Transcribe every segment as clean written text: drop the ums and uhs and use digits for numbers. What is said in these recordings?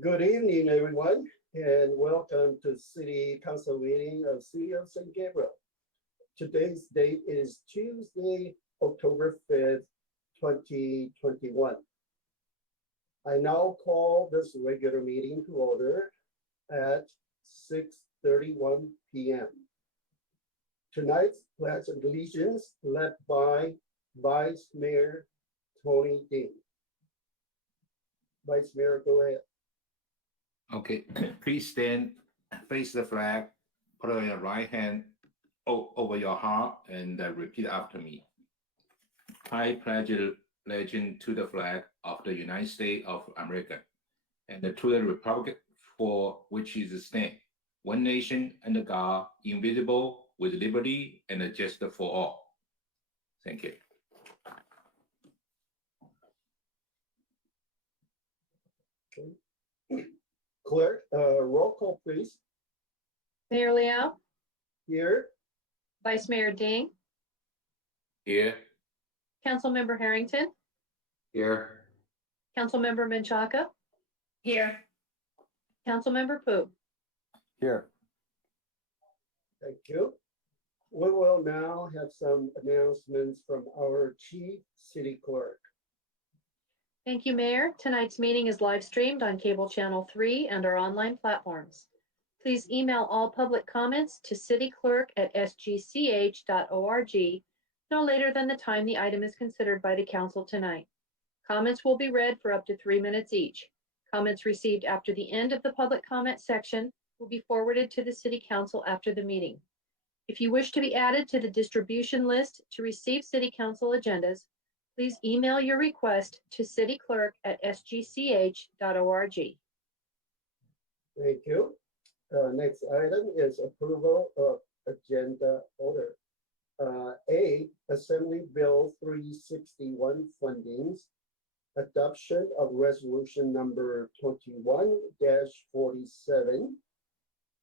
Good evening, everyone, and welcome to City Council meeting of City of St. Gabriel. Today's date is Tuesday, October 5th, 2021. I now call this regular meeting to order at 6:31 p.m. Tonight's Pledge of Allegiance led by Vice Mayor Tony Dean. Vice Mayor, go ahead. Okay, please stand, face the flag, put your right hand over your heart and repeat after me. I pledge allegiance to the flag of the United States of America and to the republic for which it stands, one nation under God, invisible, with liberty and justice for all. Thank you. Okay. Clerk, roll call, please. Mayor Liao, Here. Vice Mayor Ding, Here. Councilmember Harrington, Here. Councilmember Menchaca, Here. Councilmember Pu. Here. Thank you. We will now have some announcements from our Chief City Clerk. Thank you, Mayor. Tonight's meeting is live streamed on Cable Channel 3 and our online platforms. Please email all public comments to cityclerk@sgch.org no later than the time the item is considered by the council tonight. Comments will be read for up to 3 minutes each. Comments received after the end of the public comment section will be forwarded to the City Council after the meeting. If you wish to be added to the distribution list to receive City Council agendas, please email your request to cityclerk@sgch.org. Thank you. Next item is approval of agenda order. A, Assembly Bill 361 fundings, adoption of resolution number 21-47.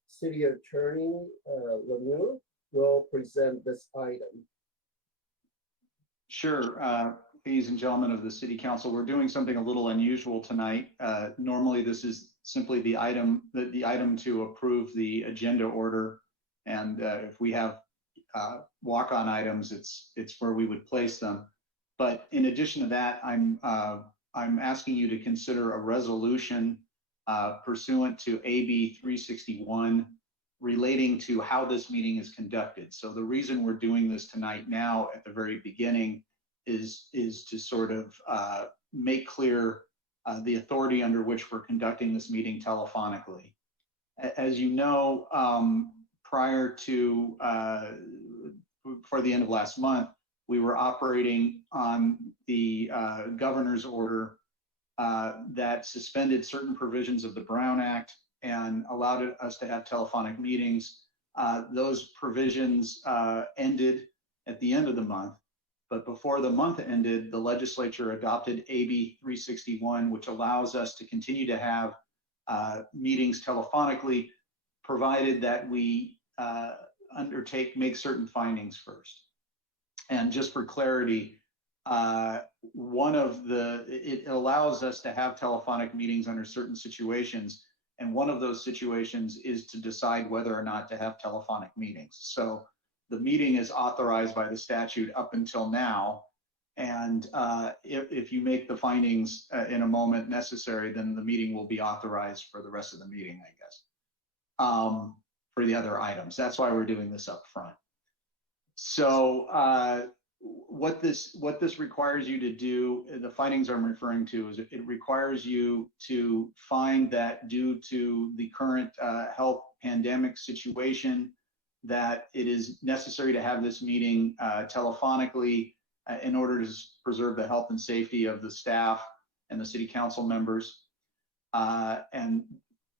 City Attorney Lemieux will present this item. Sure. Ladies and gentlemen of the City Council, we're doing something a little unusual tonight. Normally, this is simply the item to approve the agenda order, and if we have walk-on items, it's where we would place them. But in addition to that, I'm asking you to consider a resolution pursuant to AB 361 relating to how this meeting is conducted. So the reason we're doing this tonight now at the very beginning is to sort of make clear the authority under which we're conducting this meeting telephonically. As you know, prior to before the end of last month, we were operating on the governor's order that suspended certain provisions of the Brown Act and allowed us to have telephonic meetings. Those provisions ended at the end of the month, but before the month ended, the legislature adopted AB 361, which allows us to continue to have meetings telephonically, provided that we make certain findings first. And just for clarity, it allows us to have telephonic meetings under certain situations. And one of those situations is to decide whether or not to have telephonic meetings. So the meeting is authorized by the statute up until now. And if you make the findings in a moment necessary, then the meeting will be authorized for the rest of the meeting, I guess, for the other items. That's why we're doing this up front. So what this requires you to do, the findings I'm referring to, is it requires you to find that due to the current health pandemic situation, that it is necessary to have this meeting telephonically in order to preserve the health and safety of the staff and the City Council members. And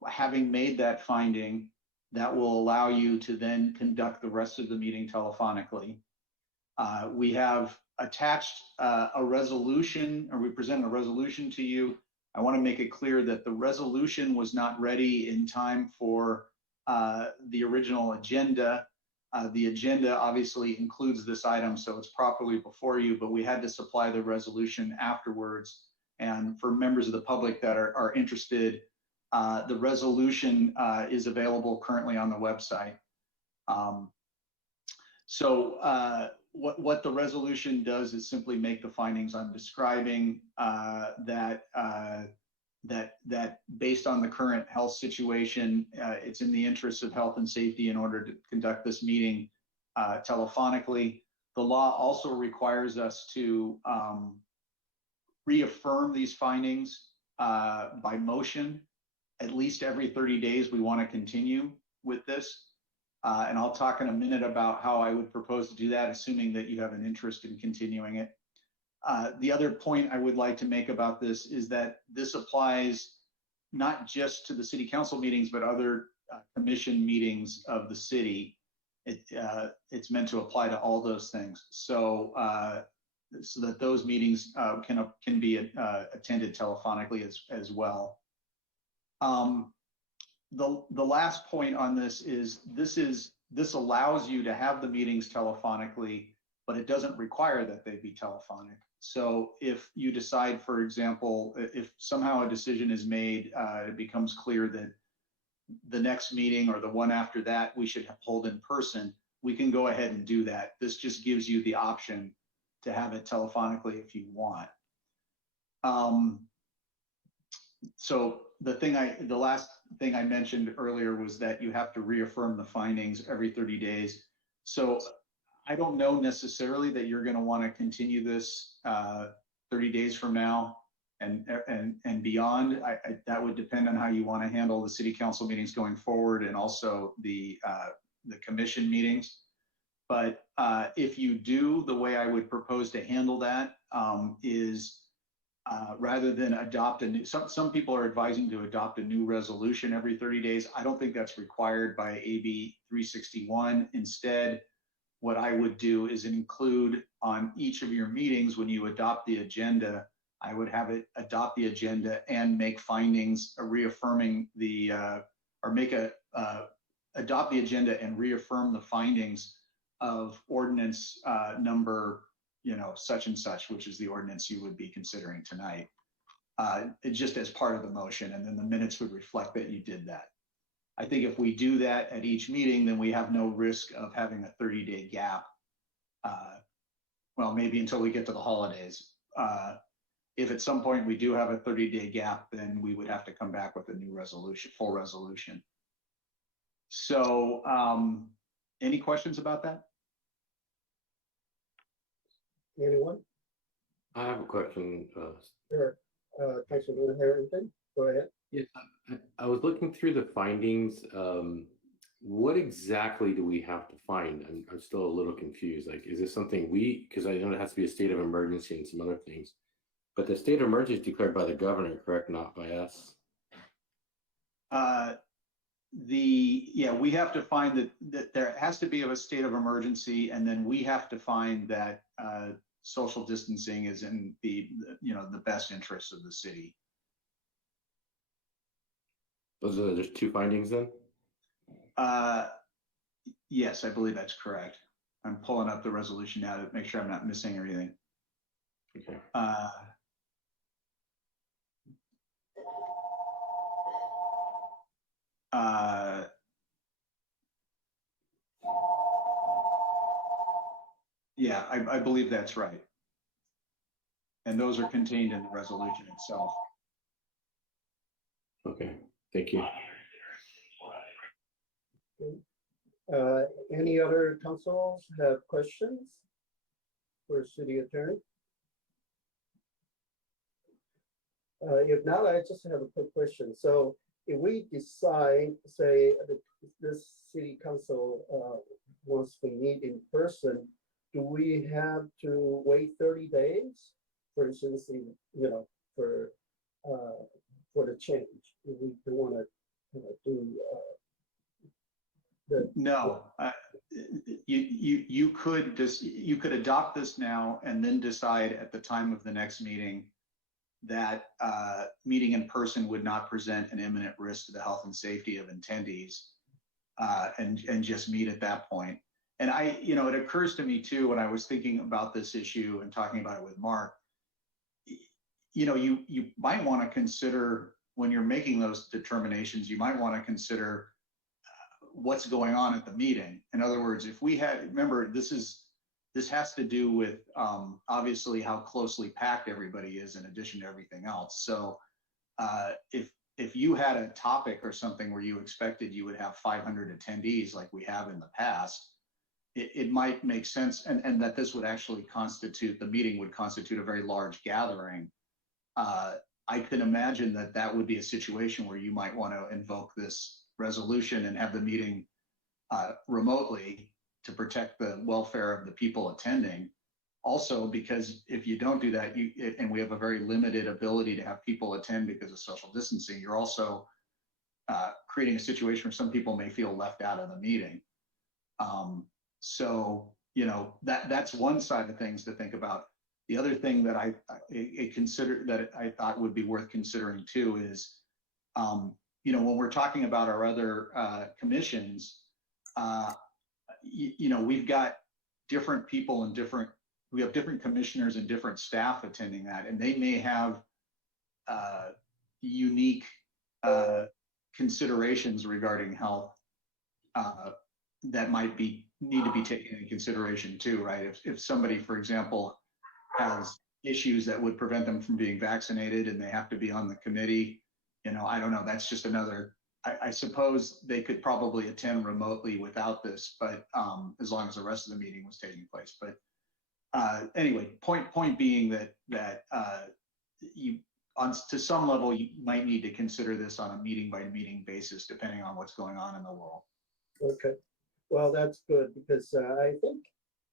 having made that finding, that will allow you to then conduct the rest of the meeting telephonically. We have attached a resolution, or we presented a resolution to you. I want to make it clear that the resolution was not ready in time for the original agenda. The agenda obviously includes this item, so it's properly before you, but we had to supply the resolution afterwards. And for members of the public that are interested, The resolution is available currently on the website. What the resolution does is simply make the findings I'm describing, that based on the current health situation, it's in the interest of health and safety in order to conduct this meeting telephonically. The law also requires us to reaffirm these findings by motion. At least every 30 days, we want to continue with this. And I'll talk in a minute about how I would propose to do that, assuming that you have an interest in continuing it. The other point I would like to make about this is that this applies not just to the city council meetings, but other commission meetings of the city. It's meant to apply to all those things. So that those meetings can be attended telephonically as well. The last point on this is this allows you to have the meetings telephonically, but it doesn't require that they be telephonic. So if you decide, for example, if somehow a decision is made, it becomes clear that the next meeting or the one after that we should hold in person, we can go ahead and do that. This just gives you the option to have it telephonically if you want. So the last thing I mentioned earlier was that you have to reaffirm the findings every 30 days. So I don't know necessarily that you're going to want to continue this 30 days from now and beyond. That would depend on how you want to handle the city council meetings going forward, and also the commission meetings. But if you do, the way I would propose to handle that is rather than adopt a new, some people are advising to adopt a new resolution every 30 days. I don't think that's required by AB 361. Instead, what I would do is include on each of your meetings, when you adopt the agenda, I would have it adopt the agenda and make findings reaffirming the, or make adopt the agenda and reaffirm the findings of ordinance number, such and such, which is the ordinance you would be considering tonight, just as part of the motion. And then the minutes would reflect that you did that. I think if we do that at each meeting, then we have no risk of having a 30-day gap. Well, maybe until we get to the holidays. If at some point we do have a 30-day gap, then we would have to come back with a new resolution, full resolution. So any questions about that? Anyone? I have a question. Sure. Councilman Harrington, go ahead. Yes, I was looking through the findings. What exactly do we have to find? I'm still a little confused. Like, is this something because I know it has to be a state of emergency and some other things, but the state of emergency is declared by the governor, correct? Not by us? We have to find that there has to be a state of emergency, and then we have to find that social distancing is in the best interest of the city. There's two findings then? Yes, I believe that's correct. I'm pulling up the resolution now to make sure I'm not missing anything. Okay. Yeah, I believe that's right. And those are contained in the resolution itself. Okay, thank you. Any other councils have questions for city attorney? If not, I just have a quick question. So if we decide, say, that this city council wants to meet in person, do we have to wait 30 days? For instance, for the change, if we want to do no, you could adopt this now and then decide at the time of the next meeting that meeting in person would not present an imminent risk to the health and safety of attendees, and just meet at that point. And it occurs to me too, when I was thinking about this issue and talking about it with Mark, you might want to consider when you're making those determinations, you might want to consider what's going on at the meeting. In other words, if we had, remember, this has to do with obviously how closely packed everybody is in addition to everything else. So if you had a topic or something where you expected you would have 500 attendees like we have in the past, it might make sense, and that this would actually constitute, the meeting would constitute a very large gathering. I can imagine that that would be a situation where you might want to invoke this resolution and have the meeting remotely to protect the welfare of the people attending. Also, because if you don't do that, and we have a very limited ability to have people attend because of social distancing, you're also creating a situation where some people may feel left out of the meeting. So, you know, that's one side of things to think about. The other thing that I thought would be worth considering too is, you know, when we're talking about our other commissions, you know, we've got different people and we have different commissioners and different staff attending that, and they may have unique considerations regarding health that might need to be taken into consideration too, right? If somebody, for example, has issues that would prevent them from being vaccinated and they have to be on the committee, you know, I don't know, that's just another, I suppose they could probably attend remotely without this, but as long as the rest of the meeting was taking place. But anyway, point being that you, to some level, you might need to consider this on a meeting by meeting basis, depending on what's going on in the world. Okay, well, that's good because I think,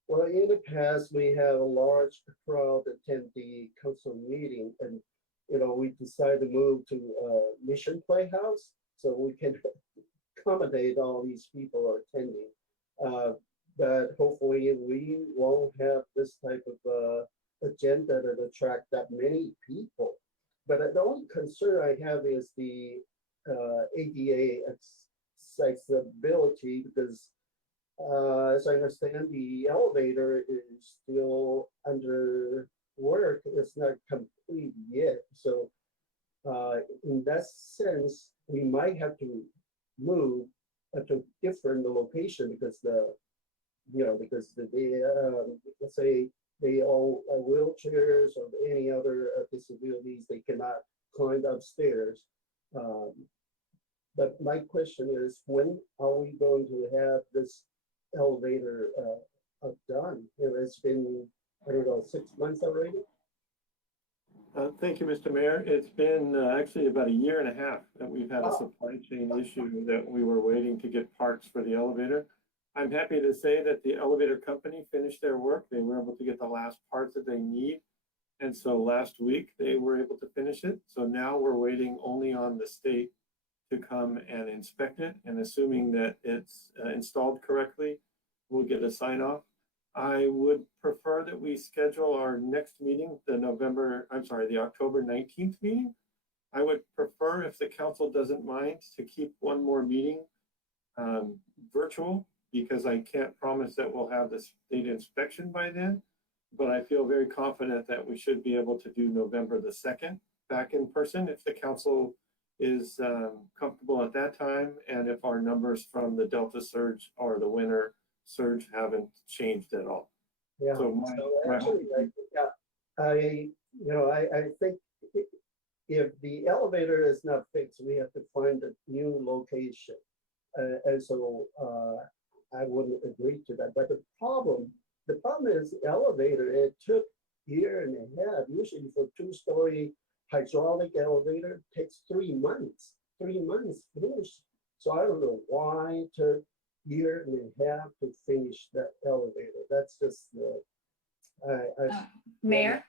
well, in the past, we have a large crowd attend the council meeting, and, you know, we decided to move to Mission Playhouse so we can accommodate all these people attending. But hopefully we won't have this type of agenda that attract that many people. But the only concern I have is the ADA accessibility, because as I understand, the elevator is still under work. It's not complete yet. So in that sense, we might have to move to different location because let's say they all are wheelchairs or any other disabilities, they cannot climb upstairs. But my question is, when are we going to have this elevator done? You know, it's been, I don't know, 6 months already? Thank you, Mr. Mayor. It's been actually about 1.5 years that we've had a supply chain issue that we were waiting to get parts for the elevator. I'm happy to say that the elevator company finished their work. They were able to get the last parts that they need. And so last week they were able to finish it. So now we're waiting only on the state to come and inspect it. And assuming that it's installed correctly, we'll get a sign off. I would prefer that we schedule our next meeting, the October 19th meeting. I would prefer, if the council doesn't mind, to keep one more meeting virtual, because I can't promise that we'll have the state inspection by then, but I feel very confident that we should be able to do November the 2nd back in person if the council is comfortable at that time, and if our numbers from the Delta surge or the winter surge haven't changed at all. Yeah, So actually, I think if the elevator is not fixed, we have to find a new location. And so I wouldn't agree to that. But the problem is the elevator, it took 1.5 years. Usually for 2-story hydraulic elevator, takes 3 months. 3 months finished. So I don't know why it took 1.5 years to finish that elevator. That's just Mayor?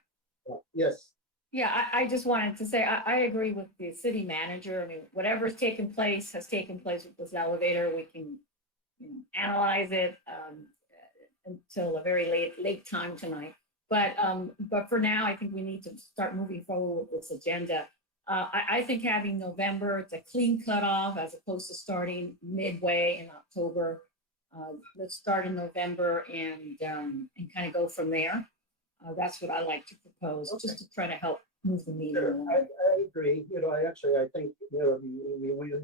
Yes. Yeah, I just wanted to say, I agree with the city manager. I mean, whatever's taken place has taken place with this elevator. We can analyze it until a very late time tonight. But for now, I think we need to start moving forward with this agenda. I think having November, it's a clean cutoff as opposed to starting midway in October. Let's start in November and kind of go from there. That's what I like to propose, just to try to help move the meeting Sure, along. I agree. I think, we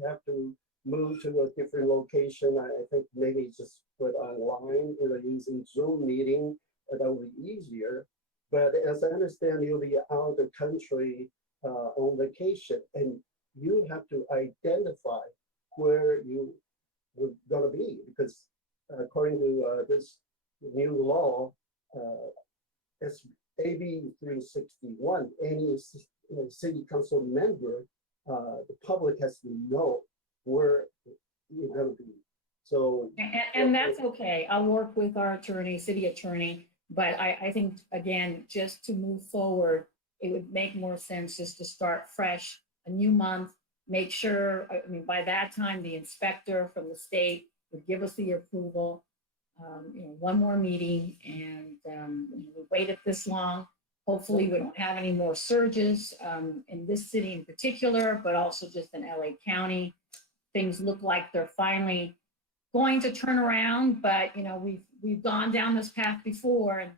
have to move to a different location. I think maybe just put online, using Zoom meeting, that would be easier. But as I understand, you'll be out of the country on vacation, and you have to identify where you were gonna be, because according to this new law, it's AB 361, any city council member, the public has to know where you're gonna be. So, And that's okay. I'll work with our attorney, city attorney, but I think, again, just to move forward, it would make more sense just to start fresh, a new month, make sure, I mean, by that time, the inspector from the state would give us the approval. One more meeting, and we waited this long. Hopefully, we don't have any more surges in this city in particular, but also just in LA County. Things look like they're finally going to turn around, but we've gone down this path before, and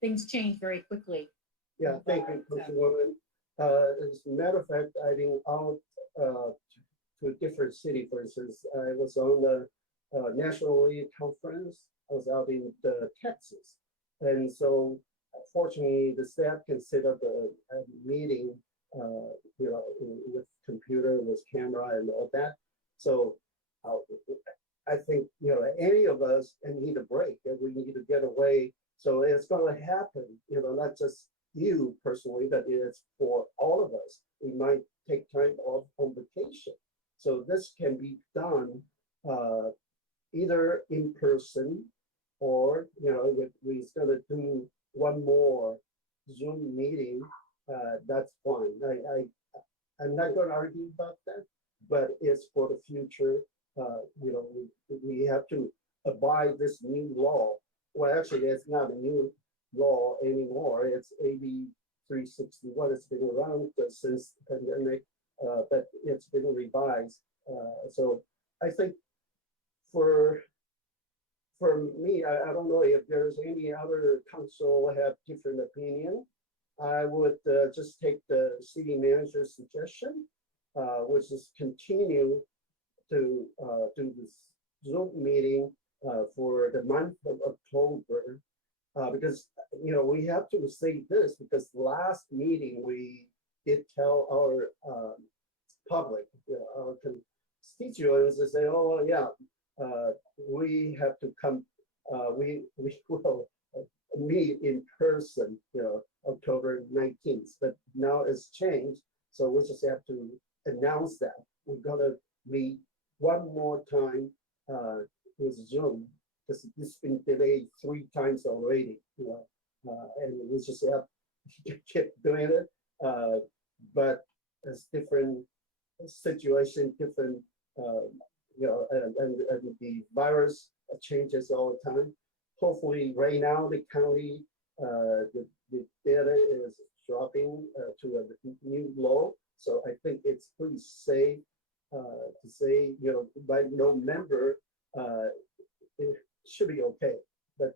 things change very quickly. yeah, thank you, Councilwoman. As a matter of fact, I've been out to a different city. For instance, I was on the National League Conference. I was out in Texas. And so fortunately, the staff can set up a meeting, with computer, with camera and all that. So I think, any of us need a break, and we need to get away. So it's going to happen, not just you personally, but it's for all of us. We might take time off on vacation. So this can be done either in person, or, if we're going to do one more Zoom meeting, that's fine. I'm not going to argue about that, but it's for the future. We have to abide this new law. Well, actually, it's not a new law anymore. It's AB 361. It's been around since the pandemic, but it's been revised. So I think for me, I don't know if there's any other council have different opinion. I would just take the city manager's suggestion, which is continue to do this Zoom meeting for the month of October, because we have to say this, because last meeting we did tell our public, our constituents, to say, oh yeah, we have to come. We will meet in person, October 19th. But now it's changed, so we just have to announce that we're gonna meet one more time with Zoom, because it's been delayed 3 times already, and we just have to keep doing it. But it's different situation, different, and the virus changes all the time. Hopefully, right now the county, the data is dropping to a new low, so I think it's pretty safe to say, by November, it should be okay. But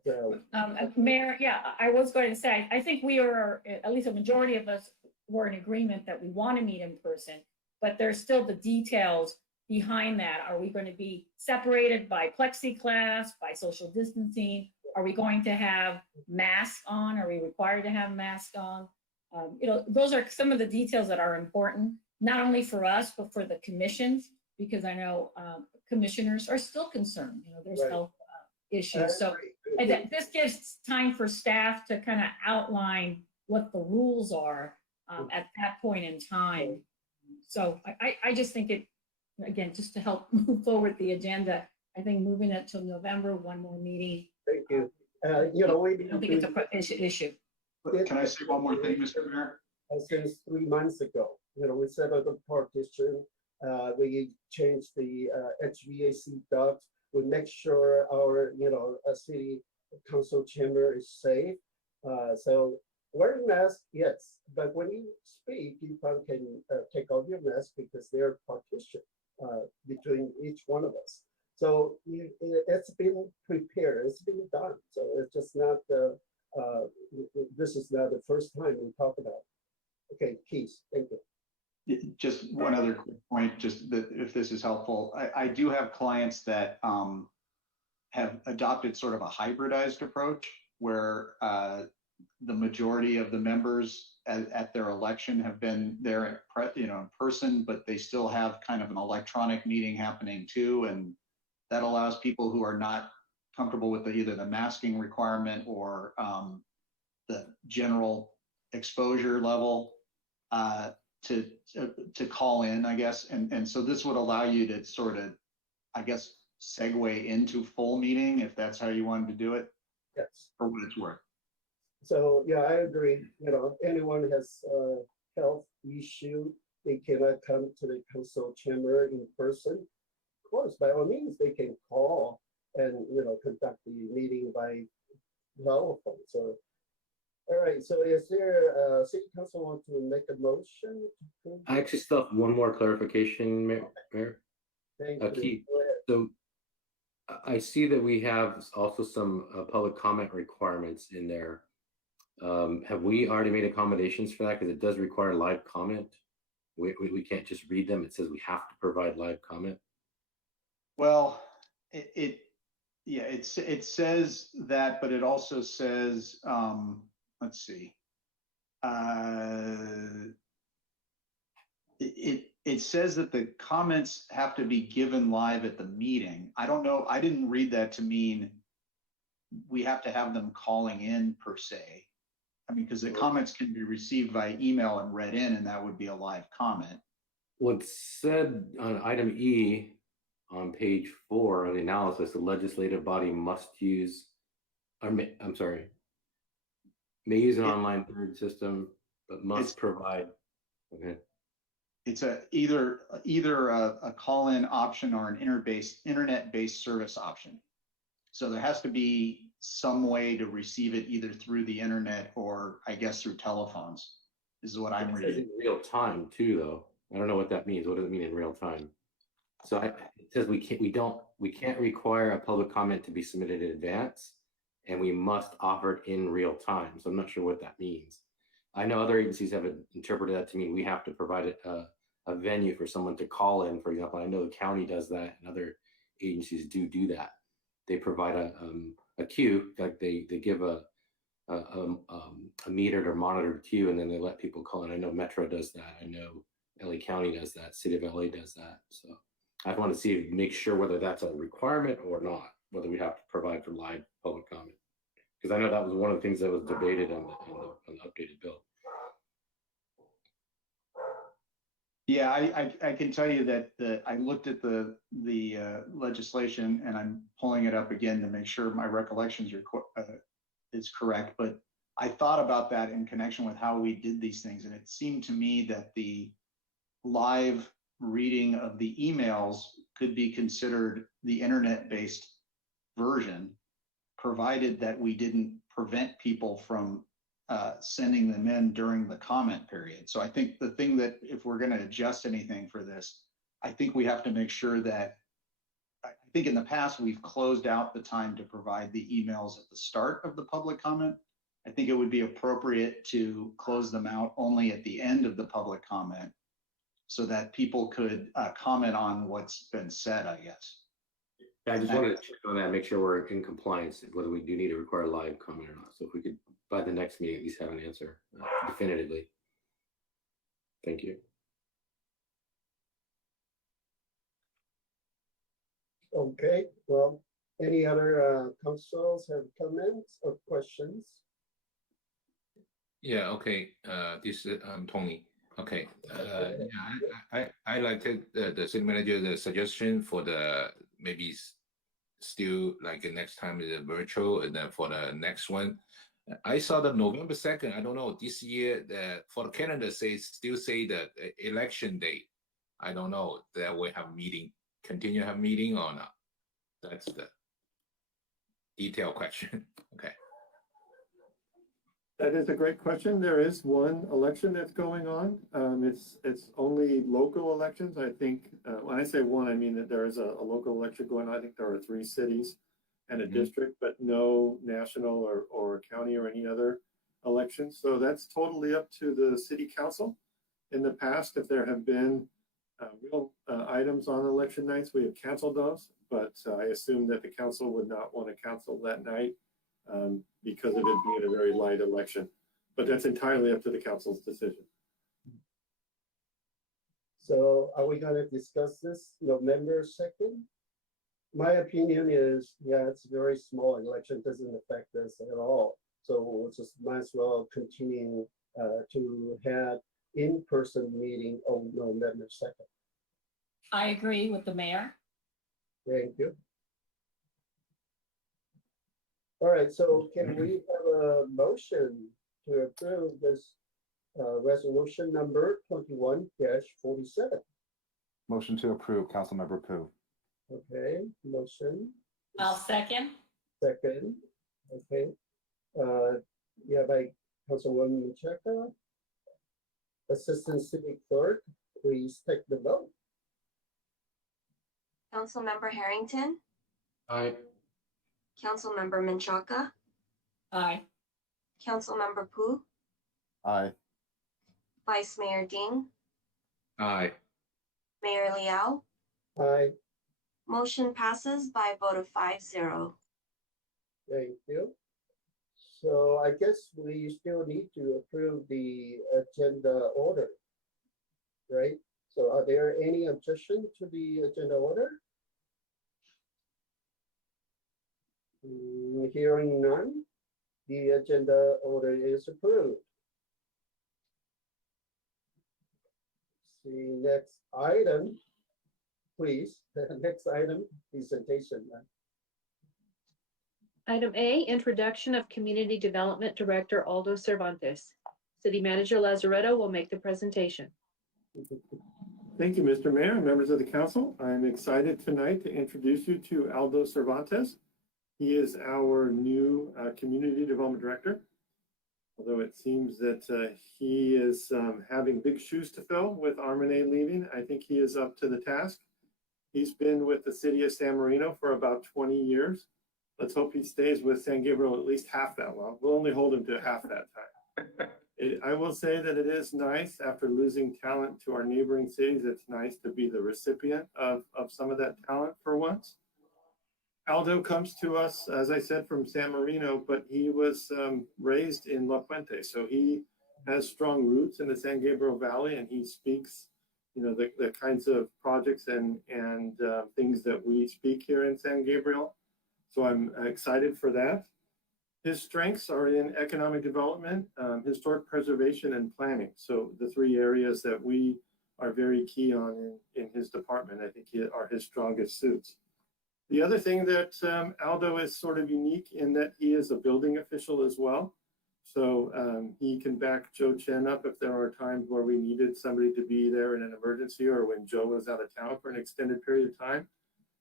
Mayor, yeah, I was going to say, I think we are, at least a majority of us were in agreement that we want to meet in person, but there's still the details behind that. Are we going to be separated by plexiglass, by social distancing? Are we going to have masks on? Are we required to have masks on? Those are some of the details that are important, not only for us, but for the commissions, because I know commissioners are still concerned. There's Right. health issues. So this gives time for staff to kind of outline what the rules are at that point in time. So I just think it, again, just to help move forward the agenda, I think moving it till November, one more meeting. thank you. We I don't think it's an issue. Can I say one more thing, Mr. Mayor? Since 3 months ago, we set up a partition. We changed the HVAC duct. We make sure our, city council chamber is safe. So wearing mask, yes, but when you speak, you probably can take off your mask, because they're partition between each one of us. So it's been prepared, it's been done. So it's just not, this is not the first time we talk about it. Okay, Keith, thank you. Just one other quick point, just that if this is helpful, I do have clients that have adopted sort of a hybridized approach where the majority of the members at their election have been there in person, but they still have kind of an electronic meeting happening too. And that allows people who are not comfortable with either the masking requirement or the general exposure level to call in, I guess. And so this would allow you to sort of, I guess, segue into full meeting if that's how you wanted to do it, Yes. for what it's worth. So, yeah, I agree. You know, if anyone has a health issue, they cannot come to the council chamber in person. Of course, by all means, they can call and, you know, conduct the meeting by telephone. So, all right. So is there, city council want to make a motion? I actually still have one more clarification, Mayor. Thank you. Keith, Go ahead. so I see that we have also some public comment requirements in there. Have we already made accommodations for that? Because it does require live comment. We can't just read them. It says we have to provide live comment. Well, it says that, but it also says, let's see. It says that the comments have to be given live at the meeting. I don't know. I didn't read that to mean we have to have them calling in per se. I mean, because the comments can be received by email and read in, and that would be a live comment. What's said on item E on page 4 of the analysis, the legislative body must use, may use an online third system, but must provide. Okay. It's either a call-in option or an internet-based service option. So there has to be some way to receive it either through the internet or I guess through telephones. This is what I'm It says reading. in real time too, though. I don't know what that means. What does it mean in real time? So it says we can't require a public comment to be submitted in advance, and we must offer it in real time. So I'm not sure what that means. I know other agencies have interpreted that to mean we have to provide a venue for someone to call in. For example, I know the county does that, and other agencies do that. They provide a queue, like they give a metered or monitored queue, and then they let people call in. I know Metro does that. I know LA County does that. City of LA does that. So I want to see, make sure whether that's a requirement or not, whether we have to provide for live public comment. Because I know that was one of the things that was debated on the updated bill. Yeah, I can tell you that I looked at the legislation, and I'm pulling it up again to make sure my recollections is correct. But I thought about that in connection with how we did these things, and it seemed to me that the live reading of the emails could be considered the internet-based version, provided that we didn't prevent people from sending them in during the comment period. So I think the thing that if we're going to adjust anything for this, I think we have to make sure that, I think in the past we've closed out the time to provide the emails at the start of the public comment. I think it would be appropriate to close them out only at the end of the public comment so that people could comment on what's been said, I guess. I just wanted to check on that, make sure we're in compliance, whether we do need to require live comment or not. So if we could, by the next meeting, at least have an answer definitively. Thank you. Okay, well, any other councils have comments or questions? Yeah, okay. This is Tony. Okay. Yeah, I like the city manager the suggestion for the maybe still like the next time is a virtual, and then for the next one, I saw the November 2nd. I don't know this year for the calendar still say the election date. I don't know that we have meeting, continue have meeting or not. That's the detailed question. Okay. That is a great question. There is one election that's going on. It's only local elections. I think when I say one, I mean that there is a local election going on. I think there are 3 cities and a district, but no national or county or any other election. So that's totally up to the city council. In the past, if there have been real items on election nights, we have canceled those, but I assume that the council would not want to cancel that night because of it being a very light election. But that's entirely up to the council's decision. So are we gonna discuss this November 2nd? My opinion is, yeah, it's a very small election, doesn't affect us at all. So we'll just might as well continue to have in-person meeting on November 2nd. I agree with the mayor. Thank you. All right, so can we have a motion to approve this resolution number 21-47? Motion to approve, Councilmember Pu. Okay, motion, I'll second. second, okay. Yeah, by Councilwoman Menchaca. Assistant City Clerk, please take the vote. Councilmember Harrington, Aye. Councilmember Menchaca, Aye. Councilmember Pu, Aye. Vice Mayor Ding, Aye. Mayor Liao. Aye, Motion passes by a vote of 5-0. thank you. So I guess we still need to approve the agenda order, right? So are there any objection to the agenda order? Hearing none, the agenda order is approved. The next item, please, next item, presentation. Item A, introduction of Community Development Director Aldo Cervantes. City Manager Lazaretto will make the presentation. Thank you, Mr. Mayor and members of the council. I'm excited tonight to introduce you to Aldo Cervantes. He is our new Community Development Director. Although it seems that he is having big shoes to fill with Armene leaving, I think he is up to the task. He's been with the city of San Marino for about 20 years. Let's hope he stays with San Gabriel at least half that long. We'll only hold him to half that time. I will say that it is nice after losing talent to our neighboring cities. It's nice to be the recipient of some of that talent for once. Aldo comes to us, as I said, from San Marino, but he was raised in La Puente. So he has strong roots in the San Gabriel Valley, and he speaks, the kinds of projects and things that we speak here in San Gabriel. So I'm excited for that. His strengths are in economic development, historic preservation, and planning. So the three areas that we are very key on in his department, I think are his strongest suits. The other thing that Aldo is sort of unique in that he is a building official as well. So he can back Joe Chen up if there are times where we needed somebody to be there in an emergency or when Joe was out of town for an extended period of time.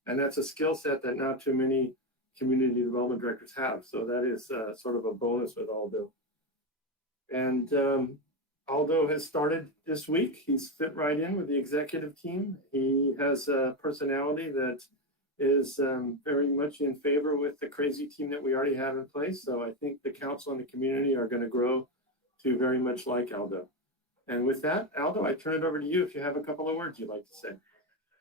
And that's a skill set that not too many community development directors have. So that is sort of a bonus with Aldo. And Aldo has started this week. He's fit right in with the executive team. He has a personality that is very much in favor with the crazy team that we already have in place. So I think the council and the community are going to grow to very much like Aldo. And with that, Aldo, I turn it over to you if you have a couple of words you'd like to say.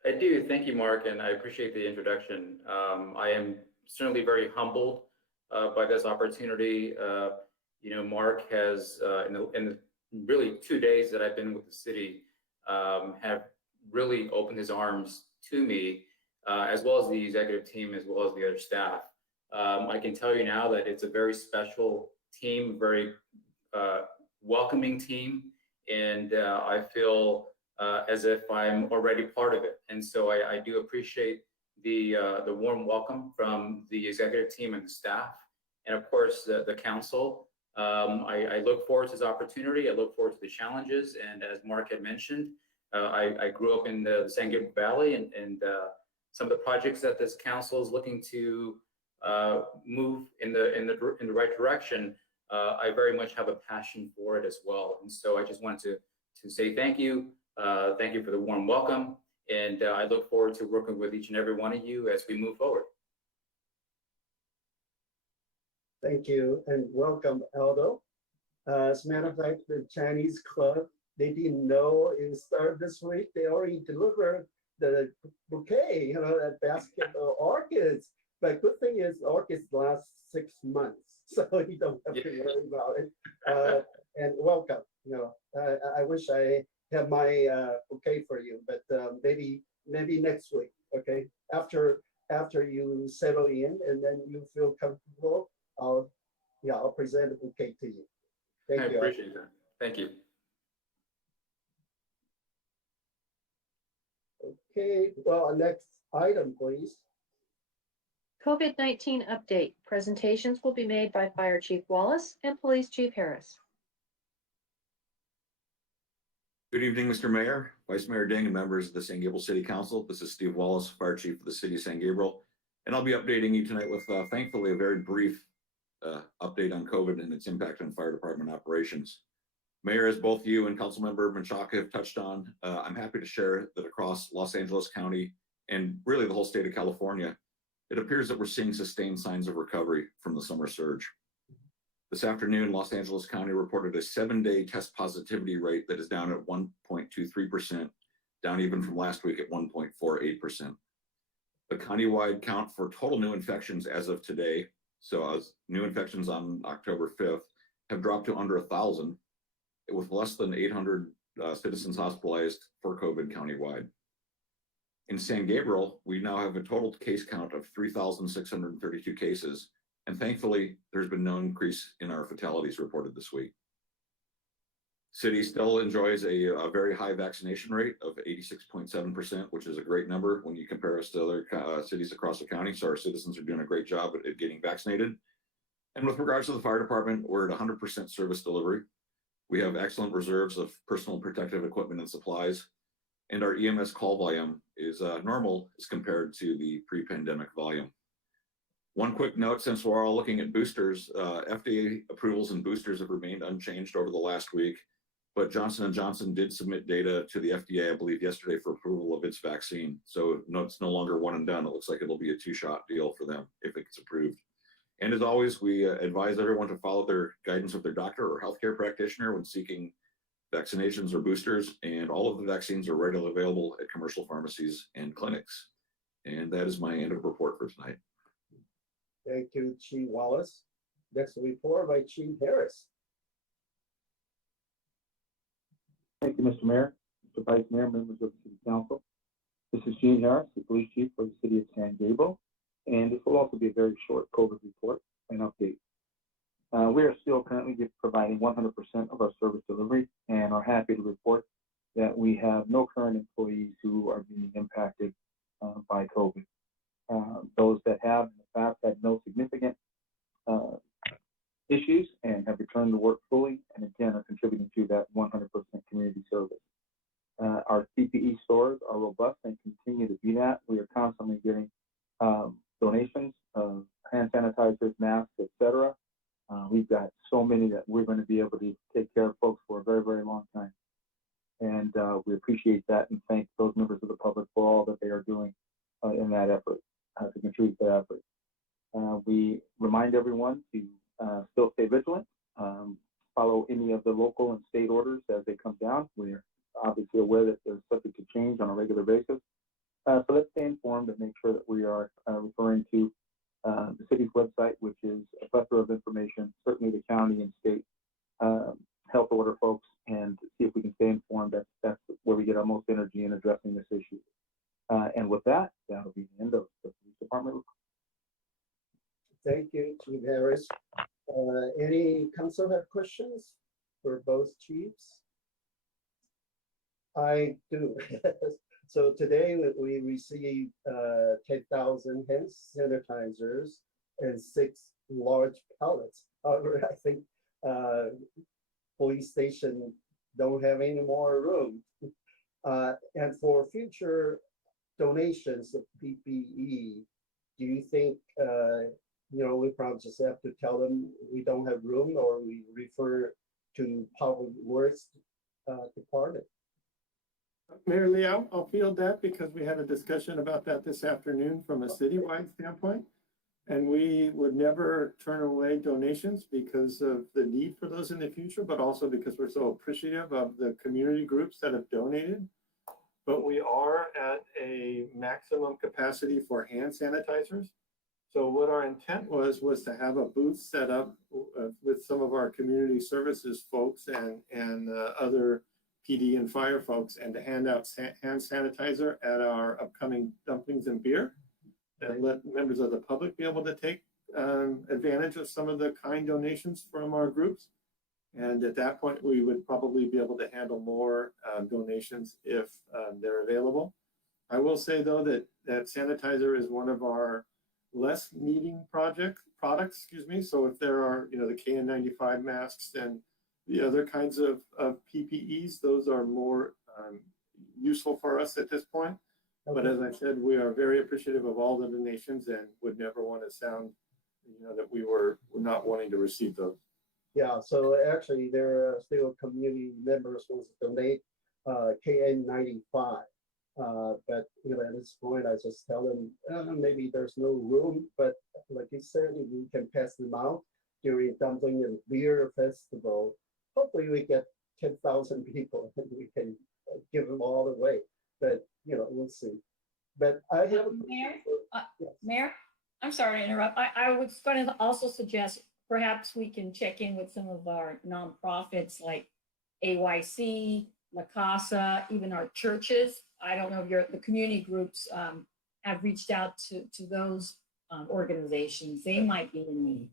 I do. Thank you, Mark, and I appreciate the introduction. I am certainly very humbled by this opportunity. Mark has, in the really 2 days that I've been with the city, have really opened his arms to me, as well as the executive team, as well as the other staff. I can tell you now that it's a very special team, very welcoming team, and I feel as if I'm already part of it. And so I do appreciate the warm welcome from the executive team and the staff, and of course the council. I look forward to this opportunity. I look forward to the challenges. And as Mark had mentioned, I grew up in the San Gabriel Valley, and some of the projects that this council is looking to move in the right direction, I very much have a passion for it as well. And so I just wanted to say thank you. Thank you for the warm welcome. And I look forward to working with each and every one of you as we move forward. Thank you and welcome, Aldo. As a matter of fact, the Chinese club, they didn't know it started this week. They already delivered the bouquet, that basket of orchids. But good thing is orchids last 6 months, so you don't have to worry about it. And welcome, I wish I had my bouquet for you, but maybe next week, okay? After you settle in and then you feel comfortable, I'll present a bouquet to you. I Thank you. appreciate that. Thank you. Okay, well, next item, please. COVID-19 update. Presentations will be made by Fire Chief Wallace and Police Chief Harris. Good evening, Mr. Mayor, Vice Mayor Ding, and members of the San Gabriel City Council. This is Steve Wallace, Fire Chief of the City of San Gabriel, and I'll be updating you tonight with, thankfully, a very brief update on COVID and its impact on fire department operations. Mayor, as both you and Councilmember Menchaca have touched on, I'm happy to share that across Los Angeles County and really the whole state of California, it appears that we're seeing sustained signs of recovery from the summer surge. This afternoon, Los Angeles County reported a 7-day test positivity rate that is down at 1.23%, down even from last week at 1.48%. The countywide count for total new infections as of today, so as new infections on October 5th, have dropped to under 1,000, with less than 800 citizens hospitalized for COVID countywide. In San Gabriel, we now have a total case count of 3,632 cases, and thankfully, there's been no increase in our fatalities reported this week. City still enjoys a very high vaccination rate of 86.7%, which is a great number when you compare us to other cities across the county. So our citizens are doing a great job at getting vaccinated. And with regards to the fire department, we're at 100% service delivery. We have excellent reserves of personal protective equipment and supplies, and our EMS call volume is normal as compared to the pre-pandemic volume. One quick note, since we're all looking at boosters, FDA approvals and boosters have remained unchanged over the last week, but Johnson & Johnson did submit data to the FDA, I believe yesterday, for approval of its vaccine. So no, it's no longer one and done. It looks like it'll be a 2-shot deal for them if it gets approved. And as always, we advise everyone to follow their guidance of their doctor or healthcare practitioner when seeking vaccinations or boosters, and all of the vaccines are readily available at commercial pharmacies and clinics. And that is my end of report for tonight. Thank you, Chief Wallace. Next report by Chief Harris. Thank you, Mr. Mayor, Mr. Vice Mayor, members of the City Council. This is Gene Harris, the Police Chief for the City of San Gabriel, and this will also be a very short COVID report and update. We are still currently providing 100% of our service delivery and are happy to report that we have no current employees who are being impacted by COVID. Those that have in the past had no significant issues and have returned to work fully, and again are contributing to that 100% community service. Our PPE stores are robust and continue to be that. We are constantly getting donations of hand sanitizers, masks, etc. We've got so many that we're going to be able to take care of folks for a very, very long time. And we appreciate that and thank those members of the public for all that they are doing in that effort, to contribute to that effort. We remind everyone to still stay vigilant, follow any of the local and state orders as they come down. We're obviously aware that they're subject to change on a regular basis. So let's stay informed and make sure that we are referring to the city's website, which is a plethora of information, certainly the county and state health order folks, and see if we can stay informed. That's where we get our most energy in addressing this issue. And with that, that'll be the end of the police department. Thank you, Chief Harris. Any council have questions for both chiefs? I do. So today we received 10,000 hand sanitizers and 6 large pallets. However, I think police station don't have any more room. And for future donations of PPE, do you think we probably just have to tell them we don't have room, or we refer to public works department? Mayor Lee, I'll field that because we had a discussion about that this afternoon from a citywide standpoint. And we would never turn away donations because of the need for those in the future, but also because we're so appreciative of the community groups that have donated. But we are at a maximum capacity for hand sanitizers. So what our intent was to have a booth set up with some of our community services folks and other PD and fire folks, and to hand out hand sanitizer at our upcoming dumplings and beer, and let members of the public be able to take advantage of some of the kind donations from our groups. And at that point, we would probably be able to handle more donations if they're available. I will say though that sanitizer is one of our less needing products, excuse me. So if there are, the KN95 masks and the other kinds of PPEs, those are more useful for us at this point. But as I said, we are very appreciative of all the donations and would never want to sound, that we're not wanting to receive those. Yeah, so actually there are still community members who donate KN95. But at this point, I just tell them maybe there's no room, but like you said, if we can pass them out during dumpling and beer festival, hopefully we get 10,000 people and we can give them all away. But we'll see. But I have Mayor, yes. Mayor, I'm sorry to interrupt. I was going to also suggest perhaps we can check in with some of our nonprofits like AYC, La Casa, even our churches. I don't know if the community groups have reached out to those organizations. They might be in need.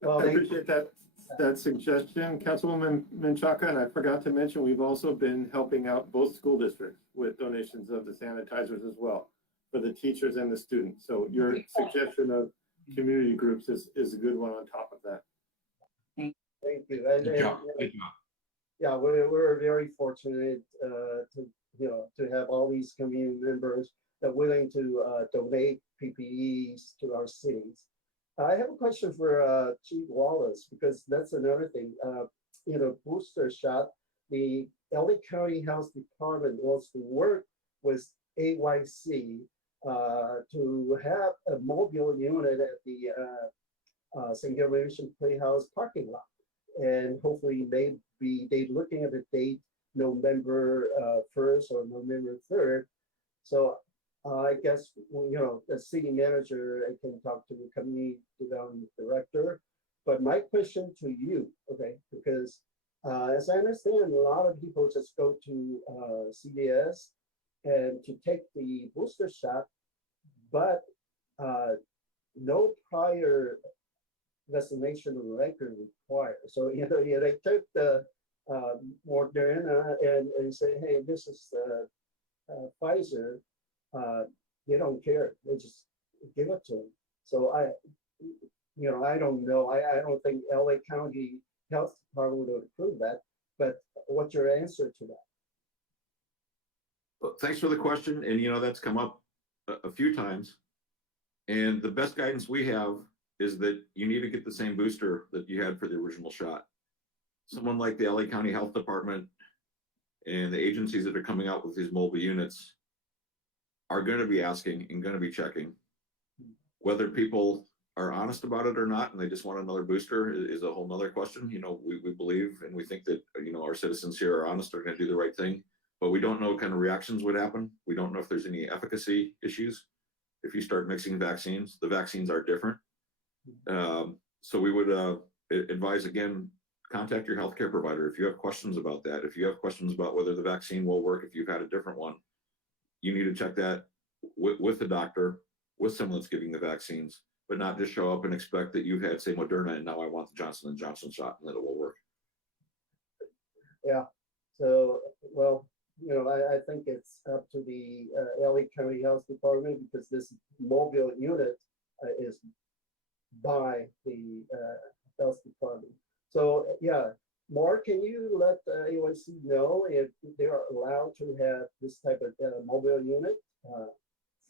Well, I appreciate that suggestion, Councilwoman Menchaca, and I forgot to mention, we've also been helping out both school districts with donations of the sanitizers as well for the teachers and the students. So your suggestion of community groups is a good one on top of that. Thank you. Good job. Good job. Yeah, we're very fortunate to have all these community members that are willing to donate PPEs to our cities. I have a question for Chief Wallace, because that's another thing. Booster shot, the LA County Health Department wants to work with AYC to have a mobile unit at the St. Gabriel Mission Playhouse parking lot. And hopefully maybe they're looking at the date November 1st or November 3rd. So I guess, the city manager can talk to the community development director. But my question to you, okay, because as I understand, a lot of people just go to CVS and to take the booster shot, but no prior vaccination record required. So, they took the Moderna and say, hey, this is Pfizer. They don't care. They just give it to them. So I don't know. I don't think LA County Health Department would approve that. But what's your answer to that? Well, thanks for the question. And that's come up a few times. And the best guidance we have is that you need to get the same booster that you had for the original shot. Someone like the LA County Health Department and the agencies that are coming out with these mobile units are going to be asking and going to be checking. Whether people are honest about it or not, and they just want another booster is a whole nother question. We believe and we think that, our citizens here are honest, are going to do the right thing, but we don't know what kind of reactions would happen. We don't know if there's any efficacy issues. If you start mixing vaccines, the vaccines are different. So we would advise, again, contact your healthcare provider. If you have questions about that, if you have questions about whether the vaccine will work, if you've had a different one, you need to check that with the doctor, with someone that's giving the vaccines, but not just show up and expect that you've had, say, Moderna, and now I want the Johnson & Johnson shot and that it will work. Yeah. So, well, I think it's up to the LA County Health Department, because this mobile unit is by the health department. So, yeah. Mark, can you let AYC know if they are allowed to have this type of mobile unit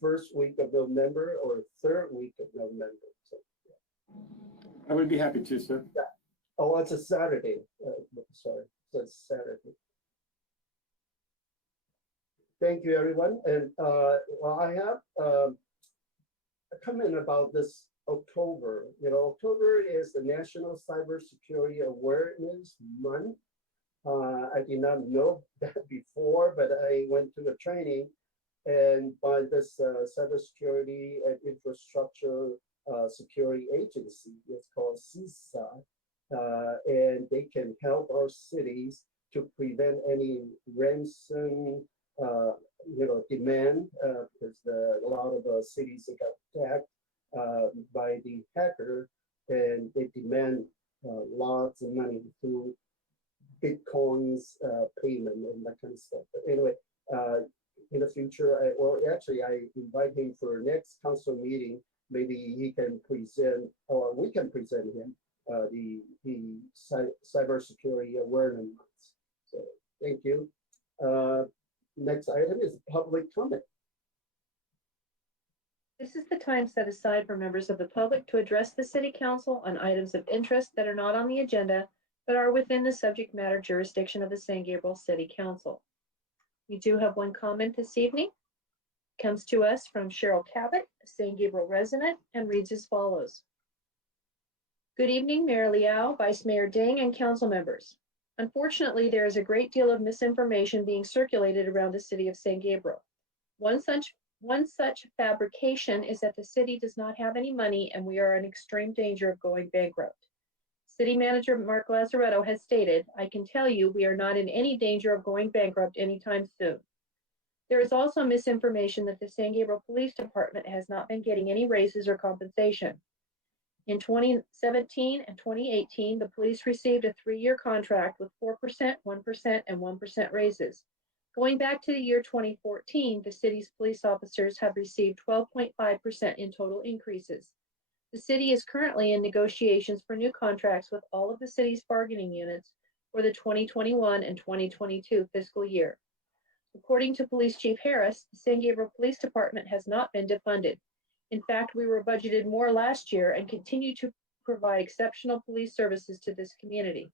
first week of November or third week of November? So, I would be happy to, sir. yeah. Oh, it's a Saturday. Sorry, so it's Saturday. Thank you, everyone. And well, I have comment about this October. You know, October is the National Cybersecurity Awareness Month. I did not know that before, but I went to the training, and by this Cybersecurity and Infrastructure Security Agency, it's called CISA, and they can help our cities to prevent any ransom, demand, because a lot of cities got attacked by the hacker, and they demand lots of money through Bitcoins payment and that kind of stuff. But anyway, in the future, I invite him for next council meeting. Maybe he can present, or we can present him the cybersecurity awareness months. So thank you. Next item is public comment. This is the time set aside for members of the public to address the city council on items of interest that are not on the agenda, but are within the subject matter jurisdiction of the San Gabriel City Council. We do have one comment this evening. It comes to us from Cheryl Cabot, a San Gabriel resident, and reads as follows. Good evening, Mayor Liao, Vice Mayor Ding, and council members. Unfortunately, there is a great deal of misinformation being circulated around the city of San Gabriel. One such fabrication is that the city does not have any money and we are in extreme danger of going bankrupt. City Manager Mark Lazaretto has stated, I can tell you we are not in any danger of going bankrupt anytime soon. There is also misinformation that the San Gabriel Police Department has not been getting any raises or compensation. In 2017 and 2018, the police received a 3-year contract with 4%, 1%, and 1% raises. Going back to the year 2014, the city's police officers have received 12.5% in total increases. The city is currently in negotiations for new contracts with all of the city's bargaining units for the 2021 and 2022 fiscal year. According to Police Chief Harris, the San Gabriel Police Department has not been defunded. In fact, we were budgeted more last year and continue to provide exceptional police services to this community.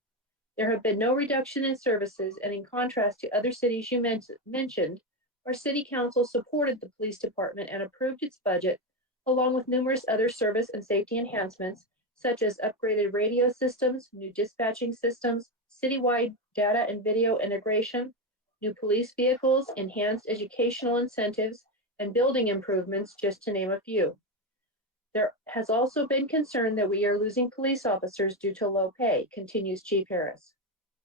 There have been no reduction in services, and in contrast to other cities you mentioned, our city council supported the police department and approved its budget, along with numerous other service and safety enhancements, such as upgraded radio systems, new dispatching systems, citywide data and video integration, new police vehicles, enhanced educational incentives, and building improvements, just to name a few. There has also been concern that we are losing police officers due to low pay, continues Chief Harris.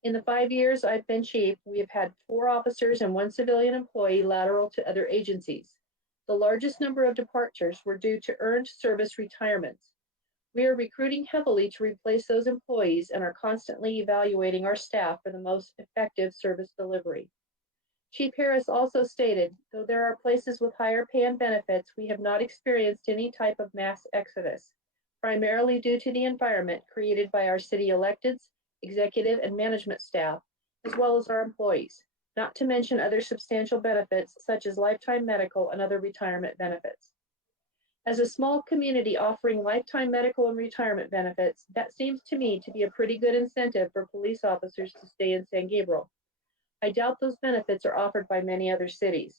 In the 5 years I've been chief, we have had 4 officers and 1 civilian employee lateral to other agencies. The largest number of departures were due to earned service retirements. We are recruiting heavily to replace those employees and are constantly evaluating our staff for the most effective service delivery. Chief Harris also stated, though there are places with higher pay and benefits, we have not experienced any type of mass exodus, primarily due to the environment created by our city electeds, executive and management staff, as well as our employees, not to mention other substantial benefits such as lifetime medical and other retirement benefits. As a small community offering lifetime medical and retirement benefits, that seems to me to be a pretty good incentive for police officers to stay in San Gabriel. I doubt those benefits are offered by many other cities.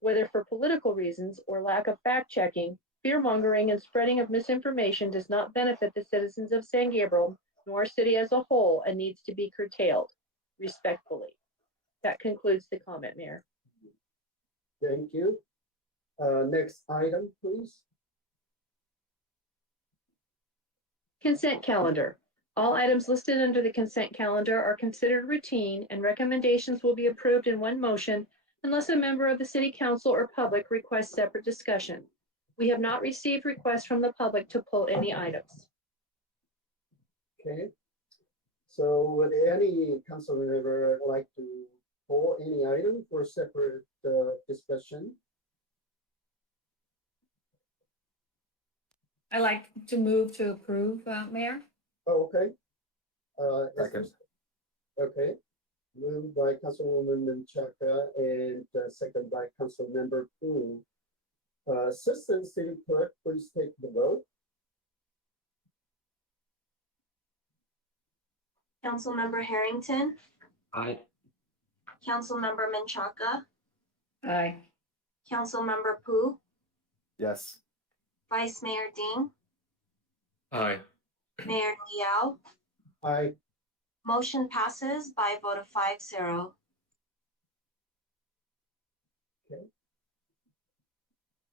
Whether for political reasons or lack of fact-checking, fear-mongering and spreading of misinformation does not benefit the citizens of San Gabriel nor our city as a whole and needs to be curtailed, respectfully. That concludes the comment, Mayor. Thank you. Next item, please. Consent calendar. All items listed under the consent calendar are considered routine, and recommendations will be approved in one motion unless a member of the City Council or public requests separate discussion. We have not received requests from the public to pull any items. Okay. So would any council member like to pull any item for separate discussion? I like to move to approve, Mayor. Oh, okay. Second. Okay. Moved by Councilwoman Menchaca and second by Councilmember Pu. Assistant City Clerk, please take the vote. Councilmember Harrington, Aye. Councilmember Menchaca, Aye. Councilmember Pu, Yes. Vice Mayor Ding, Aye. Mayor Liao. Aye. Motion passes by a vote of 5-0.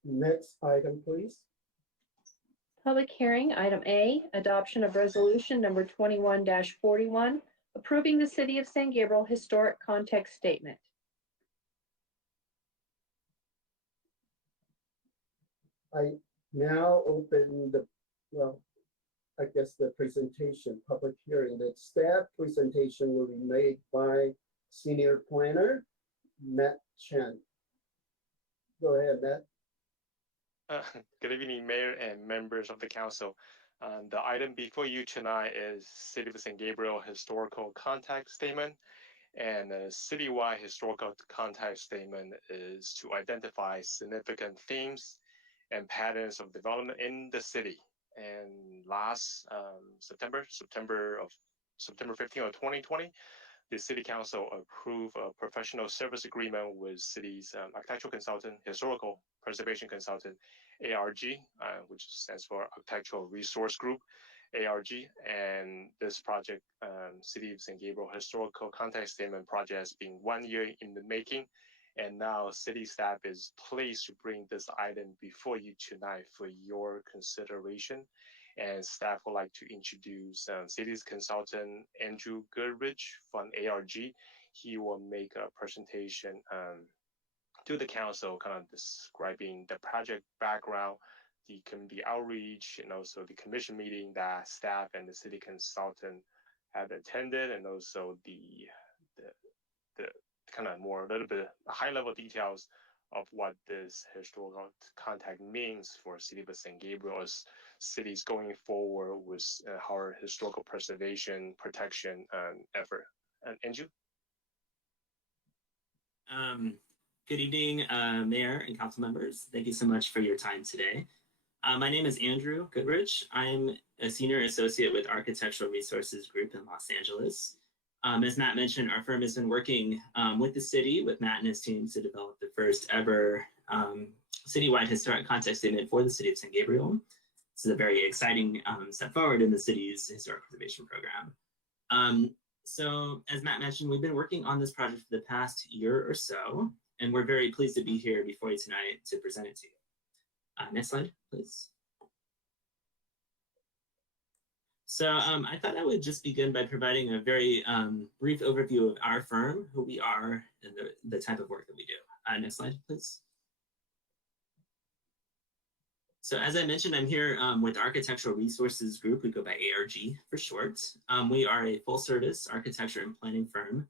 Next item, please. Public hearing, item A, adoption of resolution number 21-41, approving the City of San Gabriel Historic Context Statement. I now open the, well, I guess the presentation, public hearing. The staff presentation will be made by Senior Planner Matt Chen. Go ahead, Matt. Good evening, Mayor and members of the council. The item before you tonight is City of San Gabriel Historical Context Statement. And a citywide historical context statement is to identify significant themes and patterns of development in the city. And last September 15 of 2020, the City Council approved a professional service agreement with city's architectural consultant, historical preservation consultant, ARG, which stands for Architectural Resource Group, ARG. And this project, City of San Gabriel Historical Context Statement project, has been 1 year in the making. And now city staff is pleased to bring this item before you tonight for your consideration. And staff would like to introduce city's consultant, Andrew Goodrich from ARG. He will make a presentation to the council, kind of describing the project background, the community outreach, and also the commission meeting that staff and the city consultant have attended, and also the kind of more a little bit high level details of what this historical context means for City of San Gabriel as cities going forward with our historical preservation, protection effort. And Andrew? Good evening, Mayor and council members. Thank you so much for your time today. My name is Andrew Goodrich. I'm a senior associate with Architectural Resources Group in Los Angeles. As Matt mentioned, our firm has been working with the city, with Matt and his team, to develop the first ever citywide historic context statement for the City of San Gabriel. This is a very exciting step forward in the city's historic preservation program. So as Matt mentioned, we've been working on this project for the past year or so, and we're very pleased to be here before you tonight to present it to you. Next slide, please. So I thought I would just begin by providing a very brief overview of our firm, who we are, and the type of work that we do. Next slide, please. So as I mentioned, I'm here with Architectural Resources Group. We go by ARG for short. We are a full service architecture and planning firm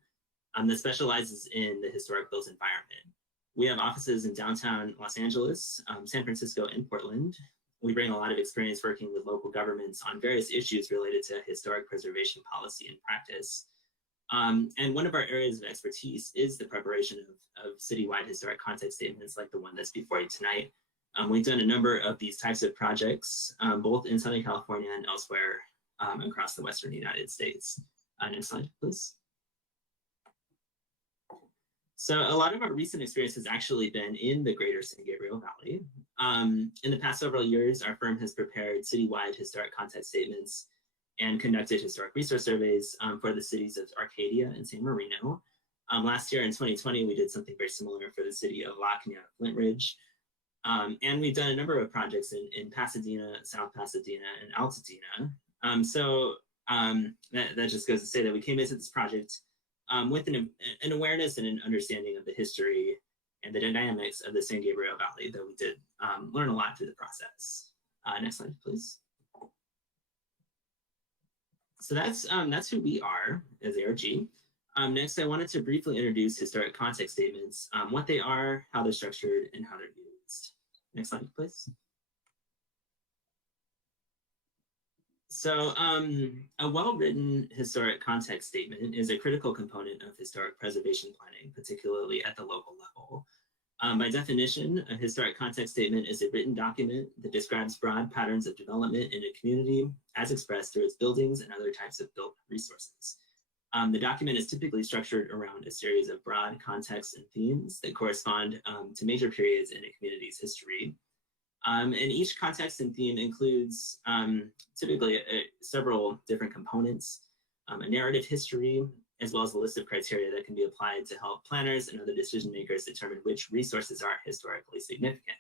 that specializes in the historic built environment. We have offices in downtown Los Angeles, San Francisco, and Portland. We bring a lot of experience working with local governments on various issues related to historic preservation policy and practice. And one of our areas of expertise is the preparation of citywide historic context statements like the one that's before you tonight. We've done a number of these types of projects, both in Southern California and elsewhere across the Western United States. Next slide, please. So a lot of our recent experience has actually been in the greater San Gabriel Valley. In the past several years, our firm has prepared citywide historic context statements and conducted historic resource surveys for the cities of Arcadia and San Marino. Last year in 2020, we did something very similar for the city of La Cañada, Flint Ridge. And we've done a number of projects in Pasadena, South Pasadena, and Altadena. That just goes to say that we came into this project with an awareness and an understanding of the history and the dynamics of the San Gabriel Valley, though we did learn a lot through the process. Next slide, please. So that's who we are as ARG. Next, I wanted to briefly introduce historic context statements, what they are, how they're structured, and how they're used. Next slide, please. So a well-written historic context statement is a critical component of historic preservation planning, particularly at the local level. By definition, a historic context statement is a written document that describes broad patterns of development in a community as expressed through its buildings and other types of built resources. The document is typically structured around a series of broad contexts and themes that correspond to major periods in a community's history. And each context and theme includes typically several different components, a narrative history, as well as a list of criteria that can be applied to help planners and other decision makers determine which resources are historically significant.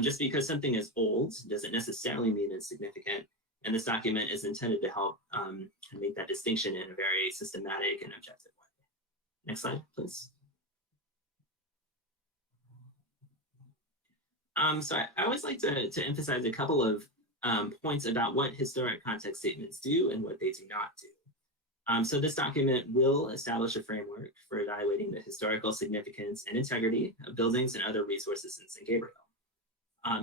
Just because something is old doesn't necessarily mean it's significant, and this document is intended to help make that distinction in a very systematic and objective way. Next slide, please. So I always like to emphasize a couple of points about what historic context statements do and what they do not do. So this document will establish a framework for evaluating the historical significance and integrity of buildings and other resources in San Gabriel.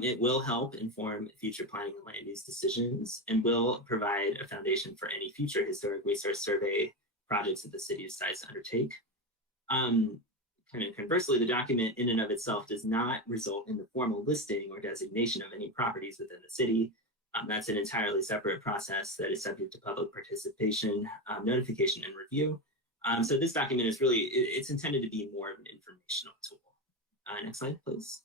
It will help inform future planning and land use decisions and will provide a foundation for any future historic resource survey projects that the city decides to undertake. Kind of conversely, the document in and of itself does not result in the formal listing or designation of any properties within the city. That's an entirely separate process that is subject to public participation, notification, and review. So this document is really, it's intended to be more of an informational tool. Next slide, please.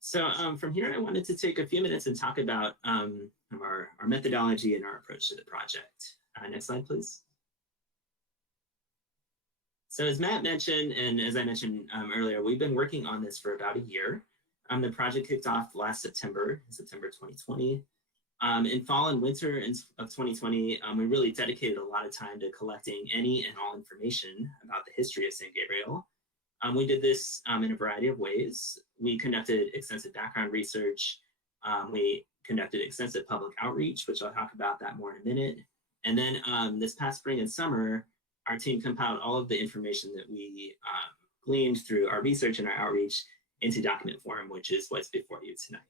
So from here, I wanted to take a few minutes and talk about our methodology and our approach to the project. Next slide, please. So as Matt mentioned, and as I mentioned earlier, we've been working on this for about a year. The project kicked off last September 2020. In fall and winter of 2020, we really dedicated a lot of time to collecting any and all information about the history of San Gabriel. We did this in a variety of ways. We conducted extensive background research. We conducted extensive public outreach, which I'll talk about that more in a minute. And then this past spring and summer, our team compiled all of the information that we gleaned through our research and our outreach into document form, which is what's before you tonight.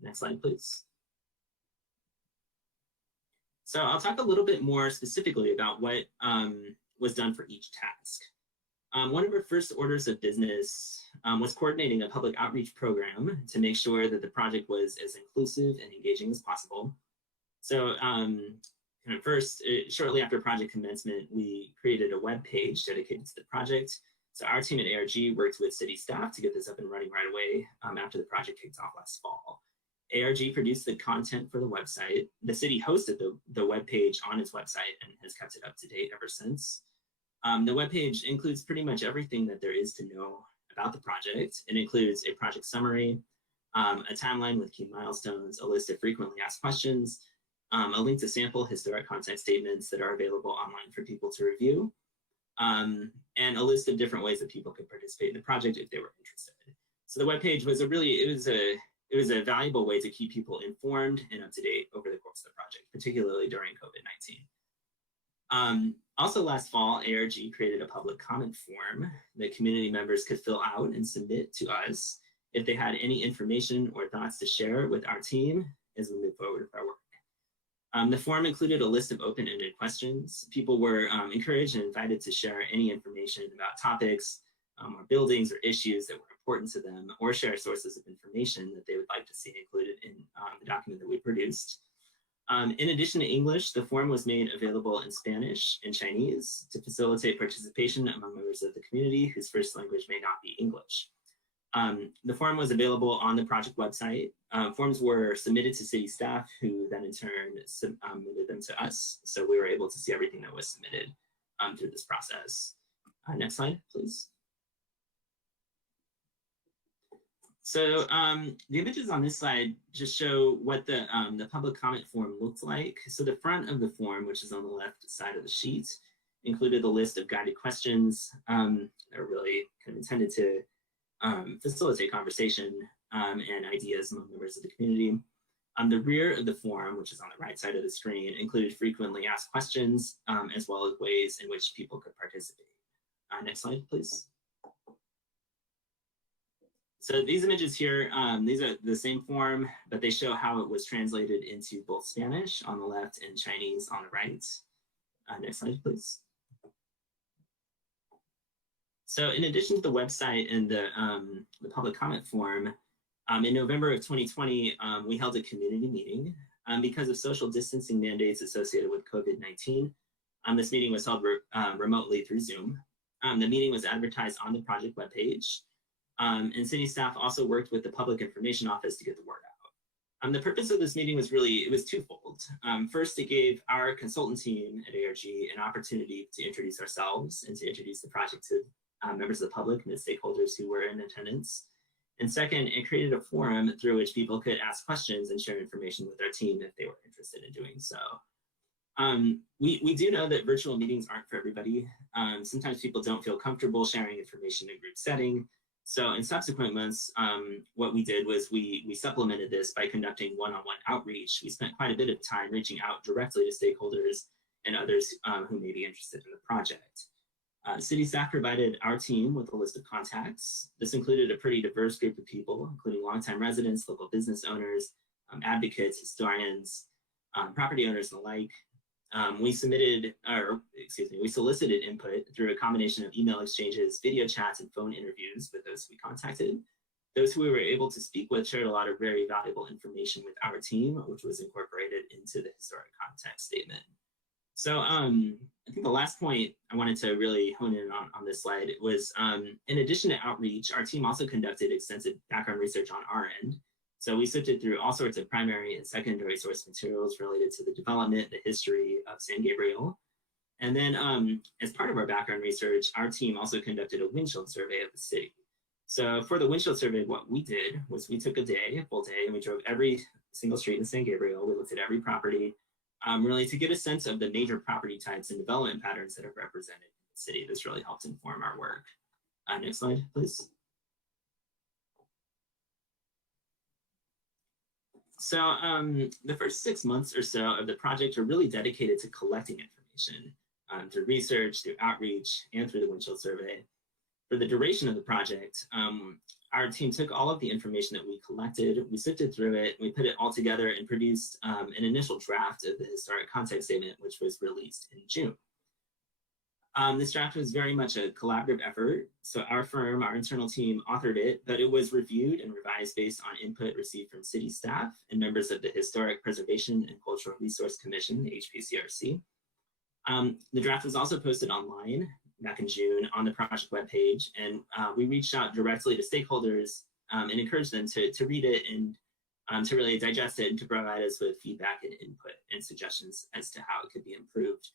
Next slide, please. So I'll talk a little bit more specifically about what was done for each task. One of our first orders of business was coordinating a public outreach program to make sure that the project was as inclusive and engaging as possible. So first, shortly after project commencement, we created a web page dedicated to the project. So our team at ARG worked with city staff to get this up and running right away after the project kicked off last fall. ARG produced the content for the website. The city hosted the web page on its website and has kept it up to date ever since. The web page includes pretty much everything that there is to know about the project. It includes a project summary, a timeline with key milestones, a list of frequently asked questions, a link to sample historic context statements that are available online for people to review, and a list of different ways that people could participate in the project if they were interested. So the webpage was it was a valuable way to keep people informed and up to date over the course of the project, particularly during COVID-19. Also last fall, ARG created a public comment form that community members could fill out and submit to us if they had any information or thoughts to share with our team as we move forward with our work. The form included a list of open-ended questions. People were encouraged and invited to share any information about topics or buildings or issues that were important to them, or share sources of information that they would like to see included in the document that we produced. In addition to English, the form was made available in Spanish and Chinese to facilitate participation among members of the community whose first language may not be English. The form was available on the project website. Forms were submitted to city staff, who then in turn submitted them to us. So we were able to see everything that was submitted through this process. Next slide, please. So the images on this slide just show what the public comment form looked like. So the front of the form, which is on the left side of the sheet, included a list of guided questions that are really kind of intended to facilitate conversation and ideas among members of the community. The rear of the form, which is on the right side of the screen, included frequently asked questions, as well as ways in which people could participate. Next slide, please. So these images here, these are the same form, but they show how it was translated into both Spanish on the left and Chinese on the right. Next slide, please. So in addition to the website and the public comment form, in November of 2020, we held a community meeting. Because of social distancing mandates associated with COVID-19, this meeting was held remotely through Zoom. The meeting was advertised on the project webpage. And city staff also worked with the Public Information Office to get the word out. The purpose of this meeting was it was twofold. First, it gave our consultant team at ARG an opportunity to introduce ourselves and to introduce the project to members of the public and the stakeholders who were in attendance. And second, it created a forum through which people could ask questions and share information with our team if they were interested in doing so. We do know that virtual meetings aren't for everybody. Sometimes people don't feel comfortable sharing information in group setting. So in subsequent months, what we did was we supplemented this by conducting one-on-one outreach. We spent quite a bit of time reaching out directly to stakeholders and others who may be interested in the project. City staff provided our team with a list of contacts. This included a pretty diverse group of people, including longtime residents, local business owners, advocates, historians, property owners, and the like. We solicited input through a combination of email exchanges, video chats, and phone interviews with those we contacted. Those who we were able to speak with shared a lot of very valuable information with our team, which was incorporated into the historic context statement. So I think the last point I wanted to really hone in on this slide was, in addition to outreach, our team also conducted extensive background research on our end. So we sifted through all sorts of primary and secondary source materials related to the development, the history of San Gabriel. And then as part of our background research, our team also conducted a windshield survey of the city. So for the windshield survey, what we did was we took a full day, and we drove every single street in San Gabriel. We looked at every property, really to get a sense of the major property types and development patterns that are represented in the city. This really helped inform our work. Next slide, please. So the first 6 months or so of the project are really dedicated to collecting information through research, through outreach, and through the windshield survey. For the duration of the project, our team took all of the information that we collected, we sifted through it, we put it all together and produced an initial draft of the historic context statement, which was released in June. This draft was very much a collaborative effort. So our firm, our internal team authored it, but it was reviewed and revised based on input received from city staff and members of the Historic Preservation and Cultural Resource Commission, the HPCRC. The draft was also posted online back in June on the project webpage, and we reached out directly to stakeholders and encouraged them to read it and to really digest it and to provide us with feedback and input and suggestions as to how it could be improved.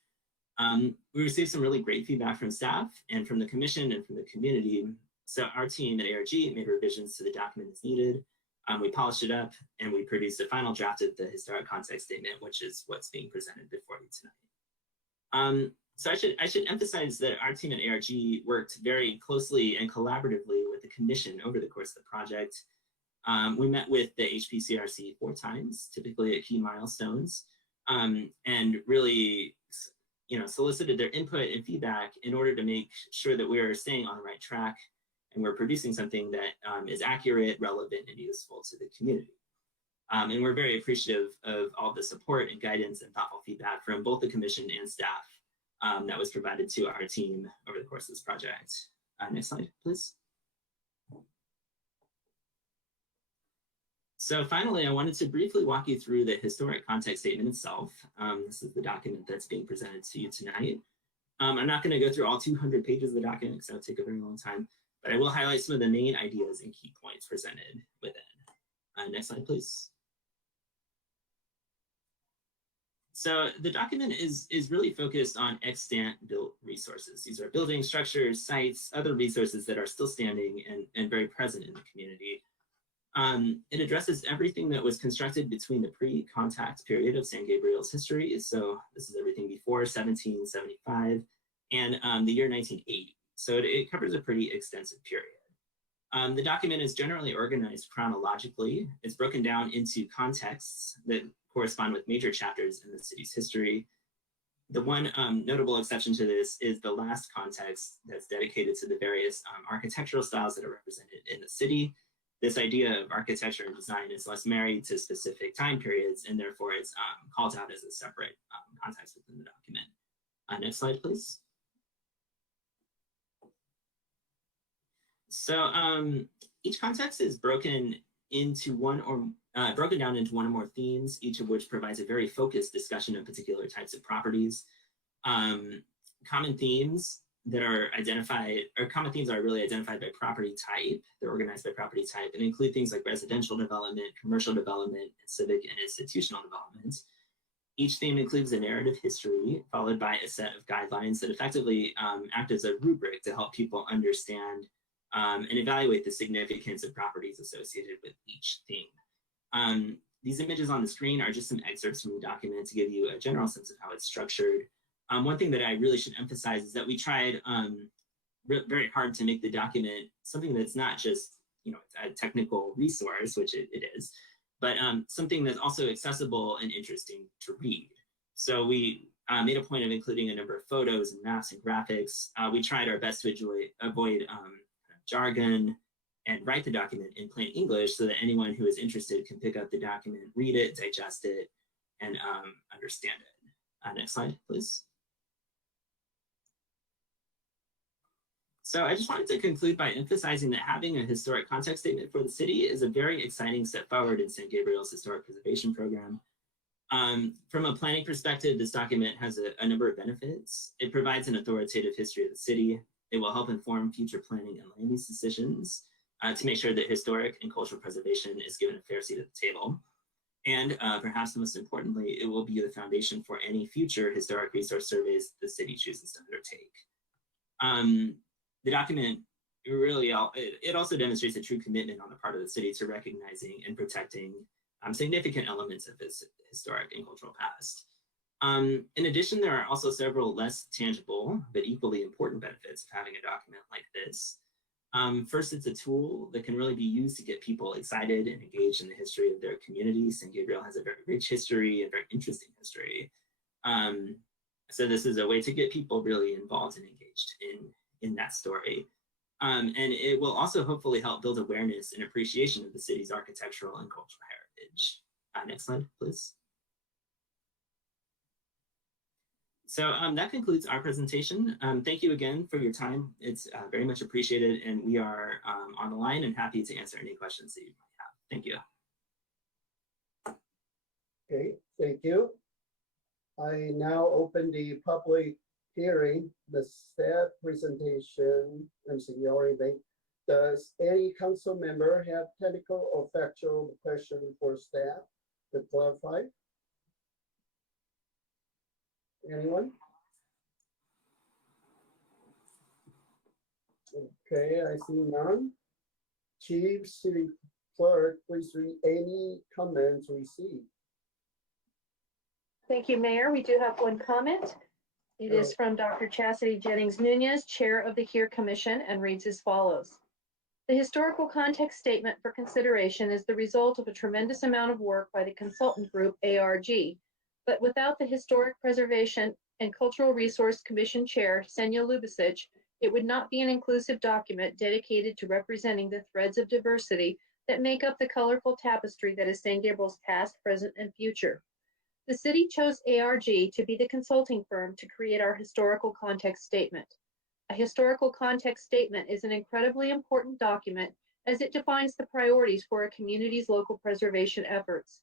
We received some really great feedback from staff and from the commission and from the community. So our team at ARG made revisions to the document as needed. We polished it up and we produced a final draft of the historic context statement, which is what's being presented before you tonight. So I should emphasize that our team at ARG worked very closely and collaboratively with the commission over the course of the project. We met with the HPCRC 4 times, typically at key milestones, and really solicited their input and feedback in order to make sure that we're staying on the right track and we're producing something that is accurate, relevant, and useful to the community. And we're very appreciative of all the support and guidance and thoughtful feedback from both the commission and staff that was provided to our team over the course of this project. Next slide, please. So finally, I wanted to briefly walk you through the historic context statement itself. This is the document that's being presented to you tonight. I'm not going to go through all 200 pages of the document because that would take a very long time, but I will highlight some of the main ideas and key points presented within. Next slide, please. So the document is really focused on extant built resources. These are buildings, structures, sites, other resources that are still standing and very present in the community. It addresses everything that was constructed between the pre-contact period of San Gabriel's history. So this is everything before 1775 and the year 1980. So it covers a pretty extensive period. The document is generally organized chronologically. It's broken down into contexts that correspond with major chapters in the city's history. The one notable exception to this is the last context that's dedicated to the various architectural styles that are represented in the city. This idea of architecture and design is less married to specific time periods, and therefore it's called out as a separate context within the document. Next slide, please. So each context is broken into broken down into one or more themes, each of which provides a very focused discussion of particular types of properties. Common themes that are identified, or common themes are really identified by property type. They're organized by property type and include things like residential development, commercial development, and civic and institutional development. Each theme includes a narrative history followed by a set of guidelines that effectively act as a rubric to help people understand and evaluate the significance of properties associated with each theme. These images on the screen are just some excerpts from the document to give you a general sense of how it's structured. One thing that I really should emphasize is that we tried very hard to make the document something that's not just a technical resource, which it is, but something that's also accessible and interesting to read. So we made a point of including a number of photos and maps and graphics. We tried our best to avoid jargon and write the document in plain English so that anyone who is interested can pick up the document, read it, digest it, and understand it. Next slide, please. So I just wanted to conclude by emphasizing that having a historic context statement for the city is a very exciting step forward in San Gabriel's historic preservation program. From a planning perspective, this document has a number of benefits. It provides an authoritative history of the city. It will help inform future planning and land use decisions to make sure that historic and cultural preservation is given a fair seat at the table. And perhaps most importantly, it will be the foundation for any future historic resource surveys the city chooses to undertake. The document really, it also demonstrates a true commitment on the part of the city to recognizing and protecting significant elements of its historic and cultural past. In addition, there are also several less tangible but equally important benefits of having a document like this. First, it's a tool that can really be used to get people excited and engaged in the history of their community. San Gabriel has a very rich history and very interesting history. So this is a way to get people really involved and engaged in that story. And it will also hopefully help build awareness and appreciation of the city's architectural and cultural heritage. Next slide, please. So that concludes our presentation. Thank you again for your time. It's very much appreciated, and we are on the line and happy to answer any questions that you might have. Thank you. Okay, thank you. I now open the public hearing, the staff presentation, Does any council member have technical or factual question for staff to clarify? Anyone? Okay, I see none. Chief City Clerk, please read any comments received. Thank you, Mayor. We do have one comment. It is from Dr. Chastity Jennings Nunez, Chair of the HERE Commission, and reads as follows. The historical context statement for consideration is the result of a tremendous amount of work by the consultant group ARG, but without the Historic Preservation and Cultural Resource Commission Chair, Senya Lubisic, it would not be an inclusive document dedicated to representing the threads of diversity that make up the colorful tapestry that is San Gabriel's past, present, and future. The city chose ARG to be the consulting firm to create our historical context statement. A historical context statement is an incredibly important document as it defines the priorities for a community's local preservation efforts.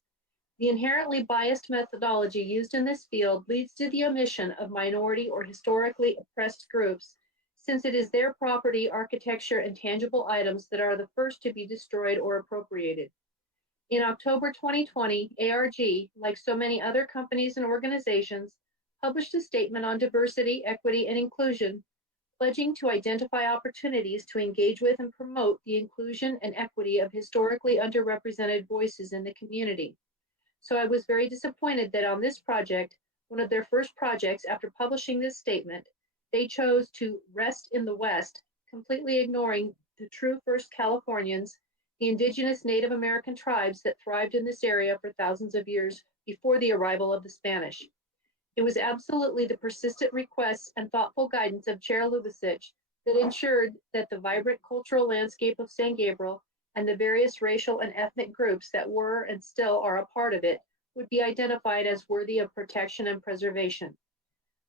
The inherently biased methodology used in this field leads to the omission of minority or historically oppressed groups, since it is their property, architecture, and tangible items that are the first to be destroyed or appropriated. In October 2020, ARG, like so many other companies and organizations, published a statement on diversity, equity, and inclusion, pledging to identify opportunities to engage with and promote the inclusion and equity of historically underrepresented voices in the community. So I was very disappointed that on this project, one of their first projects after publishing this statement, they chose to rest in the West, completely ignoring the true First Californians, the indigenous Native American tribes that thrived in this area for thousands of years before the arrival of the Spanish. It was absolutely the persistent requests and thoughtful guidance of Chair Lubisic that ensured that the vibrant cultural landscape of San Gabriel and the various racial and ethnic groups that were and still are a part of it would be identified as worthy of protection and preservation.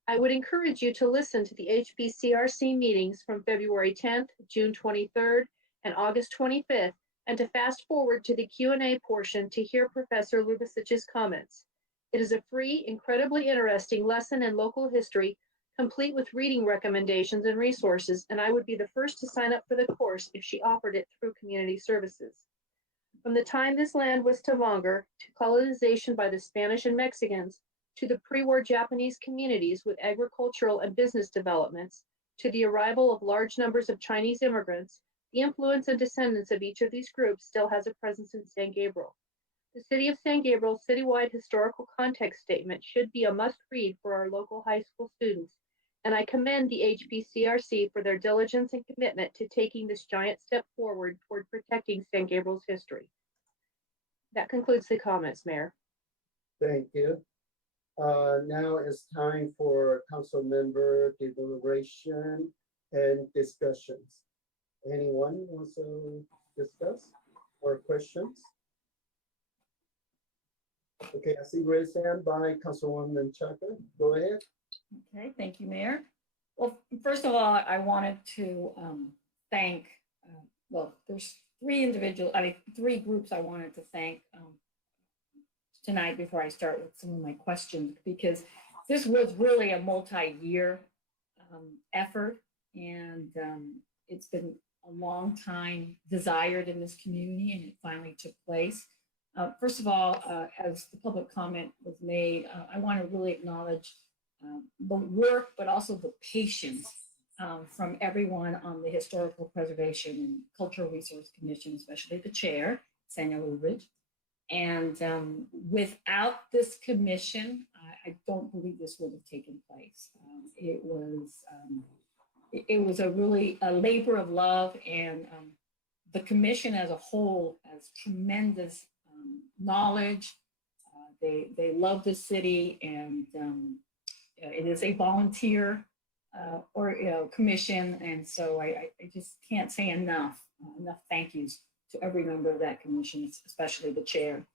I would encourage you to listen to the HBCRC meetings from February 10th, June 23rd, and August 25th, and to fast forward to the Q&A portion to hear Professor Lubisic's comments. It is a free, incredibly interesting lesson in local history complete with reading recommendations and resources, and I would be the first to sign up for the course if she offered it through community services. From the time this land was Tavanger, to colonization by the Spanish and Mexicans, to the pre-war Japanese communities with agricultural and business developments, to the arrival of large numbers of Chinese immigrants, the influence and descendants of each of these groups still has a presence in San Gabriel. The City of San Gabriel's citywide historical context statement should be a must-read for our local high school students, and I commend the HPCRC for their diligence and commitment to taking this giant step forward toward protecting San Gabriel's history. That concludes the comments, Mayor. Thank you. Now it's time for council member deliberation and discussions. Anyone wants to discuss or questions? Okay, I see raised hand by Councilwoman Chaka. Go ahead. Okay, thank you, Mayor. Well, first of all, I wanted to thank, well, there's three groups I wanted to thank tonight before I start with some of my questions, because this was really a multi-year effort, and it's been a long time desired in this community, and it finally took place. First of all, as the public comment was made, I want to really acknowledge the work, but also the patience from everyone on the Historical Preservation and Cultural Resource Commission, especially the chair, Sanya Rubridge. And without this commission, I don't believe this would have taken place. It was a really a labor of love, and the commission as a whole has tremendous knowledge. They love the city, and it is a volunteer commission, and so I just can't say enough thank yous to every member of that commission, especially the chair.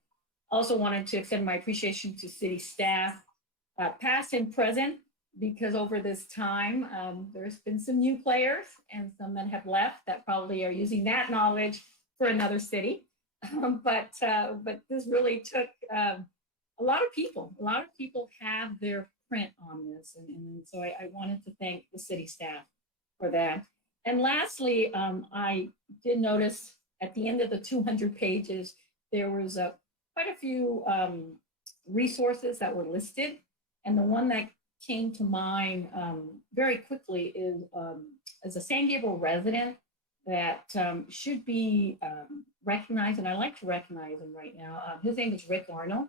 Also wanted to extend my appreciation to city staff, past and present, because over this time, there's been some new players and some that have left that probably are using that knowledge for another city. But this really took a lot of people. A lot of people have their print on this, and so I wanted to thank the city staff for that. And lastly, I did notice at the end of the 200 pages, there was quite a few resources that were listed, and the one that came to mind very quickly is as a San Gabriel resident that should be recognized, and I like to recognize him right now. His name is Rick Arnold.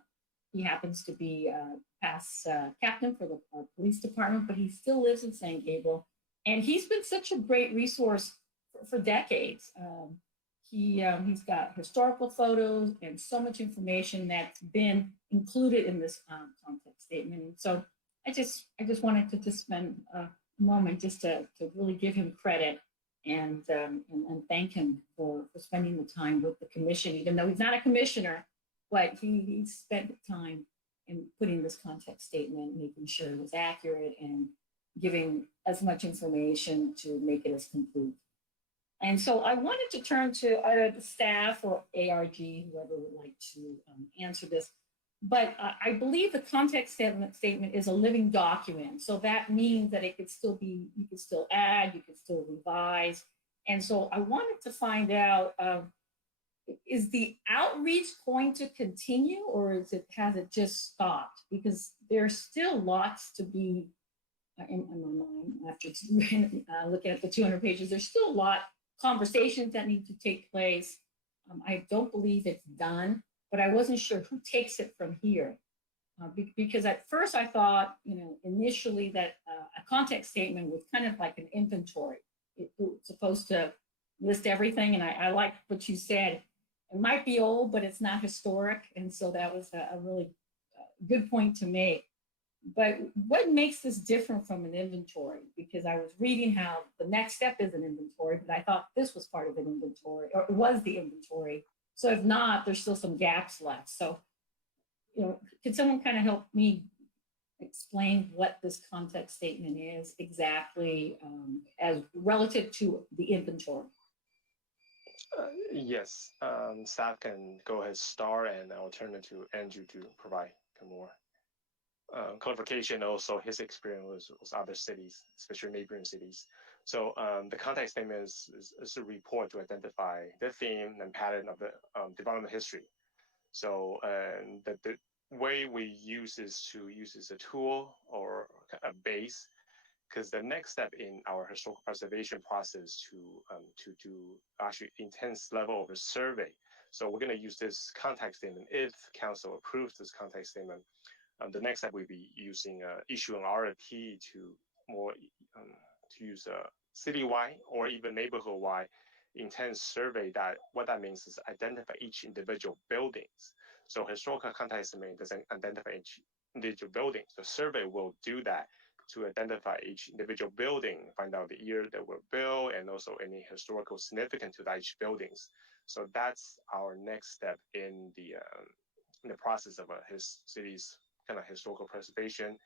He happens to be past captain for the police department, but he still lives in San Gabriel, and he's been such a great resource for decades. He's got historical photos and so much information that's been included in this context statement. And so I just wanted to just spend a moment just to really give him credit and thank him for spending the time with the commission, even though he's not a commissioner, but he spent the time in putting this context statement, making sure it was accurate and giving as much information to make it as complete. And so I wanted to turn to either the staff or ARG, whoever would like to answer this. But I believe the context statement is a living document. So that means that it could still be, you could still add, you could still revise. And so I wanted to find out, is the outreach going to continue, or has it just stopped? Because there's still lots to be in my mind after looking at the 200 pages. There's still a lot conversations that need to take place. I don't believe it's done, but I wasn't sure who takes it from here. Because at first I thought, initially that a context statement was kind of like an inventory. It was supposed to list everything, and I like what you said. It might be old, but it's not historic, and so that was a really good point to make. But what makes this different from an inventory? Because I was reading how the next step is an inventory, but I thought this was part of an inventory, or it was the inventory. So if not, there's still some gaps left. So, could someone kind of help me explain what this context statement is exactly as relative to the inventory? Yes, staff can go ahead start, and I'll turn it to Andrew to provide more. clarification, also his experience with other cities, especially neighboring cities. So the context statement is a report to identify the theme and pattern of the development history. So the way we use is to use as a tool or a base, because the next step in our historical preservation process to do actually intense level of a survey. So we're going to use this context statement. If council approves this context statement, the next step will be using issue an RFP to more to use a citywide or even neighborhood-wide intense survey. That what that means is identify each individual buildings. So historical context statement doesn't identify each individual building. The survey will do that to identify each individual building, find out the year that were built, and also any historical significance to each buildings. So that's our next step in the process of his city's kind of historical preservation,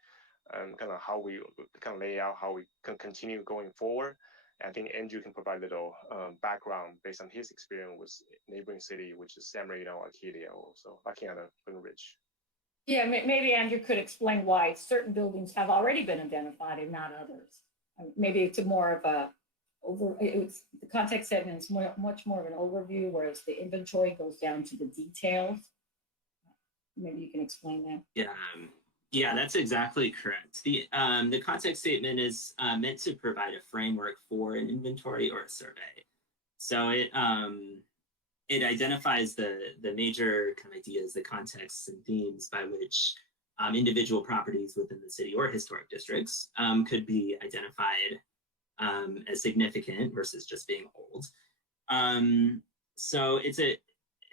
and kind of how we kind of lay out how we can continue going forward. I think Andrew can provide a little background based on his experience with neighboring city, which is San Marino, Arcadia, also Lackawanna, Boone Ridge. Yeah, maybe Andrew could explain why certain buildings have already been identified and not others. Maybe it's a more of a the context statement is much more of an overview, whereas the inventory goes down to the details. Maybe you can explain that. Yeah, that's exactly correct. The context statement is meant to provide a framework for an inventory or a survey. So it identifies the major kind of ideas, the contexts and themes by which individual properties within the city or historic districts could be identified as significant versus just being old. So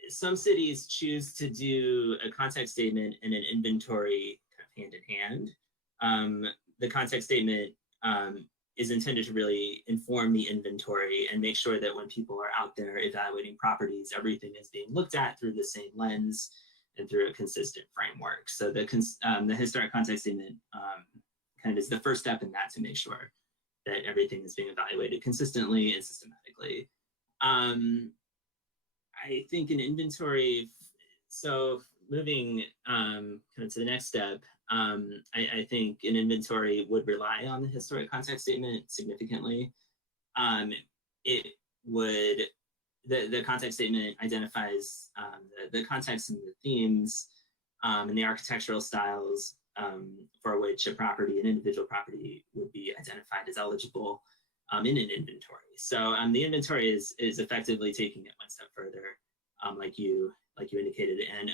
some cities choose to do a context statement and an inventory hand in hand. The context statement is intended to really inform the inventory and make sure that when people are out there evaluating properties, everything is being looked at through the same lens and through a consistent framework. So the historic context statement kind of is the first step in that, to make sure that everything is being evaluated consistently and systematically. I think an inventory, so moving kind of to the next step, I think an inventory would rely on the historic context statement significantly. It would, the context statement identifies the context and the themes and the architectural styles for which an individual property would be identified as eligible in an inventory. So the inventory is effectively taking it one step further, like you indicated, and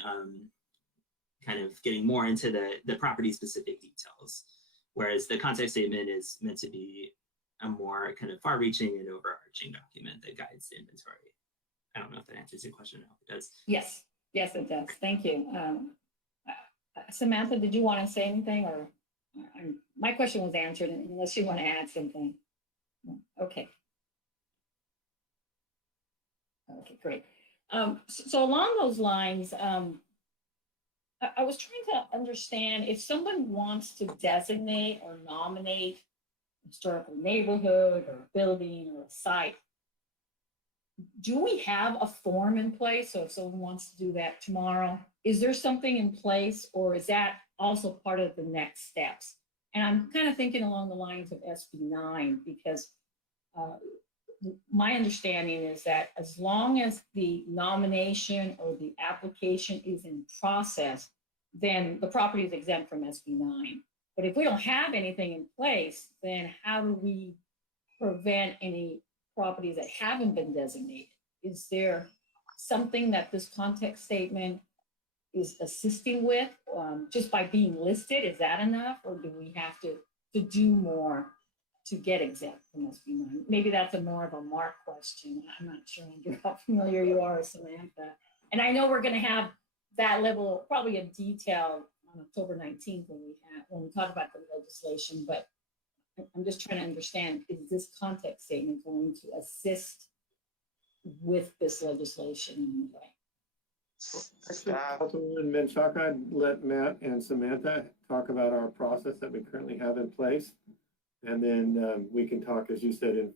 kind of getting more into the property specific details, whereas the context statement is meant to be a more kind of far-reaching and overarching document that guides the inventory. I don't know if that answers your question. I hope it does. Yes, it does. Thank you. Samantha, did you want to say anything, or my question was answered unless you want to add something? Okay. Okay, great. So along those lines, I was trying to understand if someone wants to designate or nominate a historical neighborhood or a building or a site, do we have a form in place? So if someone wants to do that tomorrow, is there something in place, or is that also part of the next steps? And I'm kind of thinking along the lines of SB 9, because my understanding is that as long as the nomination or the application is in process, then the property is exempt from SB 9. But if we don't have anything in place, then how do we prevent any properties that haven't been designated? Is there something that this context statement is assisting with just by being listed? Is that enough, or do we have to do more to get exempt from SB 9? Maybe that's more of a Mark question. I'm not sure how familiar you are with Samantha. And I know we're going to have that level probably of detail on October 19th when we talk about the legislation, but I'm just trying to understand, is this context statement going to assist with this legislation in any way? Actually, Councilwoman Menchaca, I'd let Matt and Samantha talk about our process that we currently have in place. And then we can talk, as you said, in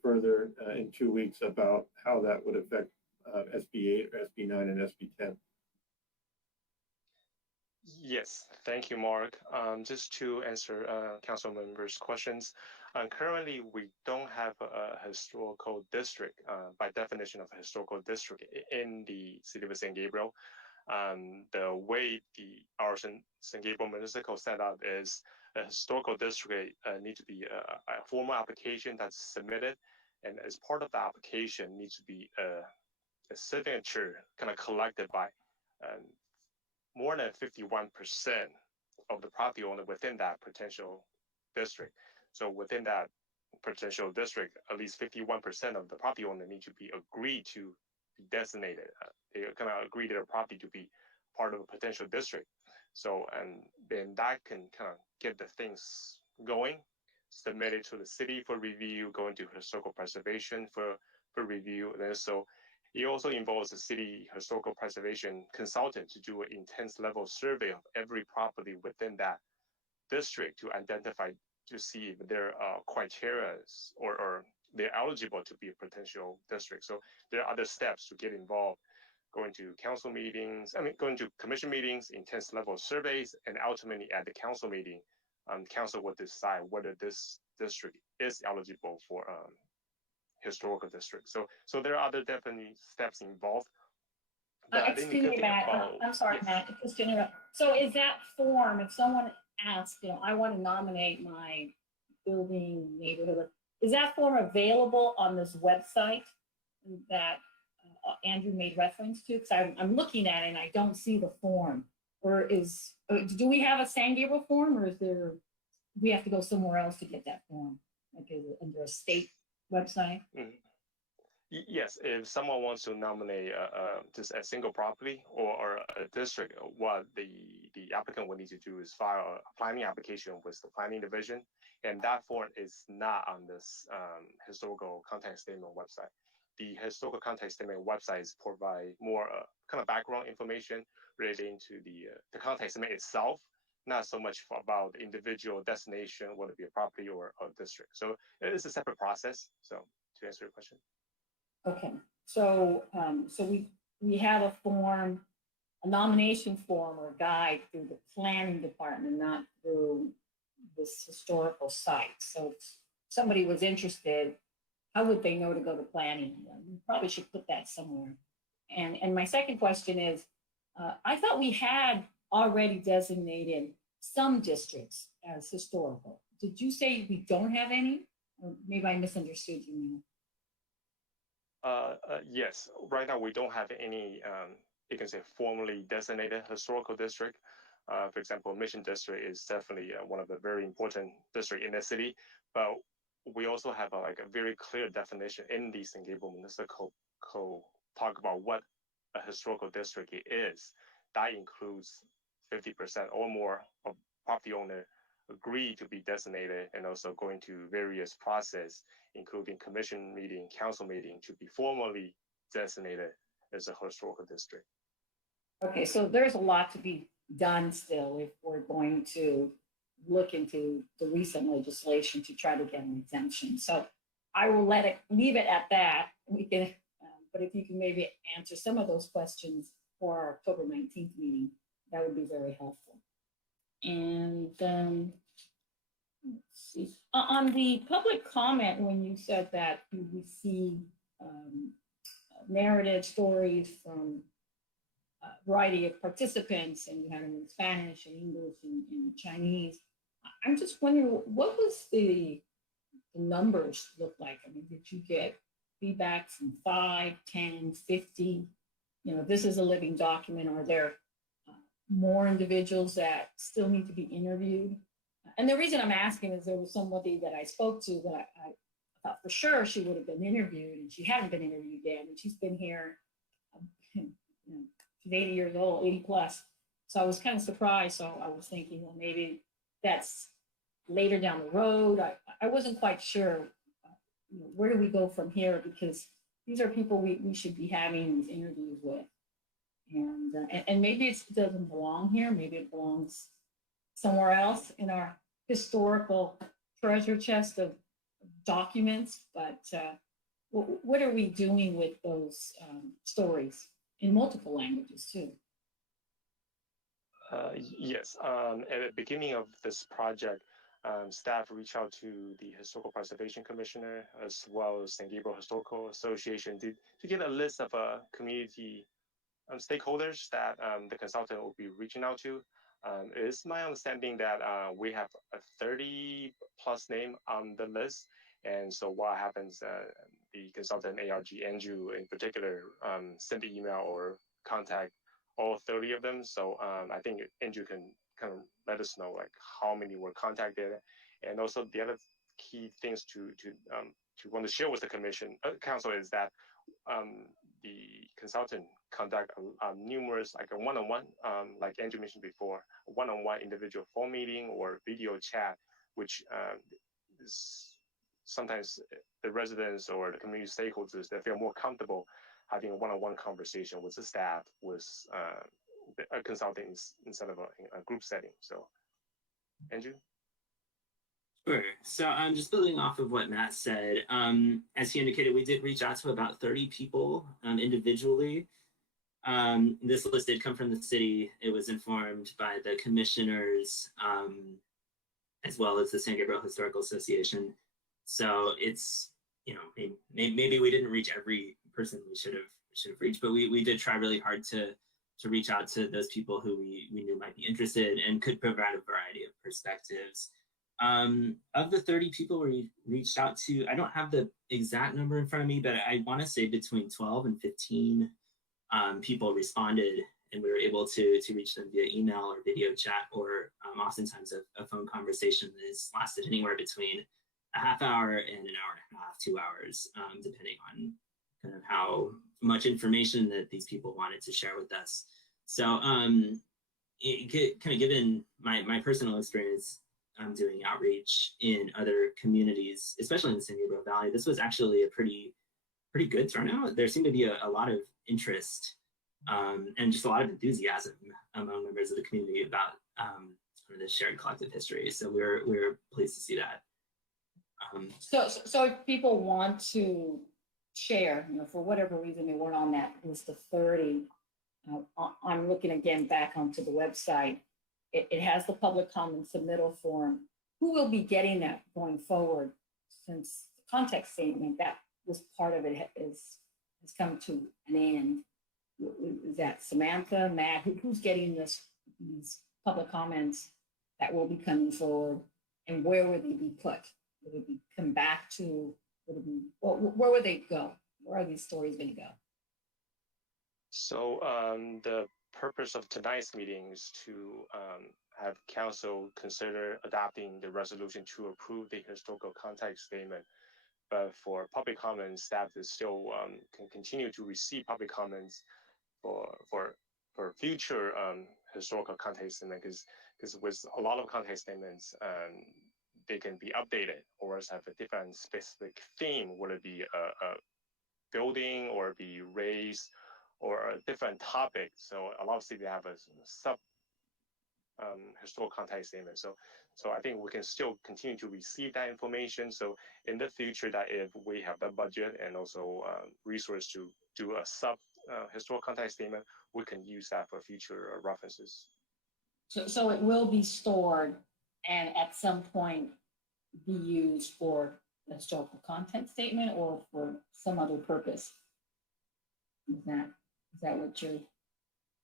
2 weeks about how that would affect SB 8 or SB 9 and SB 10. Yes, thank you, Mark. Just to answer council members' questions, currently we don't have a historical district by definition of a historical district in the city of San Gabriel. The way our San Gabriel municipal set up is a historical district need to be a formal application that's submitted, and as part of the application needs to be a signature kind of collected by more than 51% of the property owner within that potential district. So within that potential district, at least 51% of the property owner need to be agreed to be designated. They kind of agree their property to be part of a potential district. So, and then that can kind of get the things going, submit it to the city for review, go into historical preservation for review. And then so it also involves the city historical preservation consultant to do an intense level survey of every property within that district to identify, to see if there are criteria or they're eligible to be a potential district. So there are other steps to get involved, going to council meetings, going to commission meetings, intense level surveys, and ultimately at the council meeting, council will decide whether this district is eligible for historical district. So there are other definitely steps involved. Excuse me, Matt. I'm sorry, yes. Matt, just to interrupt. So is that form, if someone asks, I want to nominate my building neighborhood, is that form available on this website that Andrew made reference to? Because I'm looking at it and I don't see the form. Or do we have a San Gabriel form, or we have to go somewhere else to get that form? Like, is it under a state website? Mm-hmm. Yes, if someone wants to nominate just a single property or a district, what the applicant will need to do is file a planning application with the planning division, and that form is not on this historical contact statement website. The historical contact statement websites provide more kind of background information relating to the contact statement itself, not so much about the individual destination, whether it be a property or a district. So it's a separate process. So to answer your question. Okay, so we have a form, a nomination form or guide through the planning department, not through this historical site. So if somebody was interested, how would they know to go to planning? We probably should put that somewhere. And my second question is, I thought we had already designated some districts as historical. Did you say we don't have any? Or maybe I misunderstood you. Yes, right now we don't have any, you can say, formally designated historical district. For example, Mission District is definitely one of the very important districts in the city, but we also have a very clear definition in the San Gabriel Municipal Code, talk about what a historical district is. That includes 50% or more of property owner agree to be designated, and also going to various process, including commission meeting, council meeting, to be formally designated as a historical district. Okay, so there's a lot to be done still if we're going to look into the recent legislation to try to get an exemption. So I will leave it at that. We can, but if you can maybe answer some of those questions for our October 19th meeting, that would be very helpful. And let's see, on the public comment, when you said that you receive narrative stories from a variety of participants, and you had them in Spanish and English and Chinese, I'm just wondering, what was the numbers look like? I mean, did you get feedback from 5, 10, 50? This is a living document. Are there more individuals that still need to be interviewed? And the reason I'm asking is there was somebody that I spoke to that I thought for sure she would have been interviewed, and she hadn't been interviewed yet, and she's been here, she's 80 years old, 80 plus. So I was kind of surprised. So I was thinking, well, maybe that's later down the road. I wasn't quite sure, where do we go from here? Because these are people we should be having these interviews with. And maybe it doesn't belong here. Maybe it belongs somewhere else in our historical treasure chest of documents. But what are we doing with those stories in multiple languages too? Yes, at the beginning of this project, staff reached out to the Historical Preservation Commissioner as well as San Gabriel Historical Association to get a list of community stakeholders that the consultant will be reaching out to. It's my understanding that we have a 30 plus name on the list. And so what happens, the consultant ARG Andrew in particular sent the email or contact all 30 of them. So I think Andrew can kind of let us know like how many were contacted. And also the other key things to want to share with the commission council is that the consultant conduct numerous like a one-on-one, like Andrew mentioned before, a one-on-one individual phone meeting or video chat, which is sometimes the residents or the community stakeholders that feel more comfortable having a one-on-one conversation with the staff, with a consultant instead of a group setting. So, Andrew? Sure. So I'm just building off of what Matt said. As he indicated, we did reach out to about 30 people individually. This list did come from the city. It was informed by the commissioners as well as the San Gabriel Historical Association. So it's, you know, maybe we didn't reach every person we should have reached, but we did try really hard to reach out to those people who we knew might be interested and could provide a variety of perspectives. Of the 30 people we reached out to, I don't have the exact number in front of me, but I want to say between 12 and 15 people responded, and we were able to reach them via email or video chat, or oftentimes a phone conversation that has lasted anywhere between a half hour and an hour and a half, 2 hours, depending on kind of how much information that these people wanted to share with us. So kind of given my personal experience doing outreach in other communities, especially in the San Gabriel Valley, this was actually a pretty good turnout. There seemed to be a lot of interest and just a lot of enthusiasm among members of the community about sort of this shared collective history. So we're pleased to see that. So if people want to share, you know, for whatever reason they weren't on that list of 30, I'm looking again back onto the website. It has the public comment submittal form. Who will be getting that going forward? Since the context statement that was part of it has come to an end. Is that Samantha, Matt? Who's getting these public comments that will be coming forward, and where would they be put? Would it be come back to? Would it be, where would they go? Where are these stories going to go? So the purpose of tonight's meeting is to have council consider adopting the resolution to approve the historical context statement. But for public comments, staff is still can continue to receive public comments for future historical context statement, because with a lot of context statements, they can be updated or have a different specific theme, whether it be a building or be race or a different topic. So a lot of cities have a sub historical context statement. So I think we can still continue to receive that information. So in the future, that if we have the budget and also resource to do a sub historical context statement, we can use that for future references. So it will be stored and at some point be used for the historical content statement or for some other purpose. Is that what you're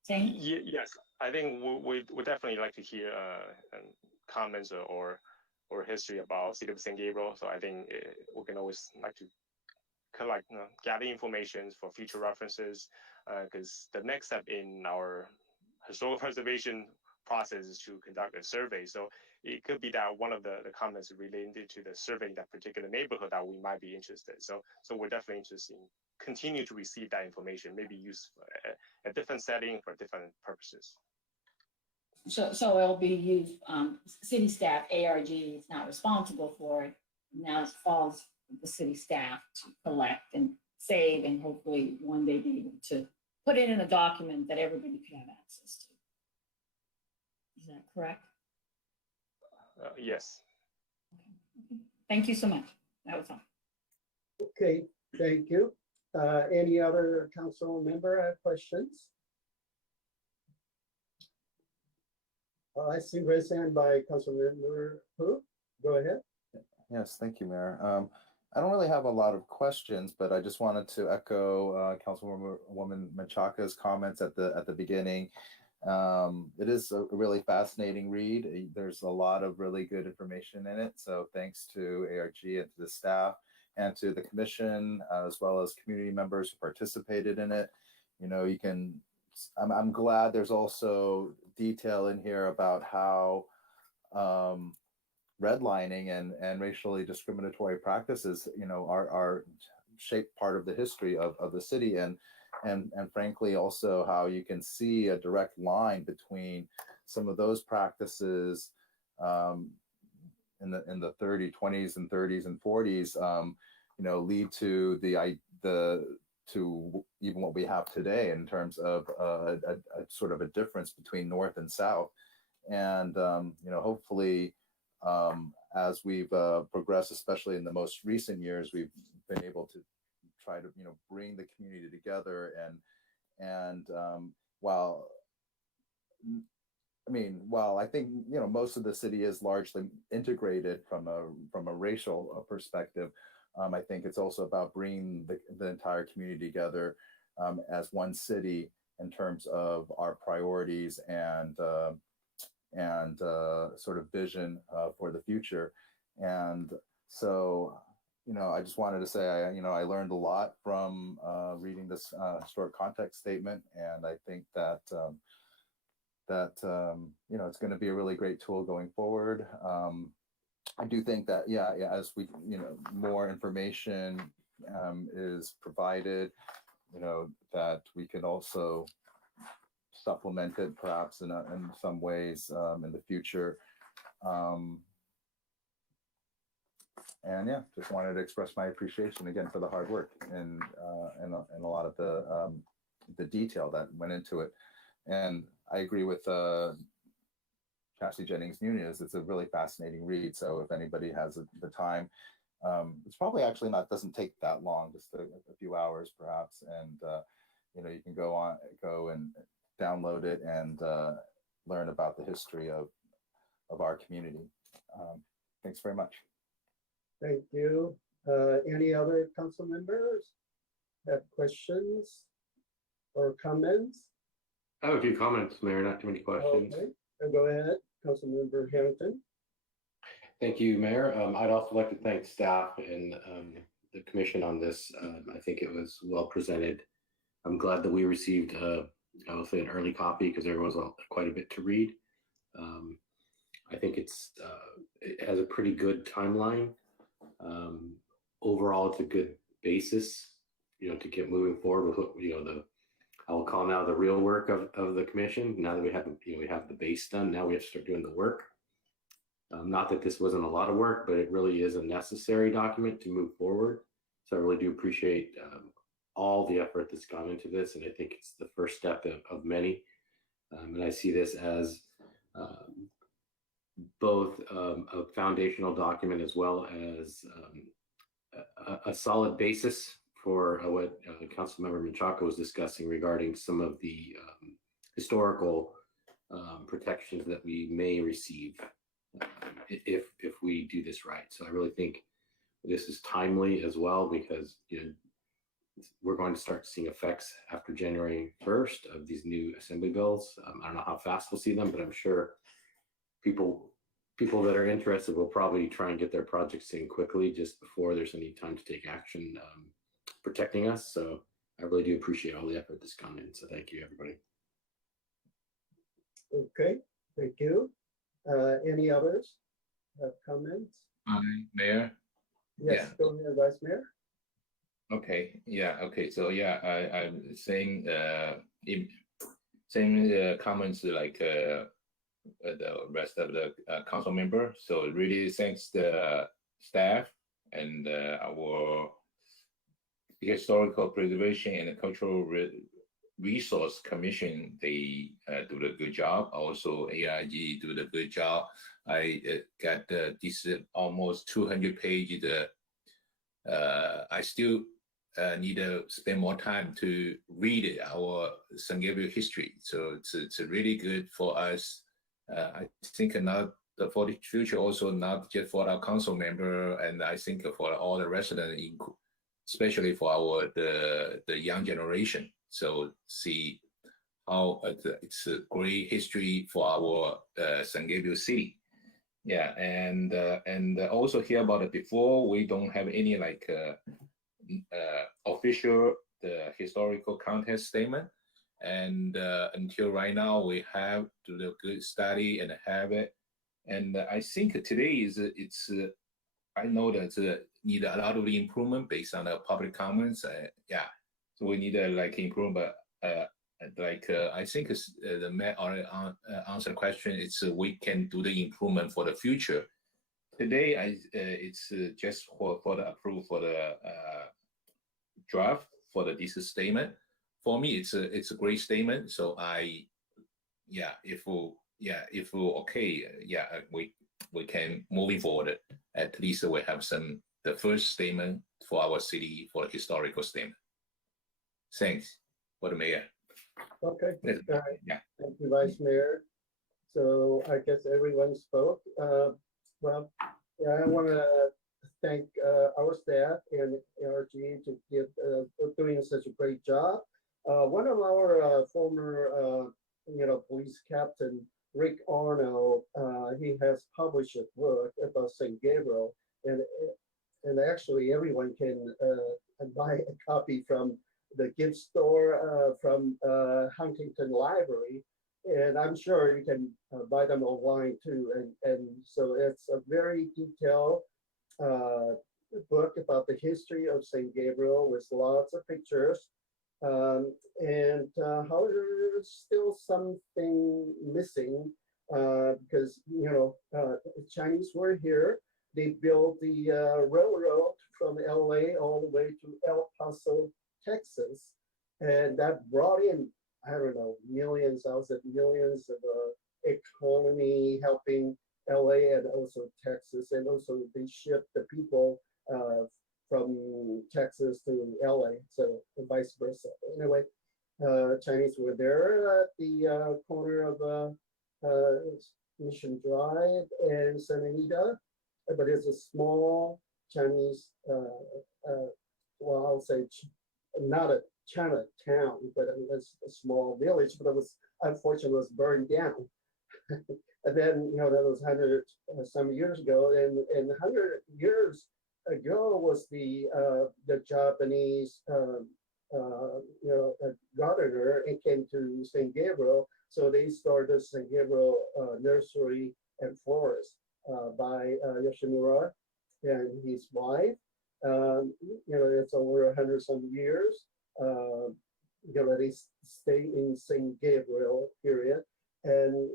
saying? Yes, I think we definitely like to hear comments or history about City of San Gabriel. So I think we can always like to collect, gather information for future references, because the next step in our historical preservation process is to conduct a survey. So it could be that one of the comments related to the survey in that particular neighborhood that we might be interested. So we're definitely interested in continue to receive that information, maybe used for a different setting for different purposes. So it'll be used, city staff, ARG is not responsible for it. Now it falls with the city staff to collect and save and hopefully one day be able to put it in a document that everybody could have access to. Is that correct? Yes. Okay. Thank you so much. That was all. Okay, thank you. Any other council member have questions? I see raised hand by Councilmember Hu. Go ahead. Yes, thank you, Mayor. I don't really have a lot of questions, but I just wanted to echo Councilwoman Menchaca's comments at the beginning. It is a really fascinating read. There's a lot of really good information in it. So thanks to ARG and to the staff and to the commission, as well as community members who participated in it. You know, I'm glad there's also detail in here about how redlining and racially discriminatory practices, you know, are shaped part of the history of the city, and frankly also how you can see a direct line between some of those practices in the 20s and 30s and 40s, you know, lead to to even what we have today in terms of a sort of a difference between North and South. And you know, hopefully as we've progressed, especially in the most recent years, we've been able to try to, you know, bring the community together. And while I think, you know, most of the city is largely integrated from a racial perspective, I think it's also about bringing the entire community together as one city in terms of our priorities and sort of vision for the future. And so, you know, I just wanted to say, I learned a lot from reading this historic context statement, and I think that you know, it's going to be a really great tool going forward. I do think that, as we, you know, more information is provided, you know, that we can also supplement it perhaps in some ways in the future. And yeah, just wanted to express my appreciation again for the hard work and a lot of the detail that went into it. And I agree with Chastity Jennings Nunez. It's a really fascinating read. So if anybody has the time, it's probably actually doesn't take that long, just a few hours perhaps. And you know, you can go and download it and learn about the history of our community. Thanks very much. Thank you. Any other council members have questions or comments? I have a few comments, Mayor, not too many questions. Okay, go ahead, Councilmember Harrington. Thank you, Mayor. I'd also like to thank staff and the commission on this. I think it was well presented. I'm glad that we received, I will say, an early copy because there was quite a bit to read. I think it has a pretty good timeline. Overall, it's a good basis, you know, to get moving forward with, you know, I will call now the real work of the commission. Now that we have, you know, we have the base done, now we have to start doing the work. Not that this wasn't a lot of work, but it really is a necessary document to move forward. So I really do appreciate all the effort that's gone into this, and I think it's the first step of many. And I see this as both a foundational document as well as a solid basis for what Councilmember Menchaca was discussing regarding some of the historical protections that we may receive if we do this right. So I really think this is timely as well, because, you know, we're going to start seeing effects after January 1st of these new assembly bills. I don't know how fast we'll see them, but I'm sure people that are interested will probably try and get their projects in quickly just before there's any time to take action protecting us. So I really do appreciate all the effort that's gone in. So thank you, everybody. Okay, thank you. Any others have comments? Mayor? Yes, Yeah. go ahead, Vice Mayor. Okay, yeah, okay, so yeah, I'm saying same comments like the rest of the council member. So really thanks the staff and our Historical Preservation and Cultural Resource Commission. They do a good job. Also ARG do a good job. I got this almost 200 pages. I still need to spend more time to read our San Gabriel history. So it's really good for us I think not for the future also not just for our council member, and I think for all the residents, especially for the young generation. So see how it's a great history for our San Gabriel City. Yeah, and also hear about it before. We don't have any like official the historical context statement, and until right now we have to do a good study and have it. And I think today is it's I know that need a lot of improvement based on the public comments. Yeah, so we need like improvement. I think the Matt already answer the question. It's we can do the improvement for the future. Today, it's just for the approval for the draft for the this statement. For me, it's a great statement. So if we okay, we can moving forward. At least we have the first statement for our city for historical statement. Thanks for the mayor. Okay. All right. Yeah. Thank you, Vice Mayor. So I guess everyone spoke. Well, yeah, I want to thank our staff and ARG to give for doing such a great job. One of our former, police captain, Rick Arno, he has published a book about St. Gabriel, and actually everyone can buy a copy from the gift store from Huntington Library, and I'm sure you can buy them online too. And so it's a very detailed book about the history of St. Gabriel with lots of pictures. However, there's still something missing because the Chinese were here. They built the railroad from LA all the way to El Paso, Texas, and that brought in, I don't know, millions of economy, helping LA and also Texas, and also they shipped the people from Texas to LA, so and vice versa. Anyway, Chinese were there at the corner of Mission Drive and Santa Anita, but it's a small Chinese, well, I'll say not a Chinatown, but it was a small village, but it was unfortunately was burned down. And then, that was 100 some years ago, and 100 years ago was the Japanese, governor and came to St. Gabriel. So they started St. Gabriel Nursery and Forest by Yoshimura and his wife. It's over 100 some years. They stay in St. Gabriel, period. And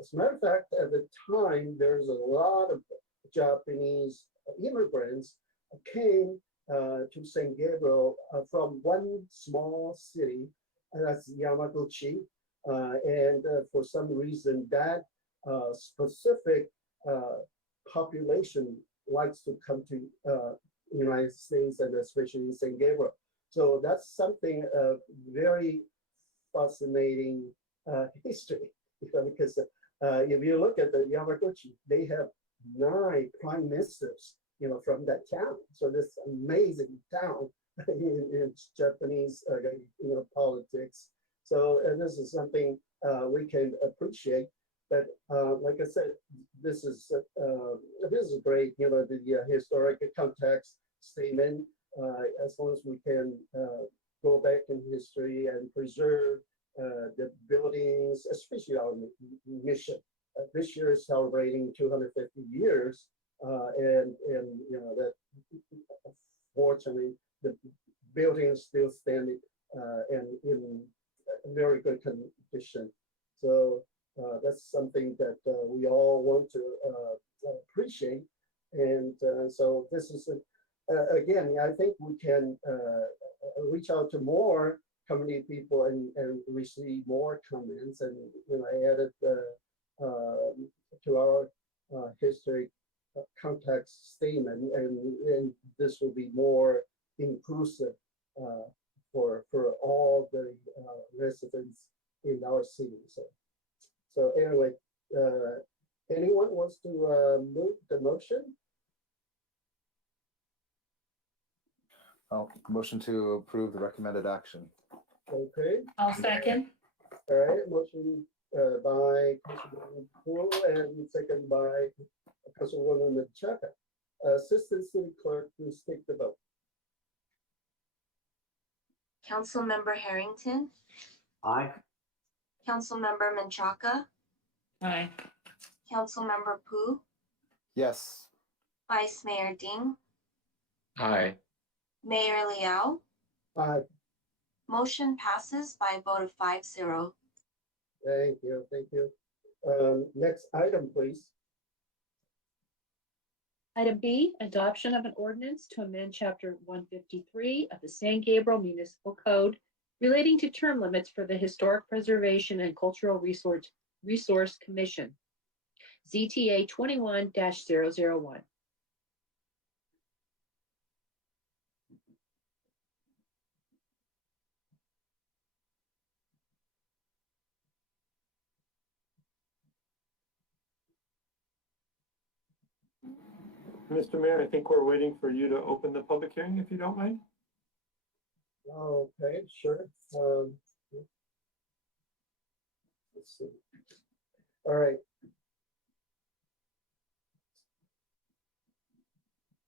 as a matter of fact, at the time, there's a lot of Japanese immigrants came to St. Gabriel from one small city, that's Yamaguchi. And for some reason, that specific population likes to come to United States and especially St. Gabriel. So that's something very fascinating history, because if you look at the Yamaguchi, they have 9 prime ministers, from that town. So this amazing town in Japanese, politics. So this is something we can appreciate. But like I said, this is great. The historic context statement. As long as we can go back in history and preserve the buildings, especially our mission. This year is celebrating 250 years, and that fortunately the building is still standing and in very good condition. So that's something that we all want to appreciate. And so this is again, I think we can reach out to more community people and receive more comments. And I added to our history context statement, and this will be more inclusive for all the residents in our city. So anyway, Anyone wants to move the motion? Motion to approve the recommended action. Okay, I'll second. all right, motion by Councilwoman Poole and second by Councilwoman Menchaca. Assistant City Clerk, please take the vote. Councilmember Harrington, Aye. Councilmember Menchaca, Aye. Councilmember Pu, Yes. Vice Mayor Ding, Aye. Mayor Liao. Aye. Motion passes by a vote of 5-0. Thank you, thank you. Next item, please. Item B, adoption of an ordinance to amend chapter 153 of the San Gabriel Municipal Code relating to term limits for the Historic Preservation and Cultural Resource Commission, ZTA 21-001. Mr. Mayor, I think we're waiting for you to open the public hearing, if you don't mind. Okay, sure. Let's see. All right.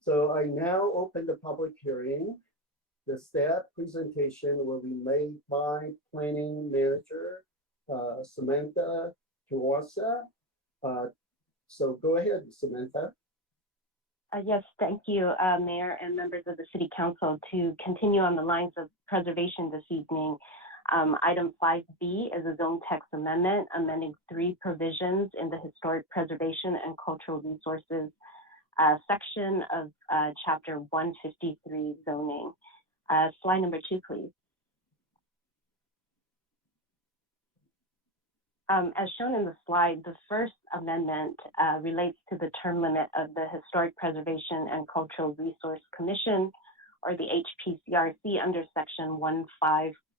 So I now open the public hearing. The staff presentation will be made by Planning Manager Samantha Tuwasa. So go ahead, Samantha. Yes, thank you, Mayor and members of the City Council. To continue on the lines of preservation this evening, item 5B is a zone text amendment, amending 3 provisions in the Historic Preservation and Cultural Resources section of Chapter 153 zoning. Slide number 2, please. As shown in the slide, the first amendment relates to the term limit of the Historic Preservation and Cultural Resource Commission, or the HPCRC, under section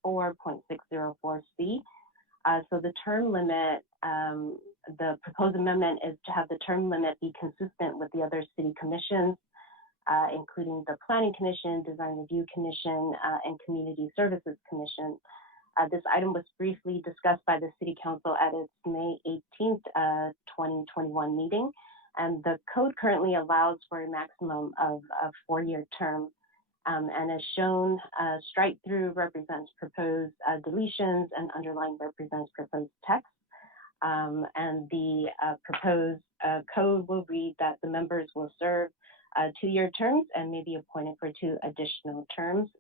154.604C. So the term limit, the proposed amendment is to have the term limit be consistent with the other city commissions, including the Planning Commission, Design Review Commission, and Community Services Commission. This item was briefly discussed by the City Council at its May 18th, 2021 meeting, and the code currently allows for a maximum of a 4-year term. And as shown, strike through represents proposed deletions and underline represents proposed text. And the proposed code will read that the members will serve 2-year terms and may be appointed for 2 additional terms.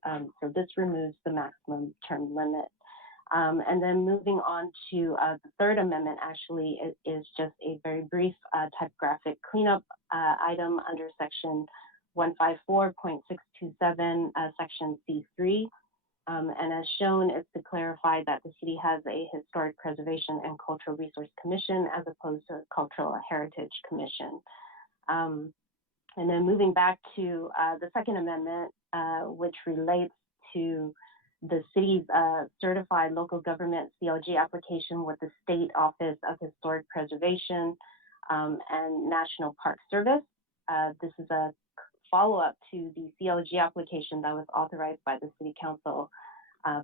So this removes the maximum term limit. And then moving on to the third amendment, actually, it is just a very brief typographic cleanup item under section 154.627, section C3. And as shown, it's to clarify that the city has a Historic Preservation and Cultural Resource Commission as opposed to a Cultural Heritage Commission. And then moving back to the second amendment, which relates to the city's certified local government CLG application with the State Office of Historic Preservation and National Park Service. This is a follow-up to the CLG application that was authorized by the City Council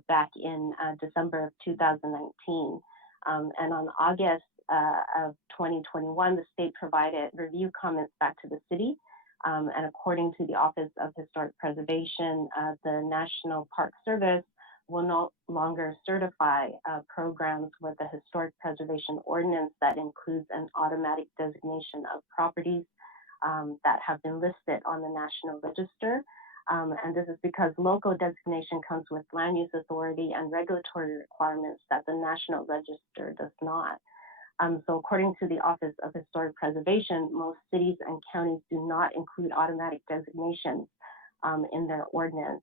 back in December of 2019. And on August of 2021, the state provided review comments back to the city. And according to the Office of Historic Preservation, the National Park Service will no longer certify programs with a Historic Preservation Ordinance that includes an automatic designation of properties that have been listed on the National Register. And this is because local designation comes with land use authority and regulatory requirements that the National Register does not. So according to the Office of Historic Preservation, most cities and counties do not include automatic designations in their ordinance.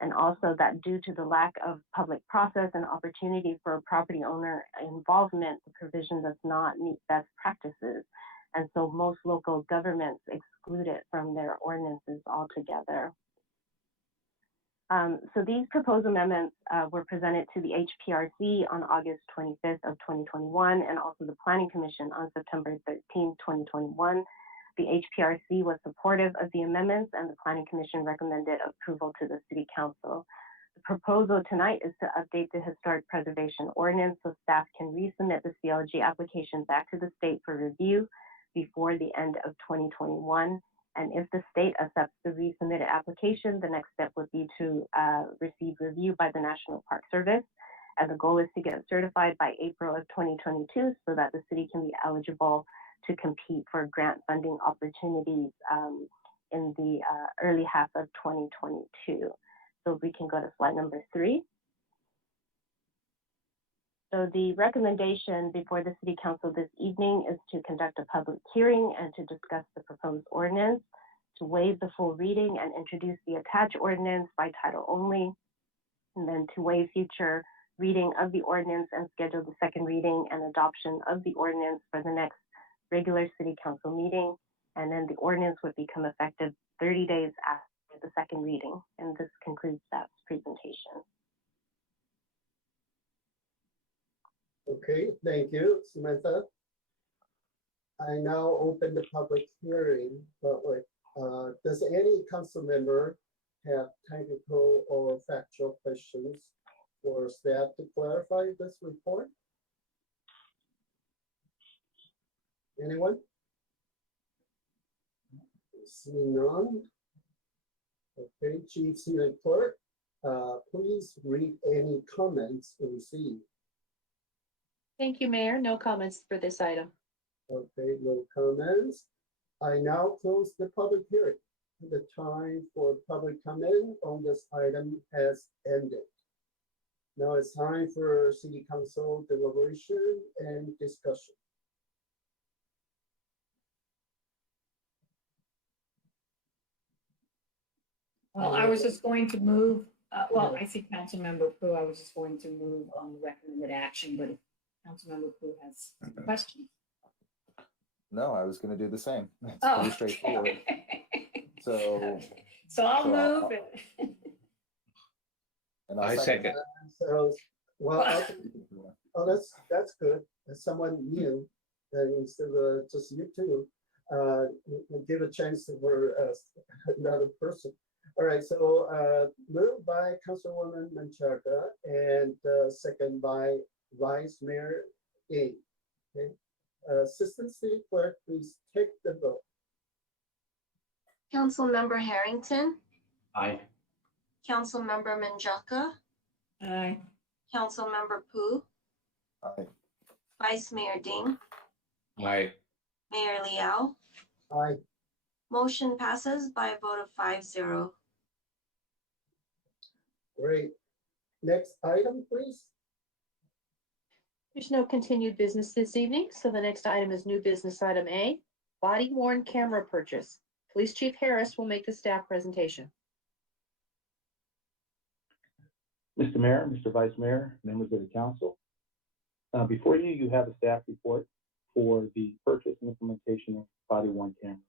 And also that due to the lack of public process and opportunity for property owner involvement, the provision does not meet best practices. And so most local governments exclude it from their ordinances altogether. So these proposed amendments were presented to the HPRC on August 25th of 2021 and also the Planning Commission on September 13th, 2021. The HPRC was supportive of the amendments and the Planning Commission recommended approval to the City Council. The proposal tonight is to update the Historic Preservation Ordinance so staff can resubmit the CLG application back to the state for review before the end of 2021. And if the state accepts the resubmitted application, the next step would be to receive review by the National Park Service. And the goal is to get certified by April of 2022 so that the city can be eligible to compete for grant funding opportunities in the early half of 2022. So we can go to slide number 3. So the recommendation before the City Council this evening is to conduct a public hearing and to discuss the proposed ordinance, to waive the full reading and introduce the attached ordinance by title only, and then to waive future reading of the ordinance and schedule the second reading and adoption of the ordinance for the next regular City Council meeting. And then the ordinance would become effective 30 days after the second reading. And this concludes staff's presentation. Okay, thank you, Samantha. I now open the public hearing. Does any council member have technical or factual questions for staff to clarify this report? Anyone? Seeing none. Okay, Chief City Clerk, please read any comments received. Thank you, Mayor. No comments for this item. Okay, no comments. I now close the public hearing. The time for public comment on this item has ended. Now it's time for City Council deliberation and discussion. Well, I was just going to move, I see Councilmember Pu, I was just going to move on the recommended action, but if Councilmember Pu has questions. No, I was going to do the same. It's Oh, pretty straightforward. okay. So, So I'll so move I'll- it. and I second. So, well, oh, that's good. As someone new, instead of just you two, we'll give a chance for another person. All right, so moved by Councilwoman Menchaca and second by Vice Mayor Ng. Okay, Assistant City Clerk, please take the vote. Councilmember Harrington, Aye. Councilmember Menchaca, Aye. Councilmember Pu, Aye. Vice Mayor Ding, Aye. Mayor Liao. Aye. Motion passes by a vote of 5-0. Great. Next item, please. There's no continued business this evening, so the next item is new business item A, body worn camera purchase. Police Chief Harris will make the staff presentation. Mr. Mayor, Mr. Vice Mayor, members of the council. Before you, you have a staff report for the purchase and implementation of body worn cameras.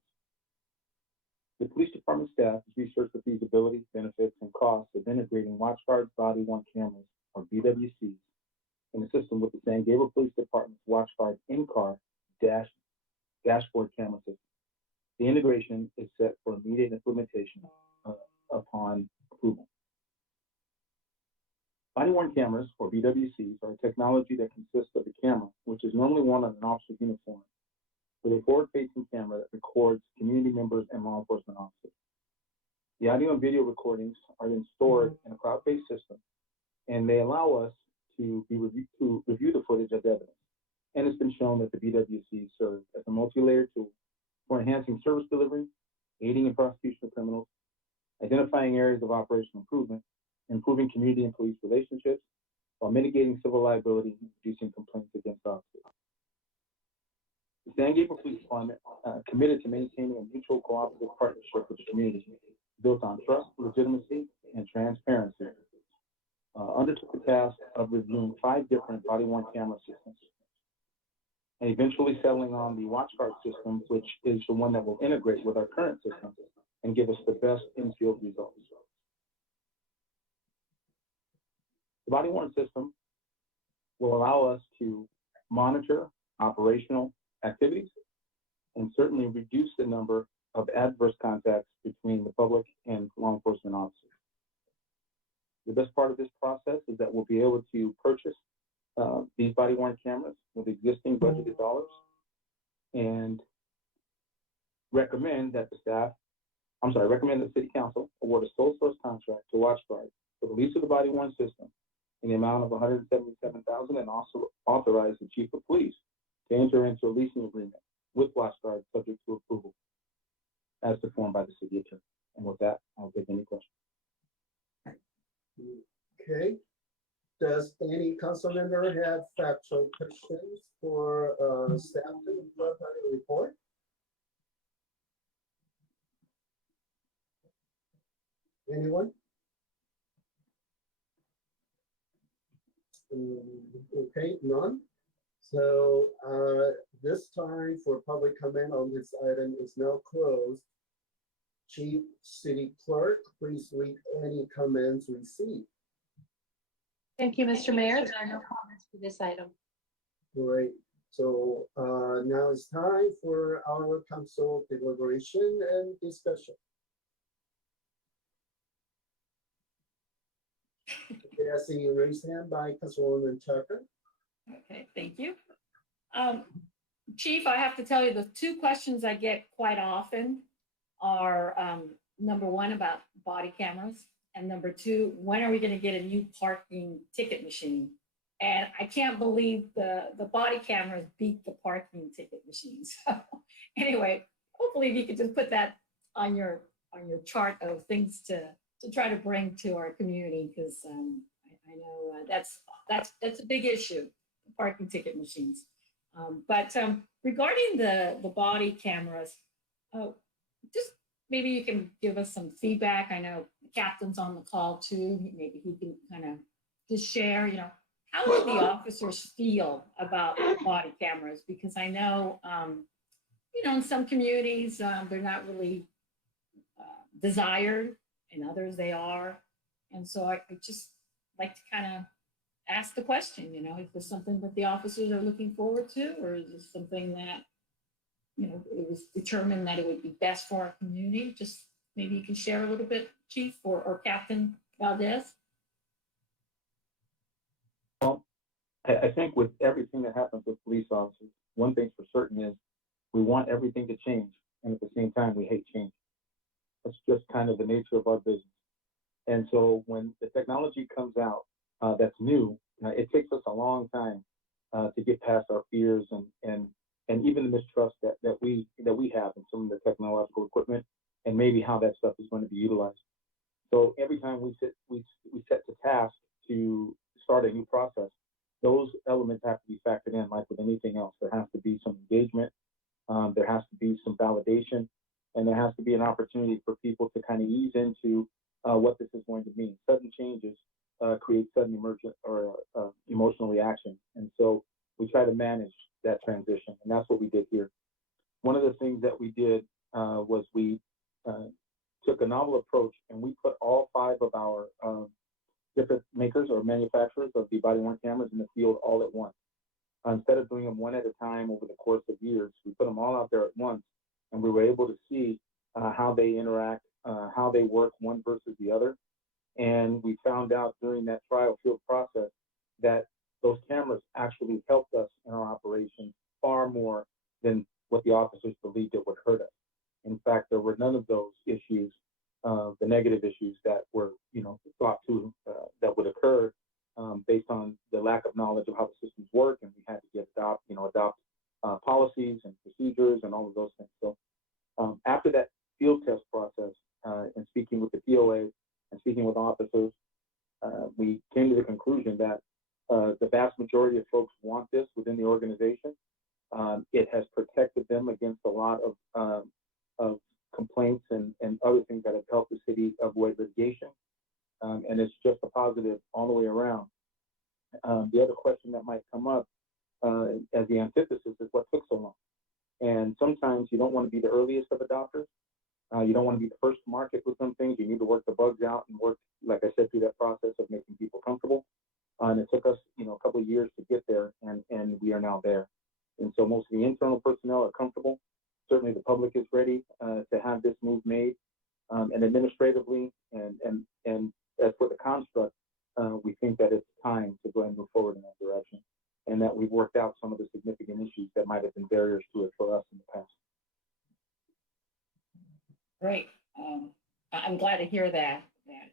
The police department staff has researched the feasibility, benefits, and costs of integrating WatchGuard's body worn cameras, or BWCs, in the system with the San Gabriel Police Department's WatchGuard in-car dashboard camera system. The integration is set for immediate implementation upon approval. Body-worn cameras, or BWCs, are a technology that consists of a camera, which is normally worn on an officer's uniform, with a forward-facing camera that records community members and law enforcement officers. The audio and video recordings are then stored in a cloud-based system, and they allow us to review the footage as evidence. And it's been shown that the BWCs serve as a multi-layered tool for enhancing service delivery, aiding in prosecution of criminals, identifying areas of operational improvement, improving community and police relationships, while mitigating civil liability and reducing complaints against officers. The San Gabriel Police Department committed to maintaining a mutual cooperative partnership with the community built on trust, legitimacy, and transparency. Undertook the task of reviewing 5 different body-worn camera systems, and eventually settling on the WatchGuard system, which is the one that will integrate with our current system and give us the best in-field results. The body worn system will allow us to monitor operational activities and certainly reduce the number of adverse contacts between the public and law enforcement officers. The best part of this process is that we'll be able to purchase these body worn cameras with existing budgeted dollars and recommend that the city council award a sole source contract to WatchGuard for the lease of the body worn system in the amount of $177,000 and also authorize the chief of police to enter into a leasing agreement with WatchGuard subject to approval as performed by the city attorney. And with that, I'll take any questions. Okay. Does any council member have factual questions for staff to provide a report? Anyone? Okay, none. So this time for public comment on this item is now closed. Chief City Clerk, please read any comments received. Thank you, Mr. Mayor. There are no comments for this item. Great. So now it's time for our council deliberation and discussion. Okay, I see you raised hand by Councilwoman Tucker. Okay, thank you. Chief, I have to tell you, the two questions I get quite often are number one, about body cameras, and number two, when are we going to get a new parking ticket machine? And I can't believe the body cameras beat the parking ticket machines. So anyway, hopefully if you could just put that on your chart of things to try to bring to our community, because I know that's a big issue, the parking ticket machines. But regarding the body cameras, just maybe you can give us some feedback. I know the captain's on the call too. Maybe he can kind of just share, how do the officers feel about body cameras? Because I know, in some communities, they're not really desired, in others they are. And so I just like to kind of ask the question, is this something that the officers are looking forward to, or is this something that, it was determined that it would be best for our community? Just maybe you can share a little bit, Chief or Captain Valdez. Well, I think with everything that happens with police officers, one thing's for certain is we want everything to change, and at the same time, we hate change. That's just kind of the nature of our business. And so when the technology comes out that's new, it takes us a long time to get past our fears and even the mistrust that we have in some of the technological equipment and maybe how that stuff is going to be utilized. So every time we set to task to start a new process, those elements have to be factored in, like with anything else. There has to be some engagement, there has to be some validation, and there has to be an opportunity for people to kind of ease into what this is going to mean. Sudden changes create sudden emergent or emotional reaction. And so we try to manage that transition, and that's what we did here. One of the things that we did was we took a novel approach, and we put all 5 of our different makers or manufacturers of the body-worn cameras in the field all at once. Instead of doing them one at a time over the course of years, we put them all out there at once, and we were able to see how they interact, how they work one versus the other. And we found out during that trial field process that those cameras actually helped us in our operation far more than what the officers believed it would hurt us. In fact, there were none of those issues, the negative issues that were, thought to that would occur based on the lack of knowledge of how the systems work, and we had to adopt policies and procedures and all of those things. So after that field test process and speaking with the POA and speaking with officers, we came to the conclusion that the vast majority of folks want this within the organization. It has protected them against a lot of complaints and other things that have helped the city avoid litigation. And it's just a positive all the way around. The other question that might come up as the antithesis is what took so long. And sometimes you don't want to be the earliest of adopters. You don't want to be the first to market with some things. You need to work the bugs out and work, like I said, through that process of making people comfortable. And it took us, a couple of years to get there, and we are now there. And so most of the internal personnel are comfortable. Certainly the public is ready to have this move made. And administratively and as for the construct, we think that it's time to go ahead and move forward in that direction, and that we've worked out some of the significant issues that might have been barriers to it for us in the past. Great. I'm glad to hear that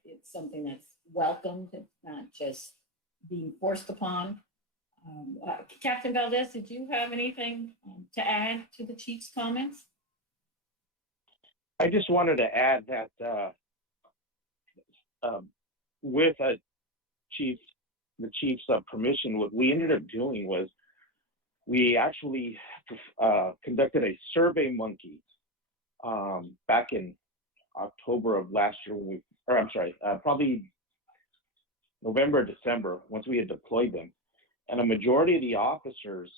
it's something that's welcomed. It's not just being forced upon. Captain Valdez, did you have anything to add to the chief's comments? I just wanted to add that with the chief's permission, what we ended up doing was we actually conducted a survey monkey back in October of last year, probably November, December, once we had deployed them. And a majority of the officers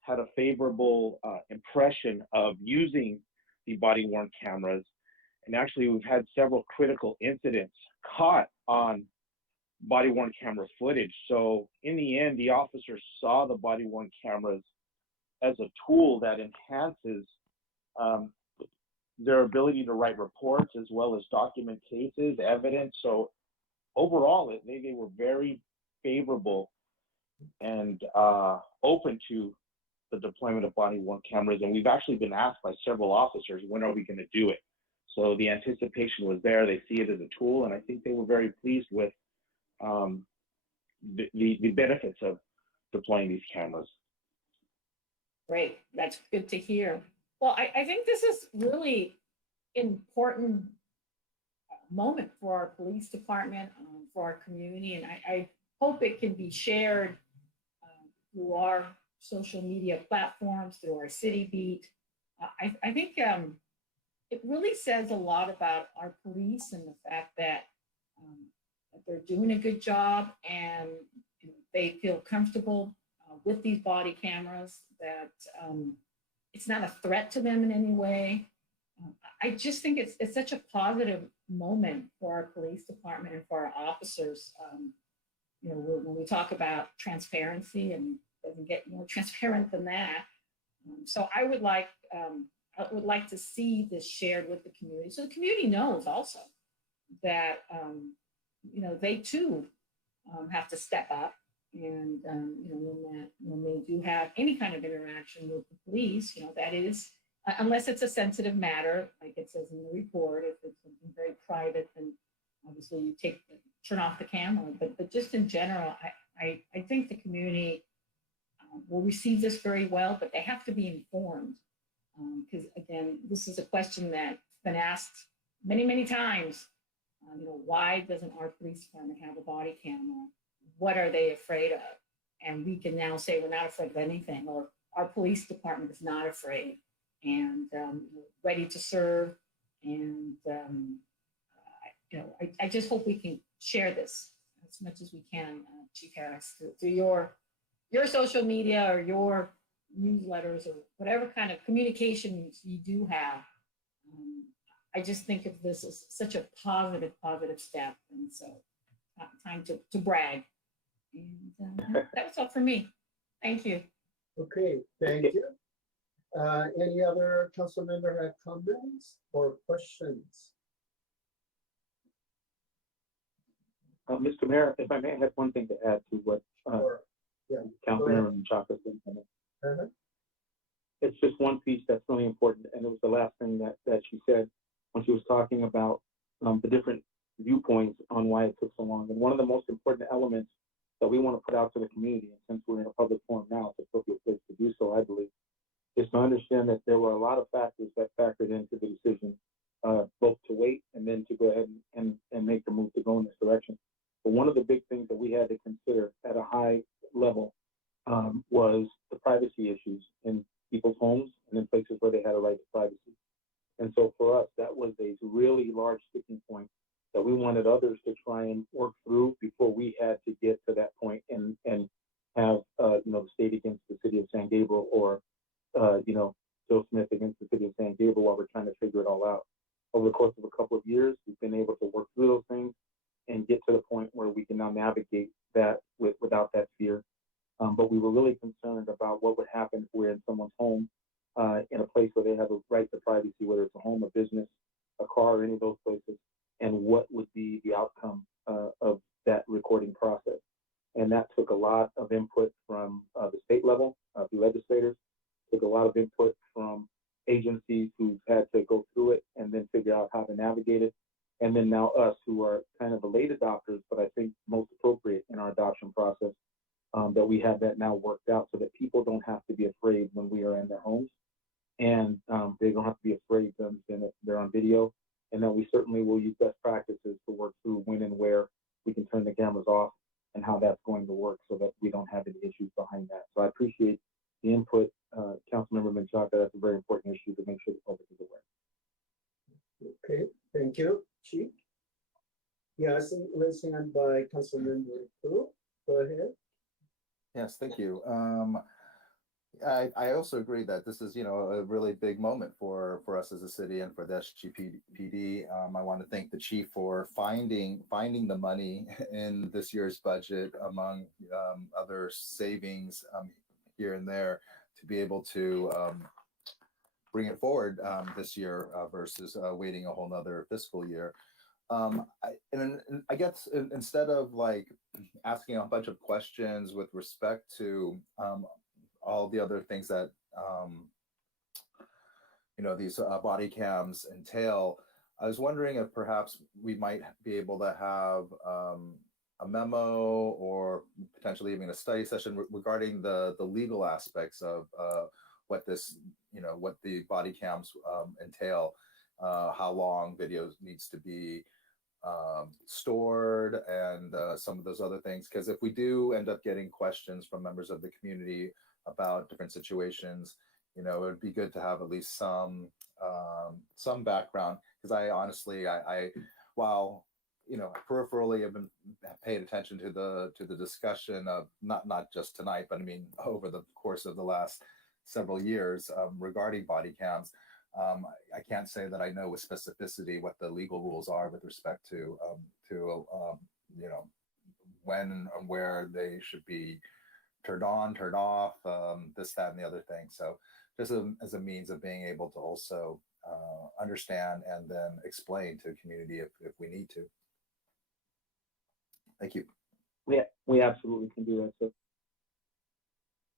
had a favorable impression of using the body-worn cameras. And actually, we've had several critical incidents caught on body-worn camera footage. So in the end, the officers saw the body-worn cameras as a tool that enhances their ability to write reports as well as document cases, evidence. So overall, they were very favorable and open to the deployment of body-worn cameras. And we've actually been asked by several officers, when are we going to do it? So the anticipation was there. They see it as a tool, and I think they were very pleased with the benefits of deploying these cameras. Great, that's good to hear. Well, I think this is really important moment for our police department, for our community, and I hope it can be shared through our social media platforms, through our city beat. I think it really says a lot about our police and the fact that they're doing a good job and they feel comfortable with these body cameras, that it's not a threat to them in any way. I just think it's such a positive moment for our police department and for our officers. When we talk about transparency, and it doesn't get more transparent than that. So I would like to see this shared with the community, so the community knows also that they too have to step up, and when they do have any kind of interaction with the police, that is, unless it's a sensitive matter, like it says in the report. If it's something very private, then obviously you turn off the camera. But just in general, I think the community will receive this very well, but they have to be informed, because again, this is a question that's been asked many, many times. Why doesn't our police department have a body camera? What are they afraid of? And we can now say we're not afraid of anything, or our police department is not afraid and ready to serve. And I just hope we can share this as much as we can, Chief Harris, through your social media or your newsletters or whatever kind of communication you do have. I just think of this as such a positive step, and so time to brag. And that was all for me. Thank you. Okay, thank you. Any other council member have comments or questions? Mr. Mayor, if I may have one thing to add to what Councilmember Chaka said. It's just one piece that's really important, and it was the last thing that she said when she was talking about the different viewpoints on why it took so long. And one of the most important elements that we want to put out to the community, and since we're in a public forum now, it's an appropriate place to do so, I believe, is to understand that there were a lot of factors that factored into the decision, both to wait and then to go ahead and make the move to go in this direction. But one of the big things that we had to consider at a high level was the privacy issues in people's homes and in places where they had a right to privacy. And so for us, that was a really large sticking point that we wanted others to try and work through before we had to get to that point and have the state against the city of San Gabriel, or Joe Smith against the city of San Gabriel, while we're trying to figure it all out. Over the course of a couple of years, we've been able to work through those things and get to the point where we can now navigate that with without that fear. But we were really concerned about what would happen if we're in someone's home, in a place where they have a right to privacy, whether it's a home, a business, a car, or any of those places, and what would be the outcome of that recording process. And that took a lot of input from the state level, the legislators, took a lot of input from agencies who've had to go through it and then figure out how to navigate it. And then now us, who are kind of the late adopters, but I think most appropriate in our adoption process, that we have that now worked out so that people don't have to be afraid when we are in their homes. And they don't have to be afraid to understand that they're on video. And then we certainly will use best practices to work through when and where we can turn the cameras off and how that's going to work so that we don't have any issues behind that. So I appreciate the input, Councilmember Menchaca. That's a very important issue to make sure the public is aware. Okay, thank you, Chief. Yes, let's hand by Councilmember Fu. Go ahead. Yes, thank you. I also agree that this is, a really big moment for us as a city and for the SGPD. I want to thank the chief for finding the money in this year's budget among other savings here and there to be able to bring it forward this year versus waiting a whole nother fiscal year. I guess instead of like asking a bunch of questions with respect to all the other things that these body cams entail, I was wondering if perhaps we might be able to have a memo or potentially even a study session regarding the legal aspects of what this, what the body cams entail, how long videos needs to be stored, and some of those other things. Because if we do end up getting questions from members of the community about different situations, it would be good to have at least some background. Because I honestly, while peripherally have been paying attention to the discussion of not just tonight, but I mean over the course of the last several years regarding body cams. I can't say that I know with specificity what the legal rules are with respect to when and where they should be turned on, turned off, this, that, and the other thing. So just as a means of being able to also understand and then explain to the community if we need to. Thank you. We absolutely can do that, sir.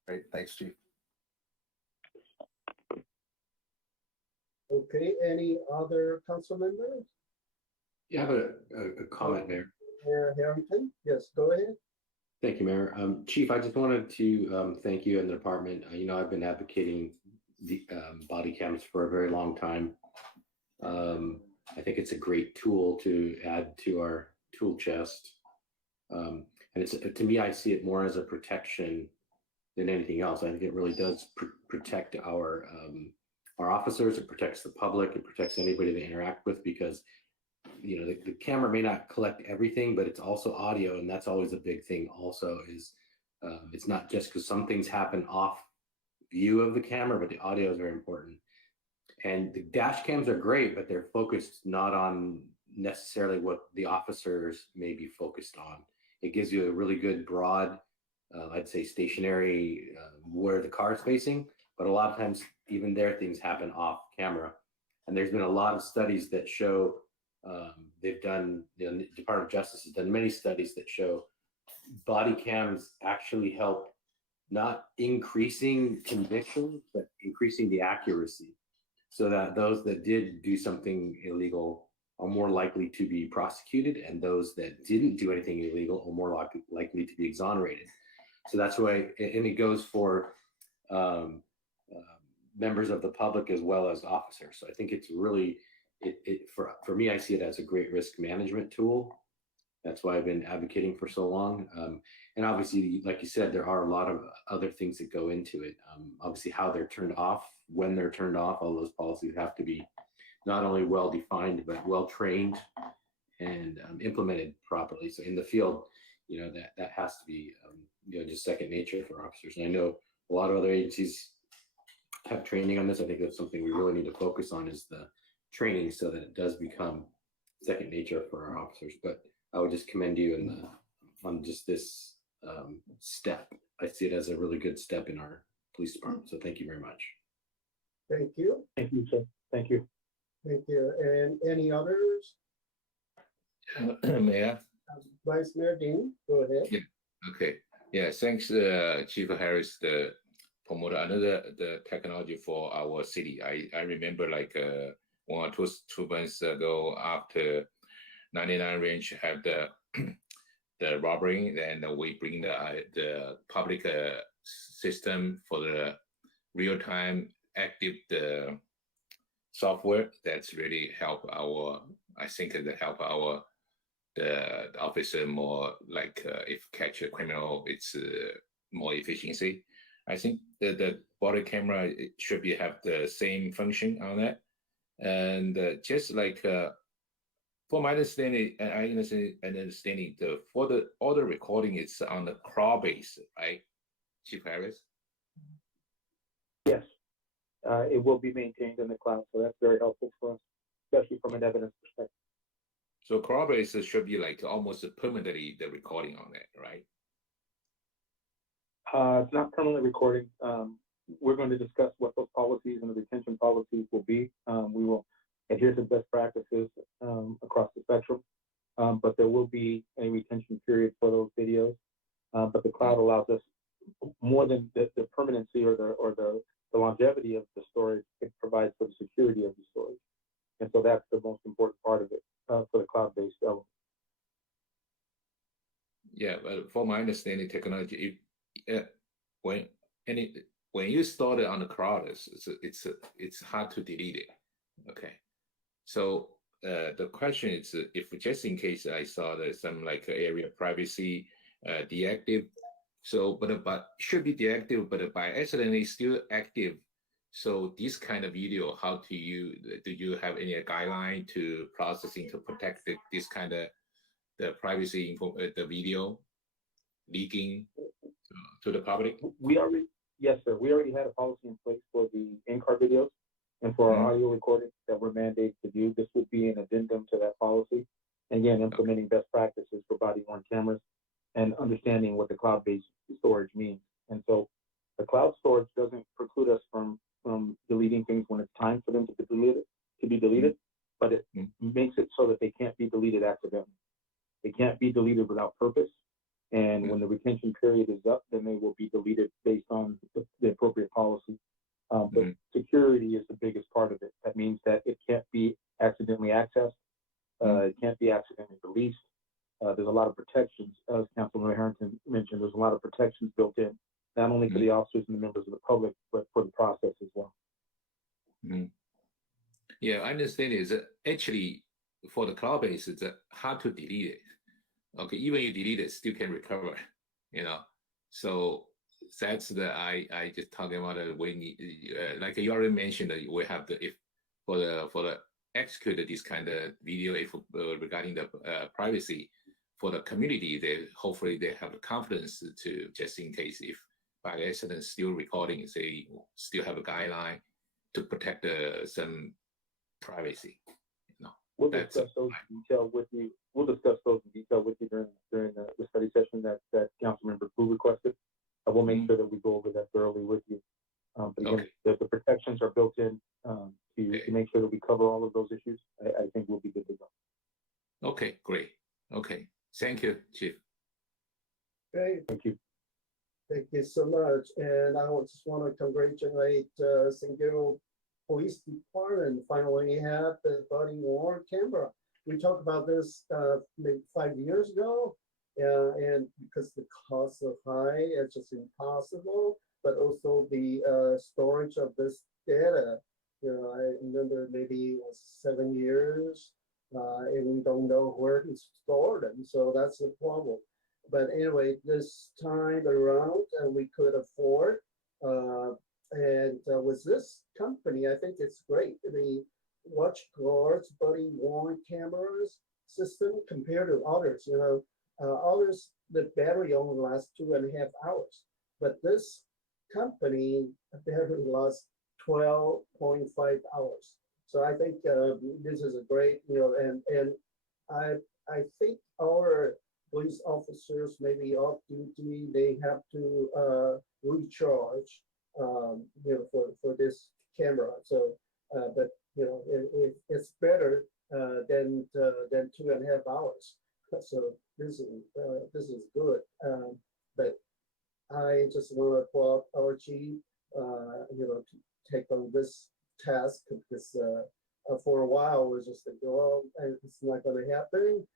Great, thanks, Chief. Okay, any other council members? Yeah, I have a comment, Mayor. Mayor Harrington, yes, go ahead. Thank you, Mayor. Chief, I just wanted to thank you and the department. I've been advocating the body cams for a very long time. I think it's a great tool to add to our tool chest. And it's, to me, I see it more as a protection than anything else. I think it really does protect our officers. It protects the public. It protects anybody they interact with, because the camera may not collect everything, but it's also audio, and that's always a big thing. Also, is it's not just because some things happen off view of the camera, but the audio is very important. And the dash cams are great, but they're focused not on necessarily what the officers may be focused on. It gives you a really good broad, I'd say stationary, where the car is facing, but a lot of times even there things happen off camera. And there's been a lot of studies that show, they've done, the Department of Justice has done many studies that show body cams actually help not increasing convictions, but increasing the accuracy, so that those that did do something illegal are more likely to be prosecuted, and those that didn't do anything illegal are more likely to be exonerated. So that's why, and it goes for members of the public as well as officers. So I think it's really, for me, I see it as a great risk management tool. That's why I've been advocating for so long. And obviously, like you said, there are a lot of other things that go into it. Obviously, how they're turned off, when they're turned off, all those policies have to be not only well-defined, but well-trained and implemented properly. So in the field, that has to be, just second nature for officers. And I know a lot of other agencies have training on this. I think that's something we really need to focus on, is the training, so that it does become second nature for our officers. But I would just commend you on just this step. I see it as a really good step in our police department. So thank you very much. Thank you. Thank you, sir. Thank you. Thank you. And any others? Mayor? Vice Mayor Dean, go ahead. Yeah. Okay. Yeah. Thanks, Chief Harris, the promoter another the technology for our city. I remember like 1 or 2 months ago after 99 Range had the the robbery, and we bring the public system for the real time active the software that's really help our. I think that help our the officer more like if catch a criminal, it's more efficiency. I think the body camera it should be have the same function on that, and just like for my understanding, and I understanding the for the all the recording it's on the cloud base, right, Chief Harris? Yes, it will be maintained in the cloud, so that's very helpful for us, especially from an evidence perspective. So cloud base should be like almost permanently the recording on that, right? It's not permanently recording. We're going to discuss what those policies and the retention policies will be. We will adhere to best practices across the spectrum, but there will be a retention period for those videos. But the cloud allows us more than the permanency or the longevity of the storage. It provides for the security of the storage, and so that's the most important part of it for the cloud-based element. Yeah, but for my understanding, technology, when you store it on the cloud, it's hard to delete it. Okay, so the question is, if just in case I saw that some like area privacy deactive, so but should be deactive, but by accidentally still active. So this kind of video, how do you have any guideline to processing to protect this kind of the privacy info, the video leaking to the public? Yes, sir. We already had a policy in place for the in-car videos and for our audio recordings that we're mandated to do. This would be an addendum to that policy. And again, implementing best practices for body-worn cameras and understanding what the cloud-based storage means. And so the cloud storage doesn't preclude us from deleting things when it's time for them to be deleted, but it makes it so that they can't be deleted accidentally. They can't be deleted without purpose. And when the retention period is up, then they will be deleted based on the appropriate policy. But security is the biggest part of it. That means that it can't be accidentally accessed. It can't be accidentally released. There's a lot of protections, as Councilman Harrington mentioned, there's a lot of protections built in, not only for the officers and the members of the public, but for the process as well. Yeah, I understand is actually for the cloud base, it's hard to delete it. Okay, even you delete it, still can recover, you know. So that's I just talking about when like you already mentioned that we have the if for the execute this kind of video if regarding the privacy for the community, they hopefully they have the confidence to just in case if by accident still recording, they still have a guideline to protect some privacy. You know, we'll discuss those in detail with you. We'll discuss those in detail with you during the study session that Councilmember Fu requested. We'll make sure that we go over that thoroughly with you. But again, the protections are built in to make sure that we cover all of those issues. I think we'll be good to go. Okay, great. Okay, thank you, Chief. Great. Thank you. Thank you so much. And I just want to congratulate San Gabriel Police Department finally have the body-worn camera. We talked about this maybe 5 years ago, and because the costs are high, it's just impossible. But also the storage of this data. You know, I remember maybe it was 7 years, and we don't know where to store them. So that's the problem. But anyway, this time around, we could afford. And with this company, I think it's great. The watch guards body-worn cameras system compared to others. You know, others the battery only lasts 2.5 hours, but this company battery lasts 12.5 hours. So I think this is a great, you know, and I think our police officers may be off duty, they have to recharge, for this camera. So, but it's better than 2.5 hours. So this is good. But I just want to applaud our chief, to take on this task because for a while we're just like, oh, it's not going to happen.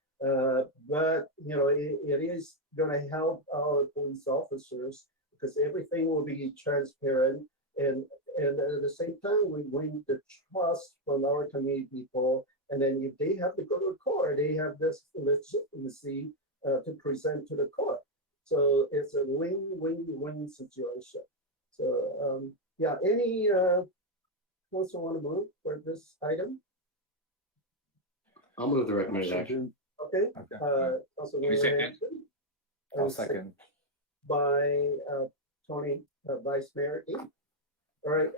But it is going to help our police officers because everything will be transparent, and at the same time we win the trust from our community people. And then if they have to go to court, they have this legitimacy to present to the court. So it's a win-win-win situation. So yeah, any council want to move for this item? I'll move the recommended action. Okay. Councilmember second. Hanson. I'll second. By Tony, Vice Mayor E. All right.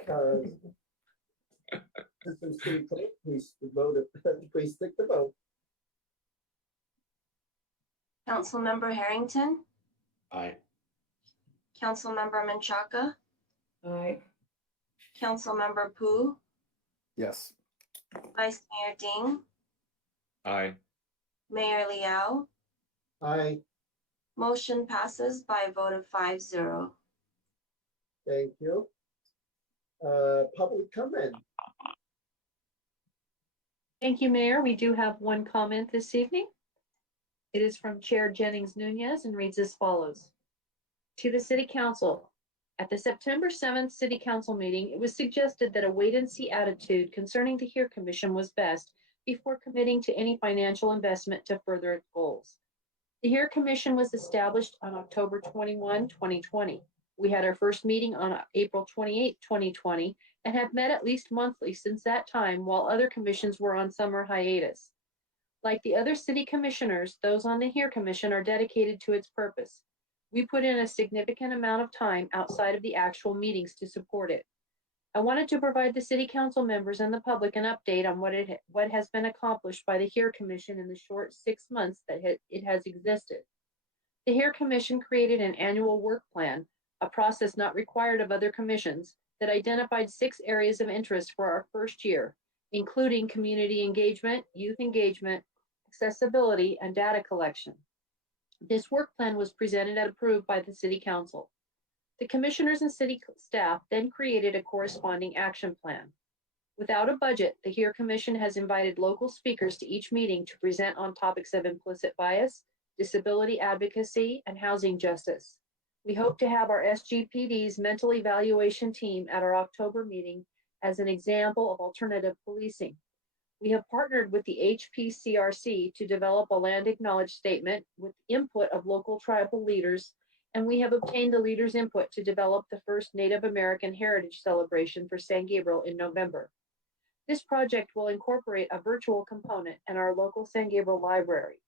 Assistant City Clerk, please vote. Please take the vote. Councilmember Harrington, Aye. Councilmember Menchaca, Aye. Councilmember Pu, Yes. Vice Mayor Ding, Aye. Mayor Liao. Aye. Motion passes by a vote of 5-0. Thank you. Public comment. Thank you, Mayor. We do have one comment this evening. It is from Chair Jennings Nunez and reads as follows. To the City Council, at the September 7th City Council meeting, it was suggested that a wait-and-see attitude concerning the HERE Commission was best before committing to any financial investment to further its goals. The HERE Commission was established on October 21, 2020. We had our first meeting on April 28, 2020, and have met at least monthly since that time while other commissions were on summer hiatus. Like the other city commissioners, those on the HERE Commission are dedicated to its purpose. We put in a significant amount of time outside of the actual meetings to support it. I wanted to provide the City Council members and the public an update on what has been accomplished by the HERE Commission in the short 6 months that it has existed. The HERE Commission created an annual work plan, a process not required of other commissions, that identified 6 areas of interest for our first year, including community engagement, youth engagement, accessibility, and data collection. This work plan was presented and approved by the City Council. The commissioners and city staff then created a corresponding action plan. Without a budget, the HERE Commission has invited local speakers to each meeting to present on topics of implicit bias, disability advocacy, and housing justice. We hope to have our SGPD's mental evaluation team at our October meeting as an example of alternative policing. We have partnered with the HPCRC to develop a land acknowledged statement with input of local tribal leaders, and we have obtained the leaders' input to develop the first Native American Heritage Celebration for San Gabriel in November. This project will incorporate a virtual component in our local San Gabriel library.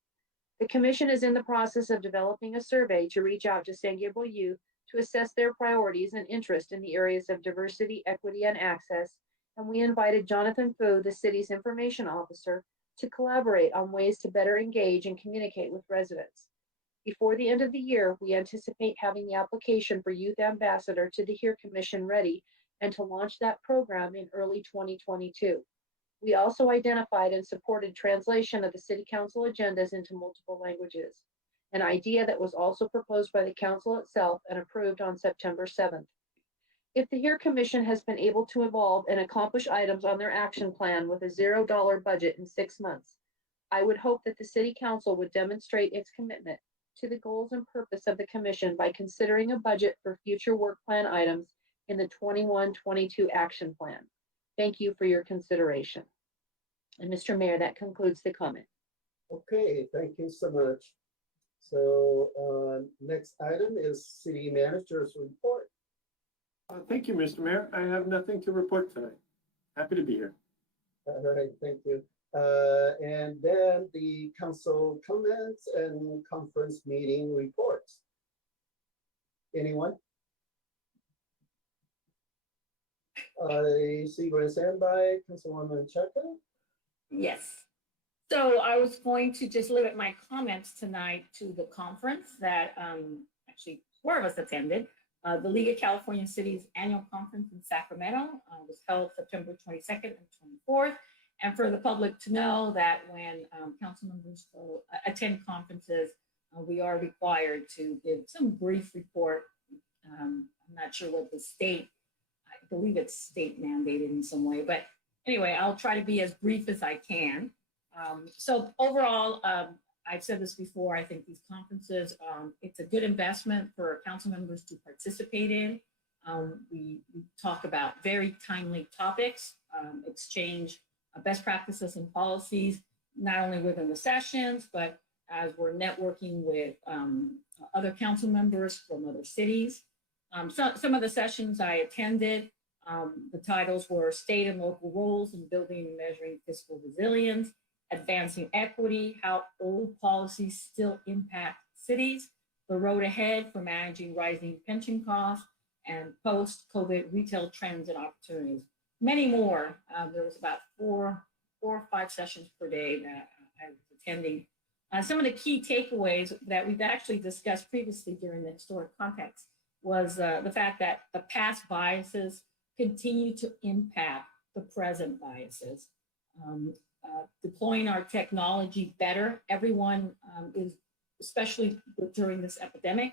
The Commission is in the process of developing a survey to reach out to San Gabriel youth to assess their priorities and interest in the areas of diversity, equity, and access, and we invited Jonathan Fu, the city's information officer, to collaborate on ways to better engage and communicate with residents. Before the end of the year, we anticipate having the application for Youth Ambassador to the HERE Commission ready and to launch that program in early 2022. We also identified and supported translation of the City Council agendas into multiple languages, an idea that was also proposed by the Council itself and approved on September 7th. If the HERE Commission has been able to evolve and accomplish items on their action plan with a $0 budget in 6 months, I would hope that the City Council would demonstrate its commitment to the goals and purpose of the Commission by considering a budget for future work plan items in the 21-22 action plan. Thank you for your consideration. And Mr. Mayor, that concludes the comment. Okay, thank you so much. So next item is City Manager's report. Thank you, Mr. Mayor. I have nothing to report tonight. Happy to be here. All right, thank you. And then the council comments and conference meeting reports. Anyone? I see we're standby, Councilwoman Chaka. Yes. So I was going to just limit my comments tonight to the conference that actually 4 of us attended. The League of California Cities annual conference in Sacramento was held September 22nd and 24th. And for the public to know that when council members go attend conferences, we are required to give some brief report. I'm not sure what the state, I believe it's state mandated in some way, but anyway, I'll try to be as brief as I can. So overall, I've said this before, I think these conferences, it's a good investment for council members to participate in. We talk about very timely topics, exchange best practices and policies, not only within the sessions, but as we're networking with other council members from other cities. Some of the sessions I attended, the titles were State and Local Roles in Building and Measuring Fiscal Resilience, Advancing Equity, How Old Policies Still Impact Cities, The Road Ahead for Managing Rising Pension Costs, and Post-COVID Retail Trends and Opportunities. Many more. There was about four or five sessions per day that I was attending. Some of the key takeaways that we've actually discussed previously during the historic context was the fact that the past biases continue to impact the present biases. Deploying our technology better, everyone is, especially during this epidemic,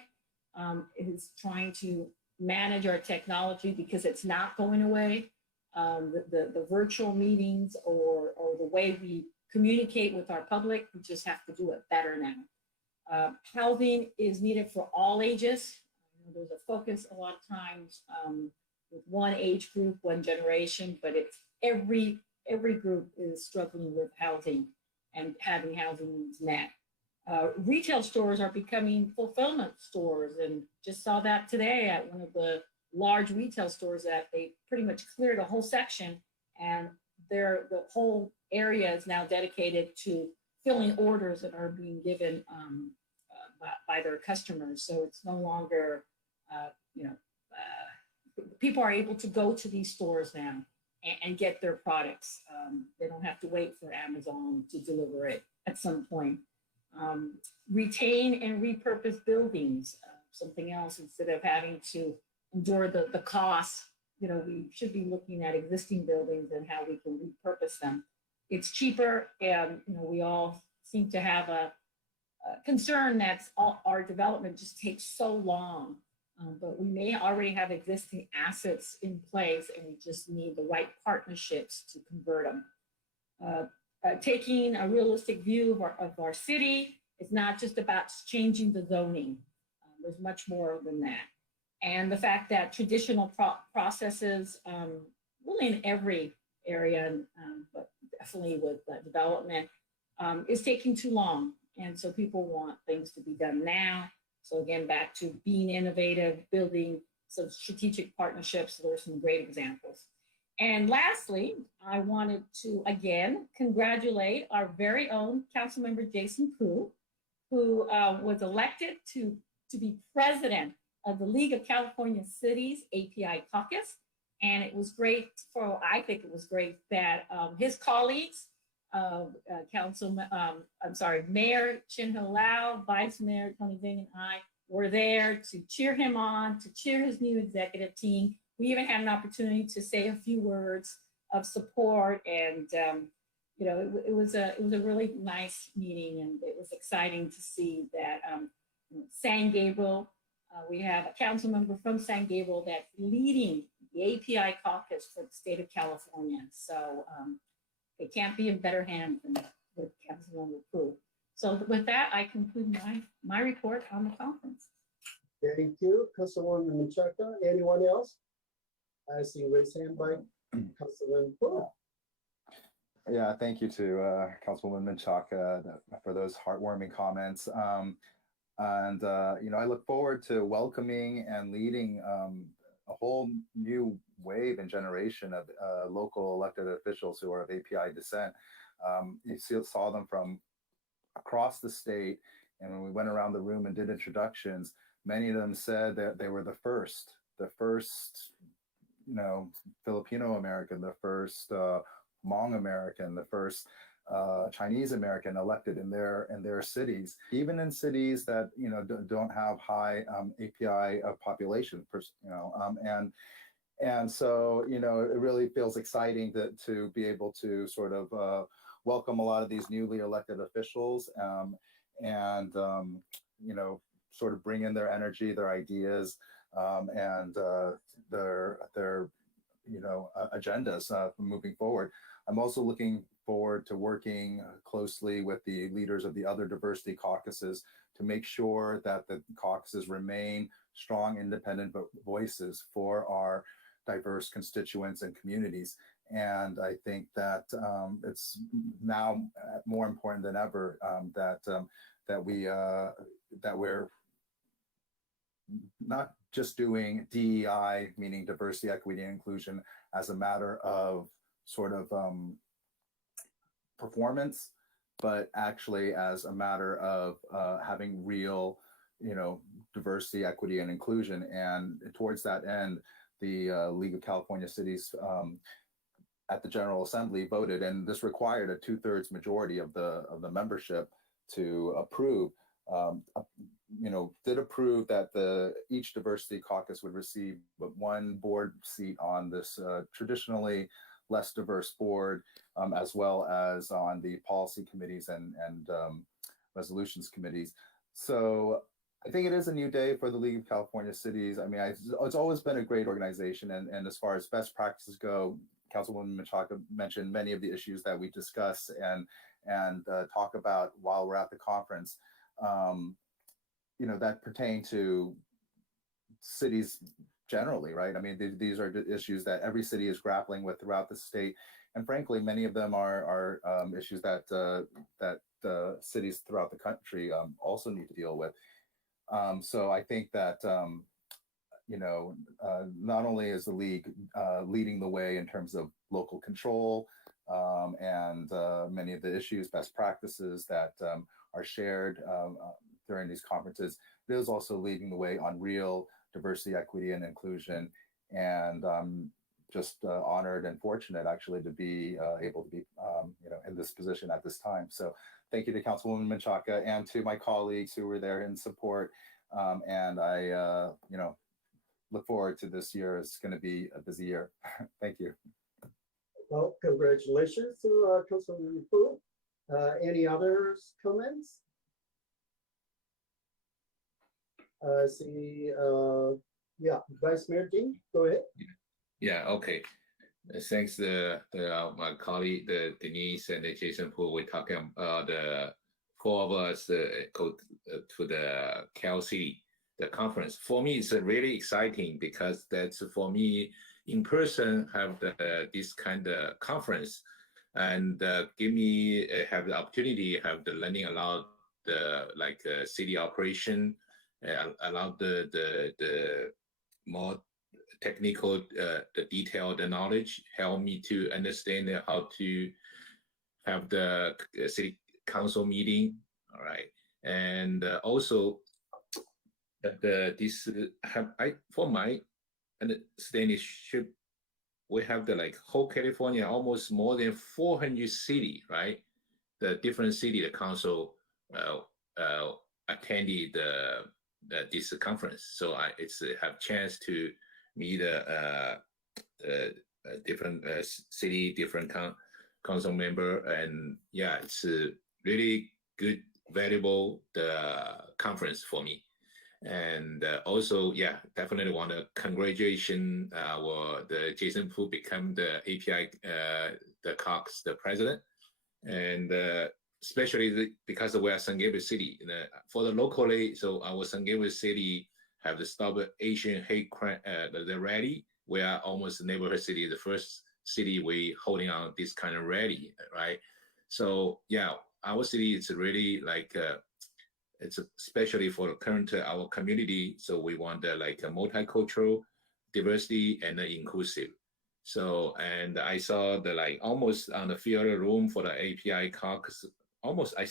is trying to manage our technology because it's not going away. The virtual meetings or the way we communicate with our public, we just have to do it better now. Housing is needed for all ages. There's a focus a lot of times with one age group, one generation, but it's every group is struggling with housing and having housing needs met. Retail stores are becoming fulfillment stores, and just saw that today at one of the large retail stores that they pretty much cleared a whole section, and the whole area is now dedicated to filling orders that are being given by their customers. So it's no longer, people are able to go to these stores now and get their products. They don't have to wait for Amazon to deliver it at some point. Retain and repurpose buildings, something else, instead of having to endure the costs. We should be looking at existing buildings and how we can repurpose them. It's cheaper, and we all seem to have a concern that our development just takes so long. But we may already have existing assets in place, and we just need the right partnerships to convert them. Taking a realistic view of our city is not just about changing the zoning. There's much more than that. And the fact that traditional processes, really in every area, but definitely with development, is taking too long. And so people want things to be done now. So again, back to being innovative, building some strategic partnerships. There are some great examples. And lastly, I wanted to again congratulate our very own Councilmember Jason Pooh, who was elected to be president of the League of California Cities API Caucus. And it was great I think it was great that his colleagues, Mayor Chin-Ho Lau, Vice Mayor Tony Ving, and I were there to cheer him on, to cheer his new executive team. We even had an opportunity to say a few words of support, and it was a really nice meeting, and it was exciting to see that San Gabriel, we have a council member from San Gabriel that's leading the API caucus for the state of California. So they can't be in better hands than with Councilmember Pooh. So with that, I conclude my report on the conference. Thank you, Councilwoman Menchaca. Anyone else? I see raised hand by Councilman Pooh. Yeah, thank you to Councilwoman Menchaca for those heartwarming comments. I look forward to welcoming and leading a whole new wave and generation of local elected officials who are of API descent. You saw them from across the state, and when we went around the room and did introductions, many of them said that they were the first Filipino American, the first Hmong American, the first Chinese American elected in their cities, even in cities that don't have high API population, and so it really feels exciting to be able to sort of welcome a lot of these newly elected officials, and sort of bring in their energy, their ideas, and their agendas moving forward. I'm also looking forward to working closely with the leaders of the other diversity caucuses to make sure that the caucuses remain strong, independent voices for our diverse constituents and communities. And I think that it's now more important than ever that we're not just doing DEI, meaning diversity, equity, and inclusion, as a matter of sort of performance, but actually as a matter of having real, diversity, equity, and inclusion. And towards that end, the League of California Cities at the General Assembly voted, and this required a 2/3 majority of the membership to approve. Did approve that each diversity caucus would receive but one board seat on this traditionally less diverse board, as well as on the policy committees and resolutions committees. So I think it is a new day for the League of California Cities. I mean, it's always been a great organization, and as far as best practices go, Councilwoman Menchaca mentioned many of the issues that we discuss and talk about while we're at the conference. That pertain to cities generally, right? I mean, these are issues that every city is grappling with throughout the state, and frankly, many of them are issues that cities throughout the country also need to deal with. So I think that not only is the league leading the way in terms of local control and many of the issues, best practices that are shared during these conferences, it is also leading the way on real diversity, equity, and inclusion. And I'm just honored and fortunate actually to be able to be in this position at this time. So thank you to Councilwoman Menchaca and to my colleagues who were there in support. And I look forward to this year. It's going to be a busy year. Thank you. Well, congratulations to Councilman Fu. Any others comments? Yeah, Vice Mayor Dean, go ahead. Yeah, okay. Thanks my colleague, Denise and Jason, who we're talking the four of us go to the Cal City, the conference. For me, it's really exciting because that's for me in person have this kind of conference and give me have the opportunity, have the learning a lot the city operation, allow the more technical, the detailed knowledge, help me to understand how to have the city council meeting. All right, and also for my understanding, we have the whole California, almost more than 400 city, right? The different city, the council attended this conference, so it's have chance to meet different city, different council member, and yeah, it's a really good, valuable conference for me. And also, yeah, definitely want to congratulation the Jason who become the API the Cox the president, and especially because we are San Gabriel City for the locally. So our San Gabriel City have the Stop Asian Hate Crime the rally. We are almost neighborhood city, the first city we holding on this kind of rally, right? So yeah, our city is really it's especially for current our community. So we want a multicultural diversity and inclusive. So, and I saw almost on the field room for the API caucus, almost, I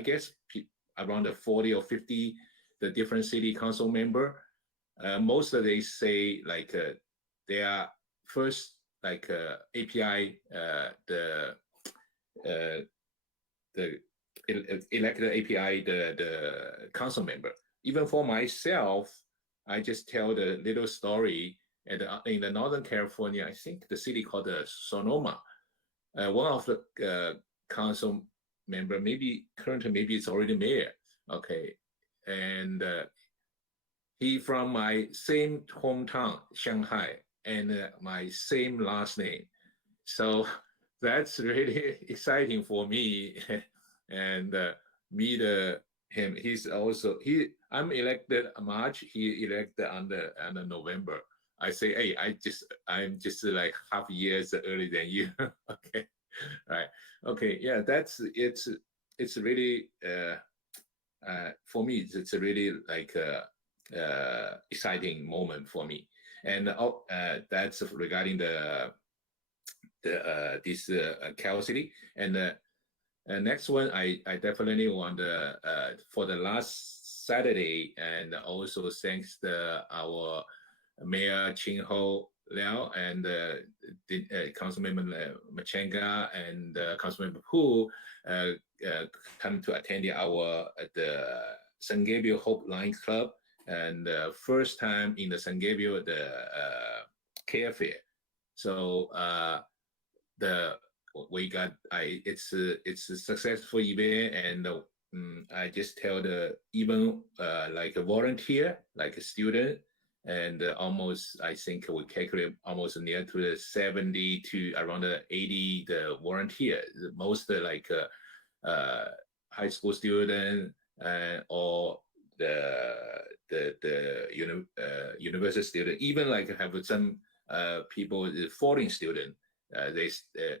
guess around the 40 or 50, the different city council member. Most of they say they are first API, the elected API, the council member. Even for myself, I just tell the little story. In the Northern California, I think the city called Sonoma. One of the council member, maybe currently, maybe it's already mayor. Okay, and he from my same hometown, Shanghai, and my same last name. So that's really exciting for me. And meet him. He's also I'm elected March. He elected on the November. I say, hey, I'm just like half years earlier than you. Okay, right. Okay, yeah, it's really for me. It's a really like exciting moment for me. And that's regarding this Cal City. And next one, I definitely want for the last Saturday, and also thanks to our Mayor Ching Ho Liao and Councilmember Machenga and Councilmember Hu come to attend the San Gabriel Hope Lions Club, and first time in the San Gabriel the care fair. So it's a successful event, and I just tell even like a volunteer, like a student, and almost I think we calculate almost near to the 70 to around 80 the volunteer, most like high school student or the university student, even like have some people foreign student. They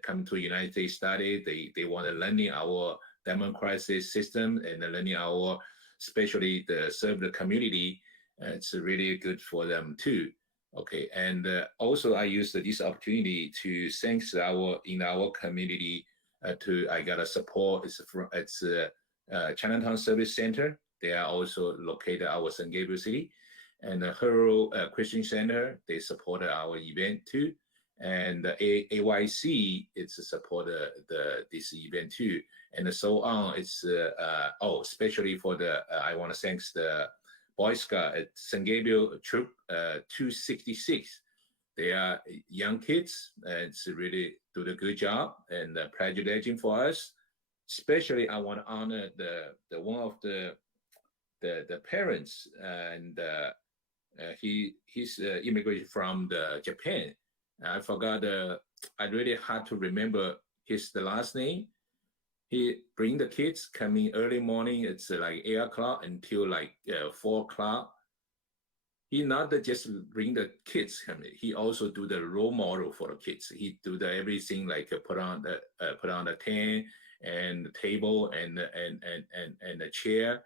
come to United States study. They want to learning our democracy system and learning our, especially the serve the community. It's really good for them too. Okay, and also I use this opportunity to thank in our community I got a support. It's Chinatown Service Center. They are also located our San Gabriel City, and the Hero Christian Center. They support our event too. And the AYC, it's support this event too, and so on. It's especially for I want to thank the Boy Scout at San Gabriel Troop 266. They are young kids, and it's really do a good job and pledge legend for us. Especially, I want to honor the one of the parents, and he's immigrated from Japan. I forgot. I really had to remember the last name. He bring the kids coming early morning. It's like 8 o'clock until like 4 o'clock. He not just bring the kids coming. He also do the role model for the kids. He do everything like put on the tent and the table and the chair.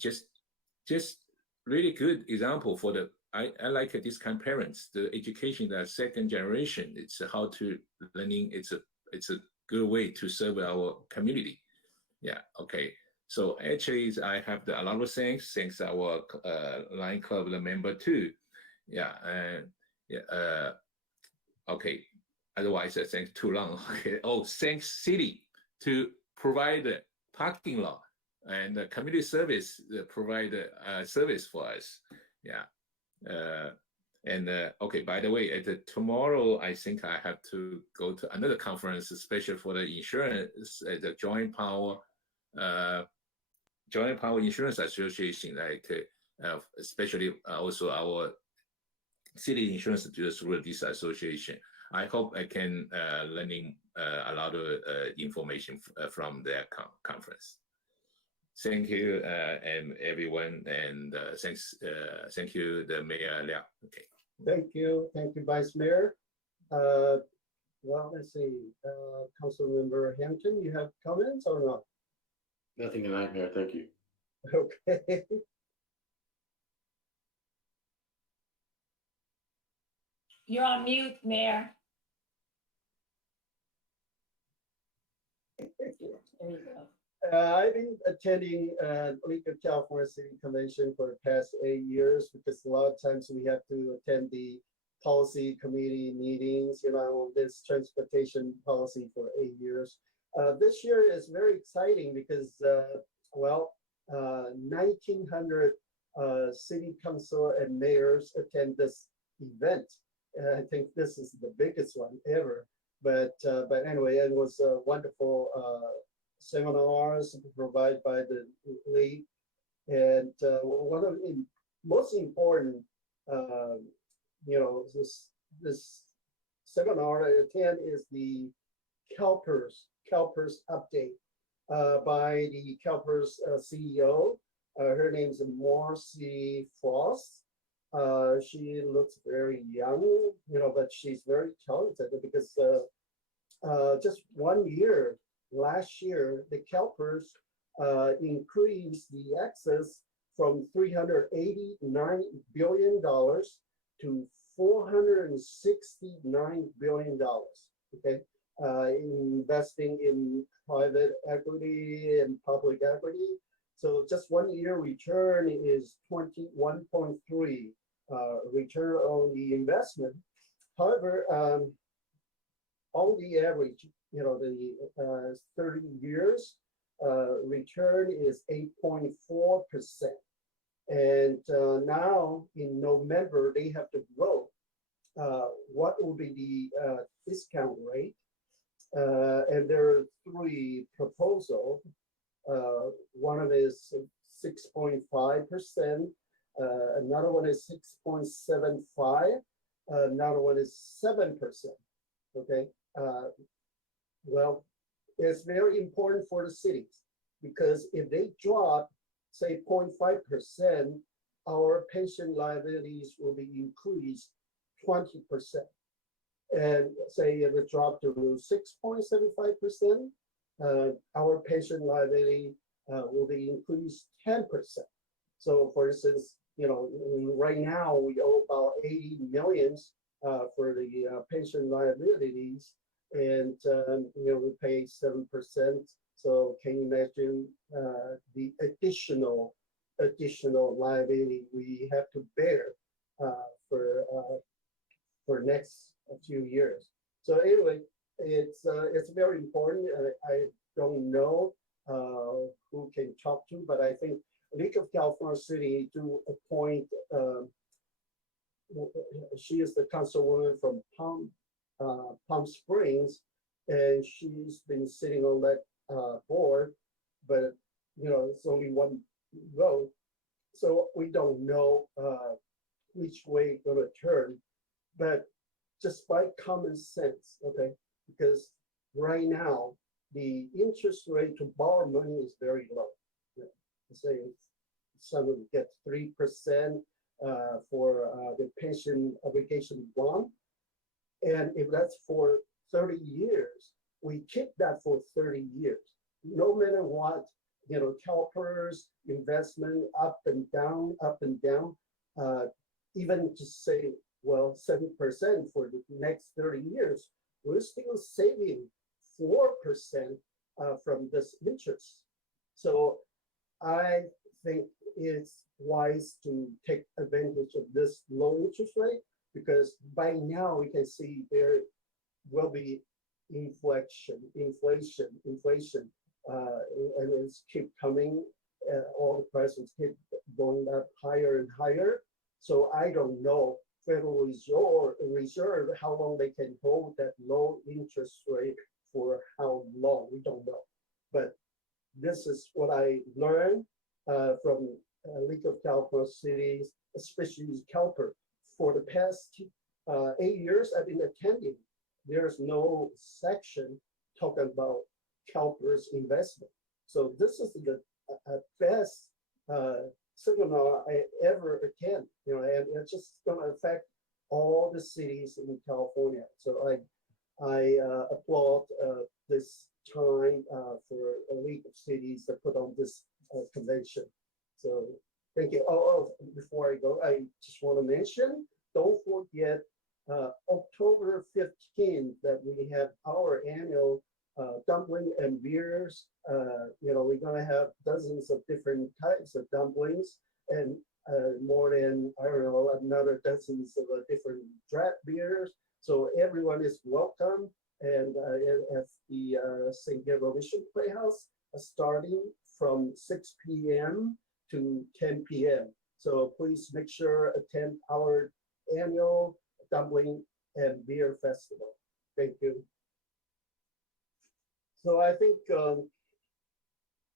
Just really good example for the. I like this kind of parents. The education, that second generation, it's how to learning. It's a good way to serve our community. Yeah. Okay. So actually, I have a lot of thanks. Thanks our Line Club member too. Yeah. Okay. Otherwise, I think too long. Okay. Oh, thanks city to provide the parking lot and the community service provide service for us. Yeah. Okay, by the way, tomorrow I think I have to go to another conference, especially for the insurance, the Joint Power Insurance Association, like especially also our city insurance through this association. I hope I can learning a lot of information from their conference. Thank you, and everyone, and thank you, the Mayor Liao. Okay. Thank you, Vice Mayor. Well, let's see, Councilmember Hampton, you have comments or not? Nothing tonight, Mayor. Thank you. Okay. You're on mute, Mayor. There you go. I've been attending League of California City Convention for the past 8 years, because a lot of times we have to attend the policy committee meetings, on this transportation policy for 8 years. This year is very exciting because, 1,900 city council and mayors attend this event. I think this is the biggest one ever. But anyway, it was a wonderful seminars provided by the league. And one of the most important, this seminar I attend is the CalPERS update by the CalPERS CEO. Her name's Marcy Frost. She looks very young, but she's very talented because just 1 year, last year, the CalPERS increased the access from $389 billion to $469 billion. Okay, investing in private equity and public equity. So just 1 year return is 21.3 return on the investment. However, on the average, the 30 years return is 8.4%. And now in November, they have to vote what will be the discount rate. And there are three proposals. One of it is 6.5%. Another one is 6.75. Another one is 7%. Okay. Well, it's very important for the cities because if they drop, say 0.5%, our pension liabilities will be increased 20%. And say if it dropped to 6.75%, our pension liability will be increased 10%. So for instance, right now we owe about 80 millions for the pension liabilities, and we pay 7%. So can you imagine the additional liability we have to bear for next few years? So anyway, it's very important. I don't know who can talk to, but I think League of California City to appoint. She is the councilwoman from Palm Springs, and she's been sitting on that board, but it's only one vote, so we don't know which way it's going to turn. But just by common sense, okay, because right now the interest rate to borrow money is very low. Say someone get 3% for the pension obligation bond, and if that's for 30 years, we keep that for 30 years. No matter what, CalPERS investment up and down, even to say, 7% for the next 30 years, we're still saving 4% from this interest. So I think it's wise to take advantage of this low interest rate because by now we can see there will be inflation, and it's keep coming. All the prices keep going up higher and higher. So I don't know Federal Reserve how long they can hold that low interest rate for how long. We don't know, but this is what I learned from League of California Cities, especially CalPERS. For the past 8 years I've been attending, there's no section talking about CalPERS investment. So this is the best seminar I ever attend, and it's just going to affect all the cities in California. So I applaud this time for a League of Cities that put on this convention. So thank you. Before I go, I just want to mention, don't forget October 15th that we have our annual dumpling and beers. We're going to have dozens of different types of dumplings and more than, I don't know, another dozens of different draft beers. So everyone is welcome. and at the St. Gabriel Mission Playhouse, starting from 6 p.m. to 10 p.m. So please make sure attend our annual dumpling and beer festival. Thank you. So I think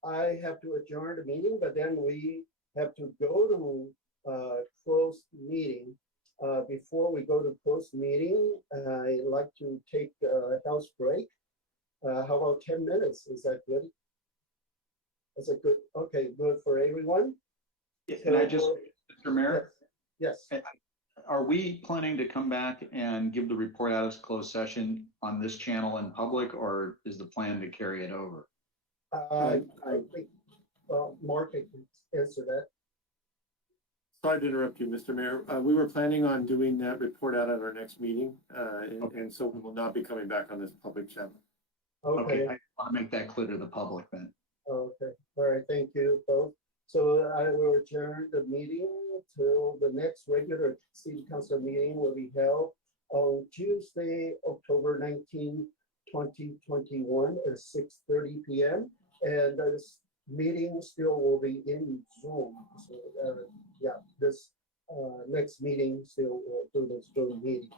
I have to adjourn the meeting, but then we have to go to closed meeting. Before we go to closed meeting, I'd like to take a health break. How about 10 minutes? Is that good? Is it good? Okay, good for everyone. Can I just, Mr. Mayor? Yes. Are we planning to come back and give the report out as closed session on this channel in public, or is the plan to carry it over? I think, well, Mark can answer that. Sorry to interrupt you, Mr. Mayor. We were planning on doing that report out at our next meeting, and so we will not be coming back on this public channel. Okay. I want to make that clear to the public then. Okay. All right. Thank you both. So I will adjourn the meeting till the next regular city council meeting will be held on Tuesday, October 19, 2021 at 6:30 p.m. And this meeting still will be in Zoom. So yeah, this next meeting still will do this Zoom meeting.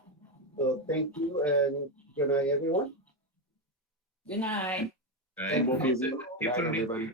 So thank you and good night, everyone. Good night. And we'll be Everybody.